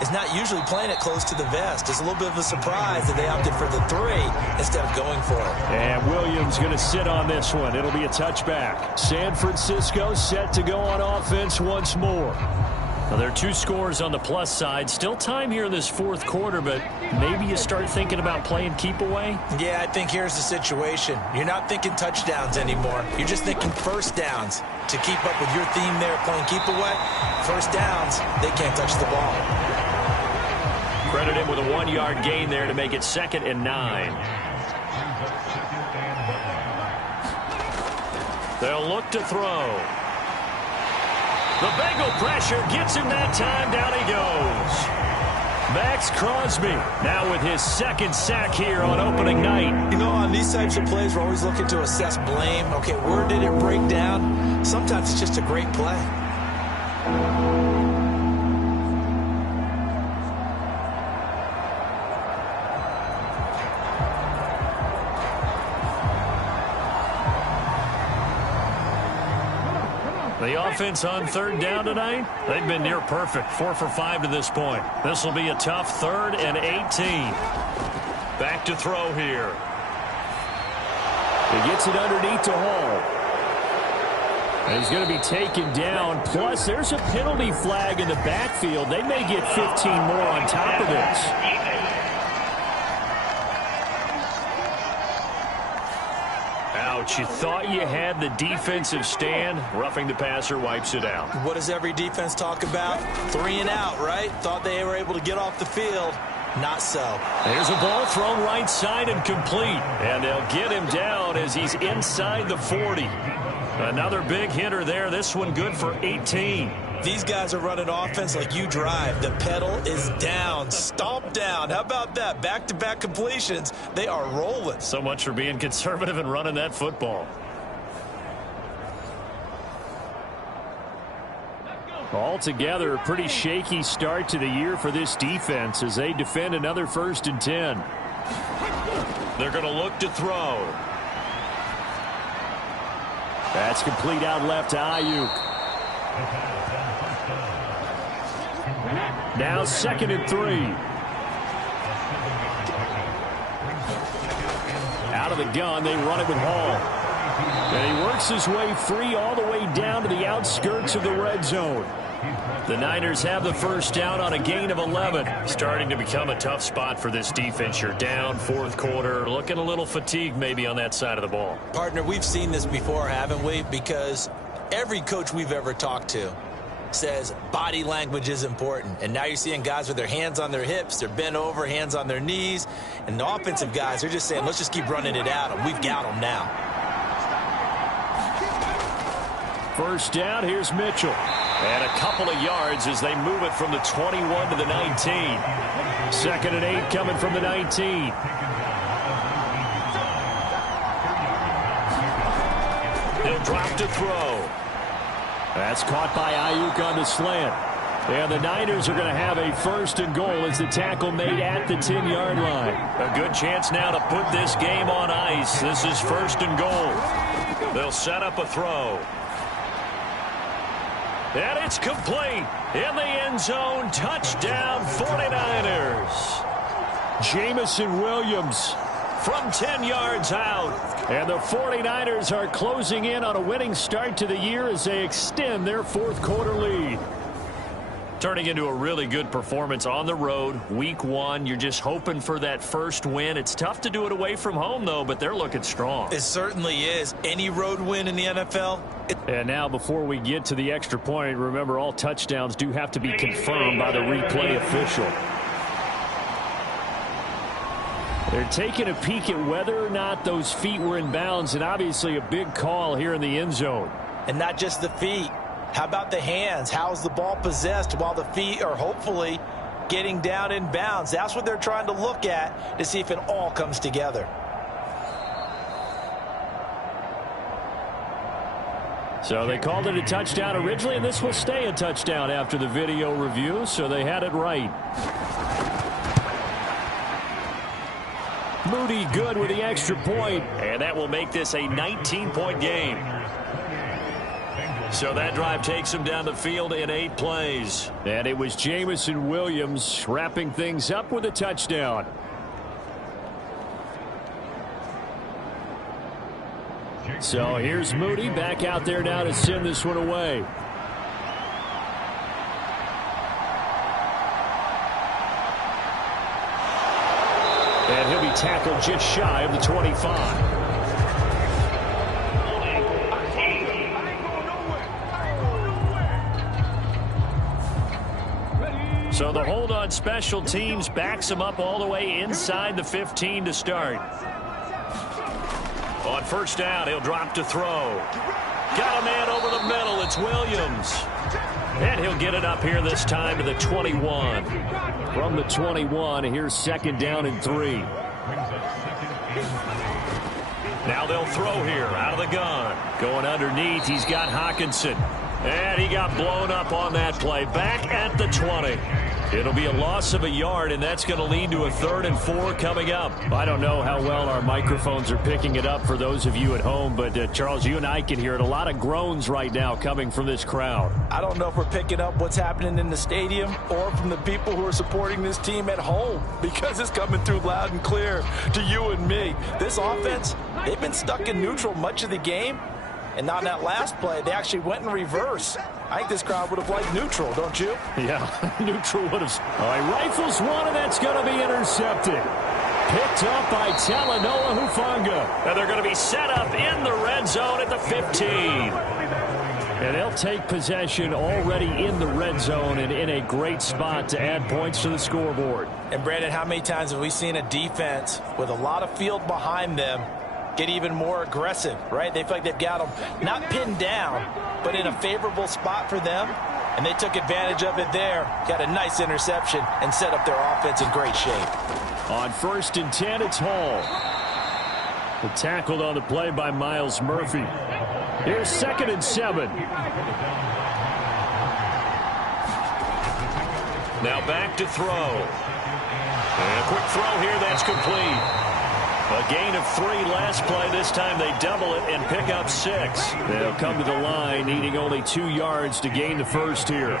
is not usually playing it close to the vest. It's a little bit of a surprise that they opted for the 3 instead of going for it. And Williams going to sit on this one. It'll be a touchback. San Francisco set to go on offense once more. Well, there are 2 scores on the plus side. Still time here in this 4th quarter, but maybe you start thinking about playing keep away? Yeah, I think here's the situation. You're not thinking touchdowns anymore. You're just thinking first downs. To keep up with your theme there, playing keep away, first downs, they can't touch the ball. Credit him with a 1-yard gain there to make it 2nd and 9. They'll look to throw. The Bengal pressure gets him that time. Down he goes. Max Crosby now with his 2nd sack here on opening night. You know, on these types of plays, we're always looking to assess blame. Okay, where did it break down? Sometimes it's just a great play. The offense on 3rd down tonight, they've been near perfect. 4 for 5 to this point. This will be a tough 3rd and 18. Back to throw here. He gets it underneath to Hall. And he's going to be taken down. Plus, there's a penalty flag in the backfield. They may get 15 more on top of this. Ouch, you thought you had the defensive stand. Roughing the passer wipes it out. What does every defense talk about? 3 and out, right? Thought they were able to get off the field. Not so. There's a ball thrown right side and complete. And they'll get him down as he's inside the 40. Another big hitter there. This one good for 18. These guys are running offense like you drive. The pedal is down. Stomp down. How about that? Back-to-back completions. They are rolling. So much for being conservative and running that football. Altogether, a pretty shaky start to the year for this defense as they defend another 1st and 10. They're going to look to throw. That's complete out left to Ayuk. Now 2nd and 3. Out of the gun, they run it with Hall. And he works his way free all the way down to the outskirts of the red zone. The Niners have the first down on a gain of 11. Starting to become a tough spot for this defense. You're down 4th quarter. Looking a little fatigued maybe on that side of the ball. Partner, we've seen this before, haven't we? Because every coach we've ever talked to says body language is important. And now you're seeing guys with their hands on their hips, they're bent over, hands on their knees. And the offensive guys are just saying, let's just keep running it at them. We've got them now. First down, here's Mitchell. And a couple of yards as they move it from the 21 to the 19. 2nd and 8 coming from the 19. He'll drop to throw. That's caught by Ayuk on the slant. And the Niners are going to have a first and goal as the tackle made at the 10-yard line. A good chance now to put this game on ice. This is first and goal. They'll set up a throw. And it's complete. In the end zone, touchdown 49ers. Jamison Williams from 10 yards out. And the 49ers are closing in on a winning start to the year as they extend their fourth quarter lead. Turning into a really good performance on the road. Week 1, you're just hoping for that first win. It's tough to do it away from home, though, but they're looking strong. It certainly is. Any road win in the NFL. And now before we get to the extra point, remember all touchdowns do have to be confirmed by the replay official. They're taking a peek at whether or not those feet were in bounds, and obviously a big call here in the end zone. And not just the feet. How about the hands? How's the ball possessed while the feet are hopefully getting down in bounds? That's what they're trying to look at to see if it all comes together. So they called it a touchdown originally, and this will stay a touchdown after the video review, so they had it right. Moody good with the extra point. And that will make this a 19-point game. So that drive takes him down the field in 8 plays. And it was Jamison Williams wrapping things up with a touchdown. So here's Moody back out there now to send this one away. And he'll be tackled just shy of the 25. So the hold on special teams backs him up all the way inside the 15 to start. On first down, he'll drop to throw. Got a man over the middle. It's Williams. And he'll get it up here this time to the 21. From the 21, here's second down and 3. Now they'll throw here out of the gun. Going underneath, he's got Hockenson. And he got blown up on that play. Back at the 20. It'll be a loss of a yard, and that's going to lead to a 3rd and 4 coming up. I don't know how well our microphones are picking it up for those of you at home, but Charles, you and I can hear it. A lot of groans right now coming from this crowd. I don't know if we're picking up what's happening in the stadium or from the people who are supporting this team at home, because it's coming through loud and clear to you and me. This offense, they've been stuck in neutral much of the game. And on that last play, they actually went in reverse. I think this crowd would have liked neutral, don't you? Yeah, neutral would have. All right, rifles one, and that's going to be intercepted. Picked up by Talanoa Hufanga. And they're going to be set up in the red zone at the 15. And they'll take possession already in the red zone and in a great spot to add points to the scoreboard. And, Brandon, how many times have we seen a defense with a lot of field behind them get even more aggressive, right? They feel like they've got them not pinned down, but in a favorable spot for them, and they took advantage of it there. Got a nice interception and set up their offense in great shape. On 1st and 10, it's Hall. Tackled on the play by Miles Murphy. Here's 2nd and 7. Now back to throw. And a quick throw here, that's complete. A gain of 3 last play. This time they double it and pick up 6. They'll come to the line needing only 2 yards to gain the first here.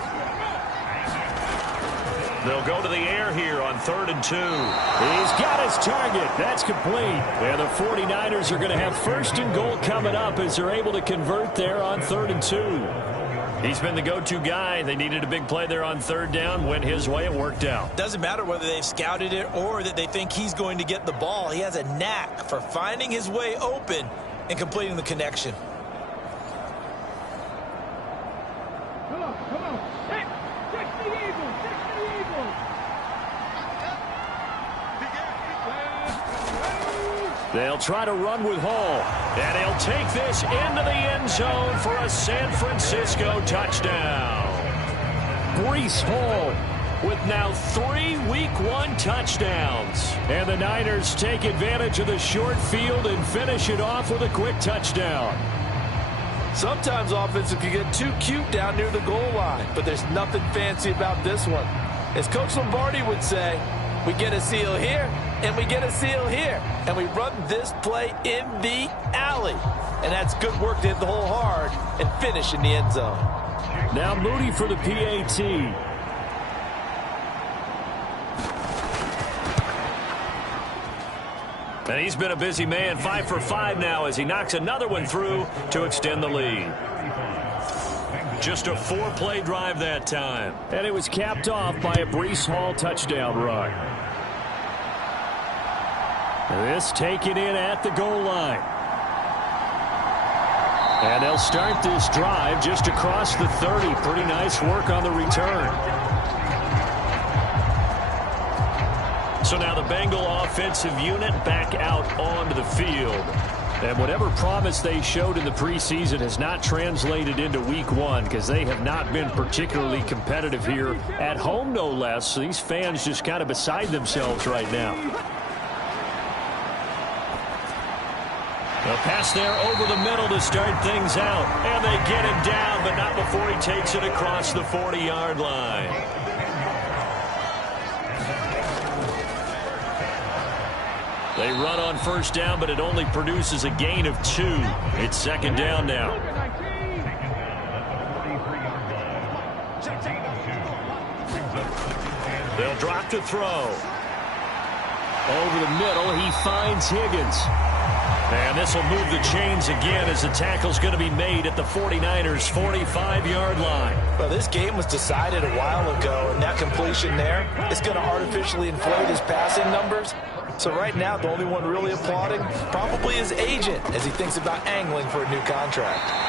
They'll go to the air here on 3rd and 2. He's got his target. That's complete. And the 49ers are going to have 1st and goal coming up as they're able to convert there on 3rd and 2. He's been the go-to guy. They needed a big play there on 3rd down. Went his way. It worked out. Doesn't matter whether they've scouted it or that they think he's going to get the ball. He has a knack for finding his way open and completing the connection. Come on. Hey, check the Eagles. They'll try to run with Hall. And he'll take this into the end zone for a San Francisco touchdown. Breece Hall with now 3 Week 1 touchdowns. And the Niners take advantage of the short field and finish it off with a quick touchdown. Sometimes offenses can get too cute down near the goal line, but there's nothing fancy about this one. As Coach Lombardi would say, we get a seal here, and we get a seal here, and we run this play in the alley. And that's good work to hit the hole hard and finish in the end zone. Now Moody for the PAT. And he's been a busy man, 5 for 5 now as he knocks another one through to extend the lead. Just a 4-play drive that time. And it was capped off by a Breece Hall touchdown run. This taken in at the goal line. And they'll start this drive just across the 30. Pretty nice work on the return. So now the Bengal offensive unit back out onto the field. And whatever promise they showed in the preseason has not translated into week 1 because they have not been particularly competitive here at home, no less. So these fans just kind of beside themselves right now. A pass there over the middle to start things out. And they get him down, but not before he takes it across the 40-yard line. They run on first down, but it only produces a gain of 2. It's second down now. They'll drop to throw. Over the middle, he finds Higgins. And this will move the chains again as the tackle's going to be made at the 49ers' 45-yard line. Well, this game was decided a while ago, and that completion there is going to artificially inflate his passing numbers. So right now, the only one really applauding probably his agent as he thinks about angling for a new contract.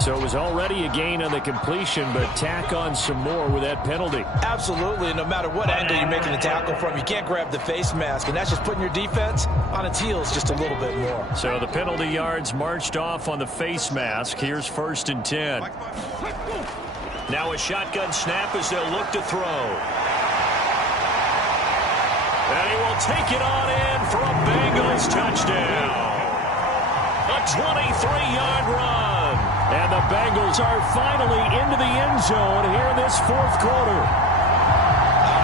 So it was already a gain on the completion, but tack on some more with that penalty. Absolutely. No matter what angle you're making the tackle from, you can't grab the face mask, and that's just putting your defense on its heels just a little bit more. So the penalty yards marched off on the face mask. Here's 1st and 10. Now a shotgun snap as they'll look to throw. And he will take it on in for a Bengals touchdown. A 23-yard run. And the Bengals are finally into the end zone here in this 4th quarter.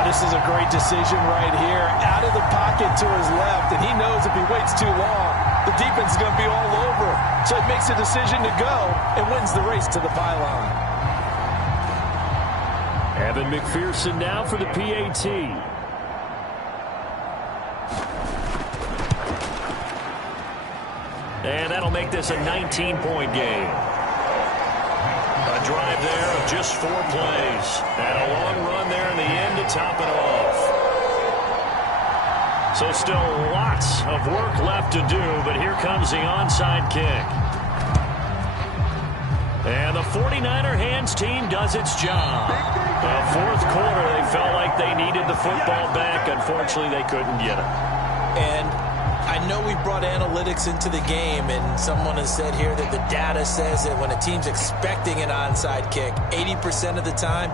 This is a great decision right here. Out of the pocket to his left, and he knows if he waits too long, the defense is going to be all over him. So he makes a decision to go and wins the race to the pylon. Evan McPherson now for the PAT. And that'll make this a 19-point game. A drive there of just 4 plays. And a long run there in the end to top it off. So still lots of work left to do, but here comes the onside kick. And the 49er hands team does its job. The 4th quarter, they felt like they needed the football back. Unfortunately, they couldn't get it. And I know we brought analytics into the game, and someone has said here that the data says that when a team's expecting an onside kick, 80% of the time,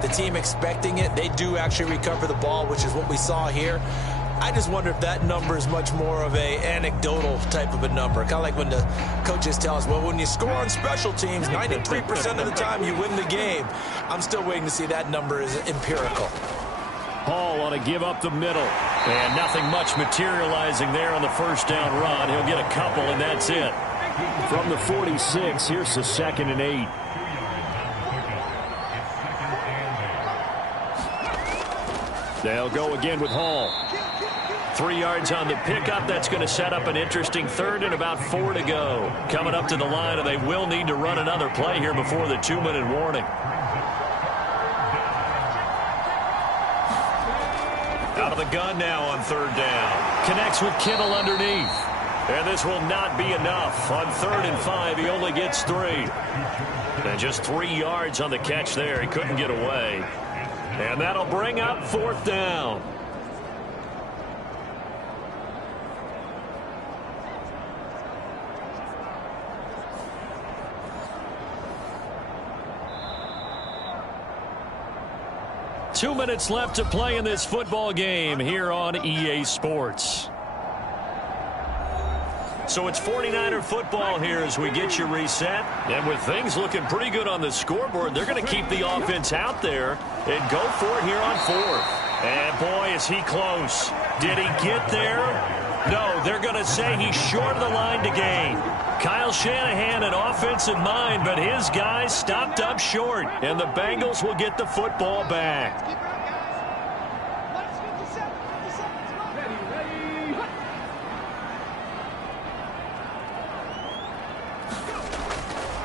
the team expecting it, they do actually recover the ball, which is what we saw here. I just wonder if that number is much more of a anecdotal type of a number. Kind of like when the coaches tell us, well, when you score on special teams, 93% of the time you win the game. I'm still waiting to see that number is empirical. Hall on a give up the middle. And nothing much materializing there on the first down run. He'll get a couple, and that's it. From the 46, here's the 2nd and 8. They'll go again with Hall. 3 yards on the pickup. That's going to set up an interesting 3rd and about 4 to go. Coming up to the line, and they will need to run another play here before the 2-minute warning. Out of the gun now on 3rd down. Connects with Kittle underneath. And this will not be enough. On 3rd and 5, he only gets 3. And just 3 yards on the catch there. He couldn't get away. And that'll bring up 4th down. 2 minutes left to play in this football game here on EA Sports. So it's 49er football here as we get you reset. And with things looking pretty good on the scoreboard, they're going to keep the offense out there and go for it here on 4th. And boy, is he close. Did he get there? No, they're going to say he's short of the line to gain. Kyle Shanahan, an offensive mind, but his guys stopped up short. And the Bengals will get the football back.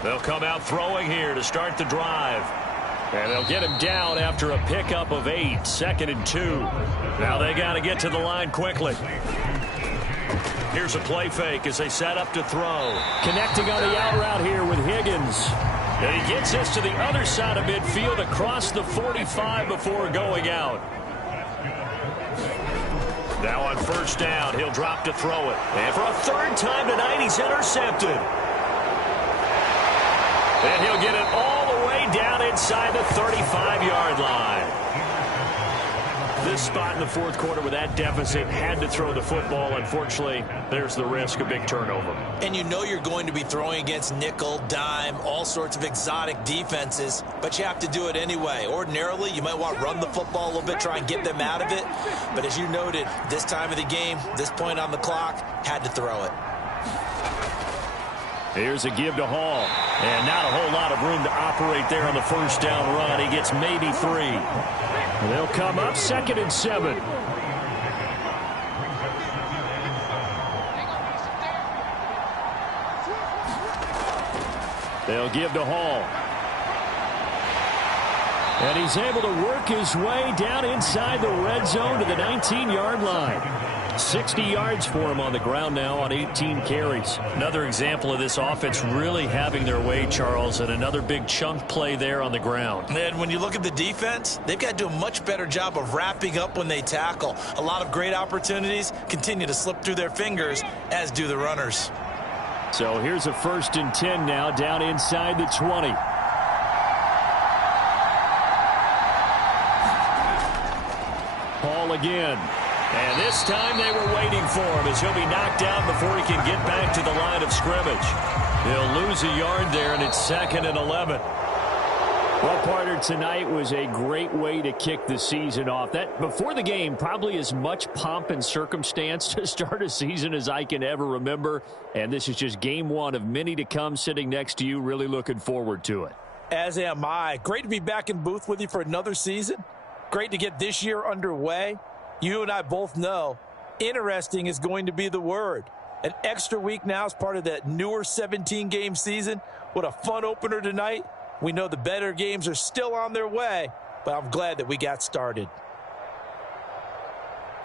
They'll come out throwing here to start the drive. And they'll get him down after a pickup of 8, 2nd and 2. Now they got to get to the line quickly. Here's a play fake as they set up to throw. Connecting on the out route here with Higgins. And he gets this to the other side of midfield across the 45 before going out. Now on first down, he'll drop to throw it. And for a 3rd time tonight, he's intercepted. And he'll get it all the way down inside the 35-yard line. This spot in the 4th quarter with that deficit had to throw the football. Unfortunately, there's the risk of big turnover. And you know you're going to be throwing against nickel, dime, all sorts of exotic defenses, but you have to do it anyway. Ordinarily, you might want to run the football a little bit, try and get them out of it. But as you noted, this time of the game, this point on the clock, had to throw it. Here's a give to Hall. And not a whole lot of room to operate there on the first down run. He gets maybe 3. They'll come up 2nd and 7. They'll give to Hall. And he's able to work his way down inside the red zone to the 19-yard line. 60 yards for him on the ground now on 18 carries. Another example of this offense really having their way, Charles, and another big chunk play there on the ground. And when you look at the defense, they've got to do a much better job of wrapping up when they tackle. A lot of great opportunities continue to slip through their fingers, as do the runners. So here's a 1st and 10 now down inside the 20. Hall again. And this time they were waiting for him as he'll be knocked down before he can get back to the line of scrimmage. He'll lose a yard there, and it's 2nd and 11. Well, partner, tonight was a great way to kick the season off. That before the game, probably as much pomp and circumstance to start a season as I can ever remember. And this is just game 1 of many to come sitting next to you. Really looking forward to it. As am I. Great to be back in booth with you for another season. Great to get this year underway. You and I both know interesting is going to be the word. An extra week now is part of that newer 17-game season. What a fun opener tonight. We know the better games are still on their way, but I'm glad that we got started.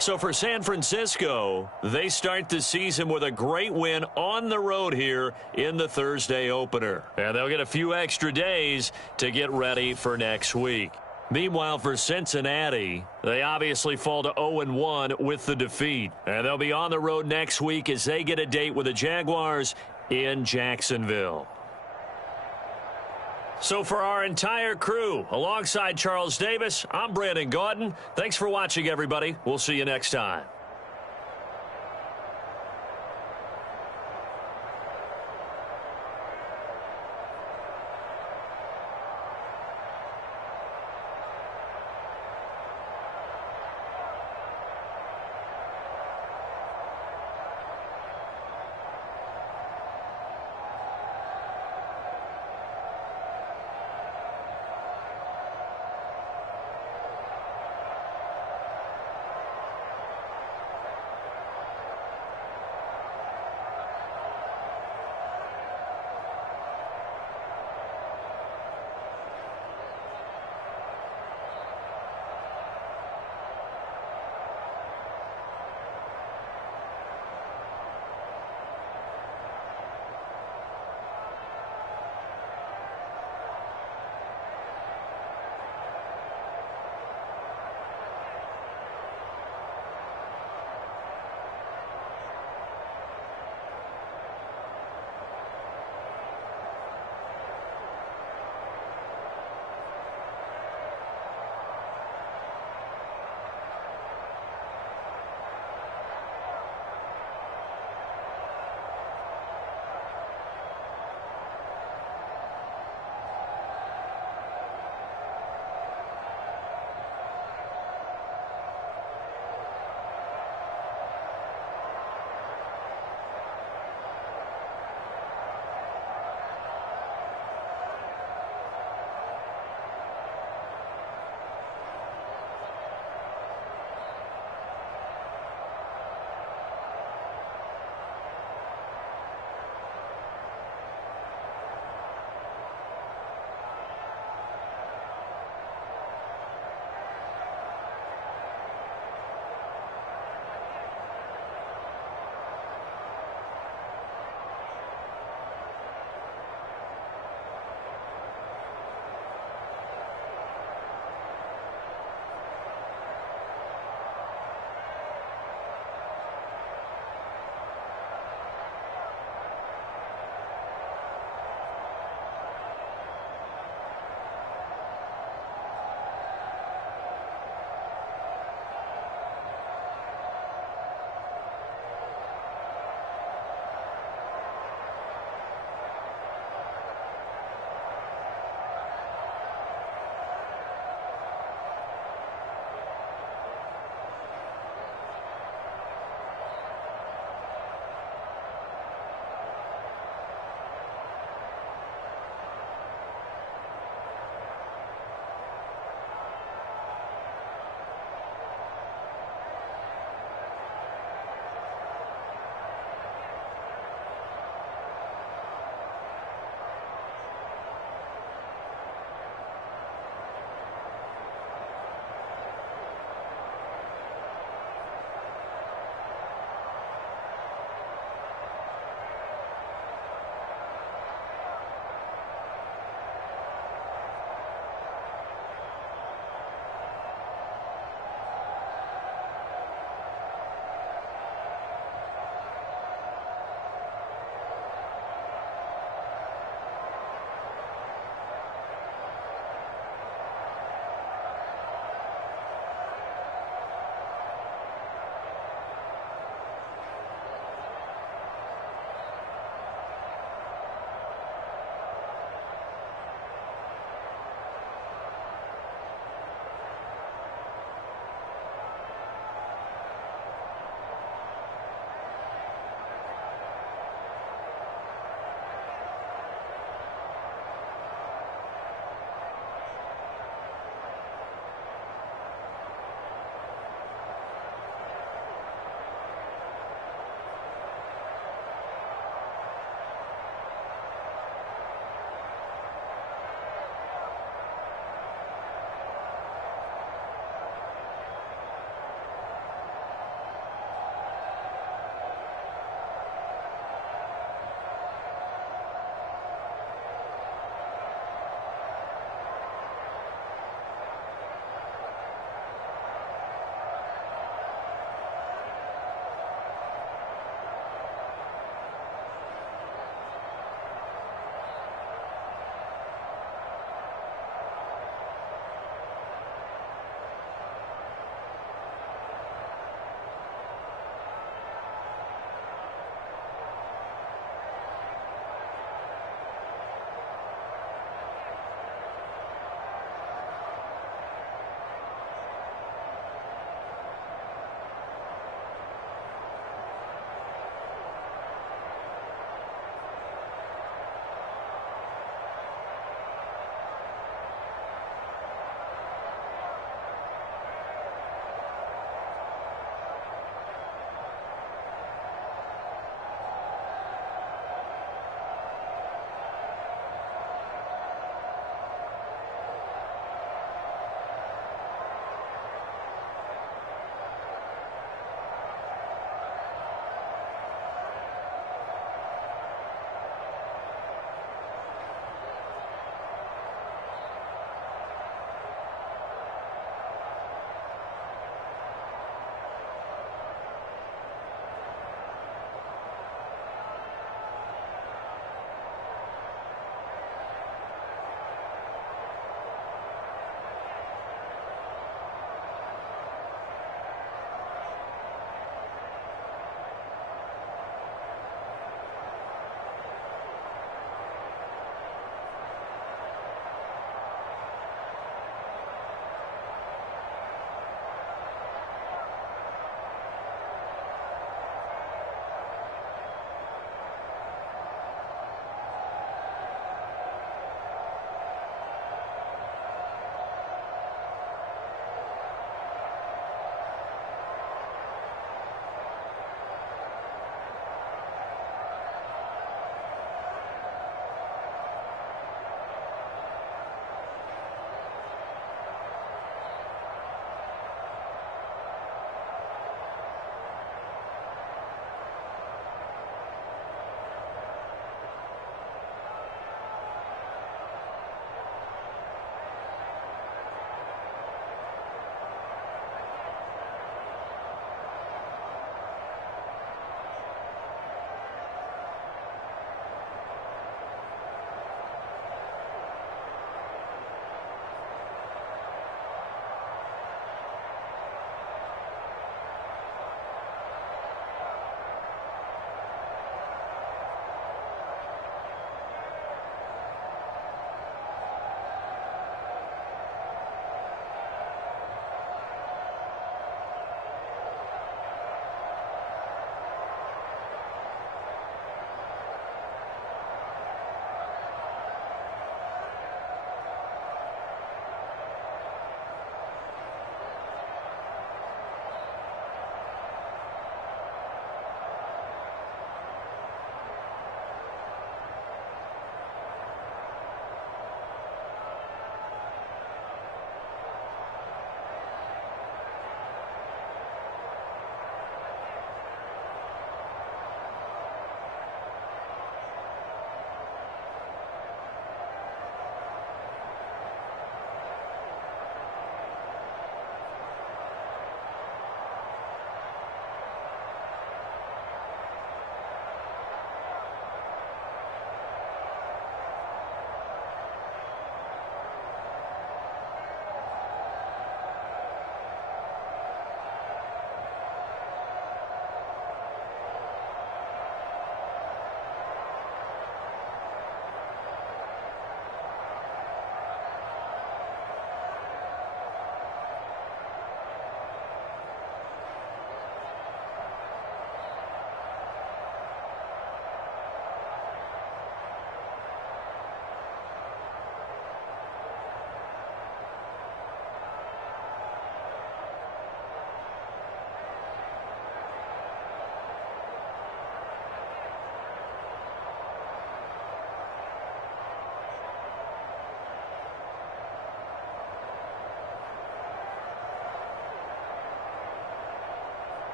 So for San Francisco, they start the season with a great win on the road here in the Thursday opener. And they'll get a few extra days to get ready for next week. Meanwhile, for Cincinnati, they obviously fall to 0-1 with the defeat. And they'll be on the road next week as they get a date with the Jaguars in Jacksonville. So for our entire crew, alongside Charles Davis, I'm Brandon Gaudin. Thanks for watching, everybody. We'll see you next time.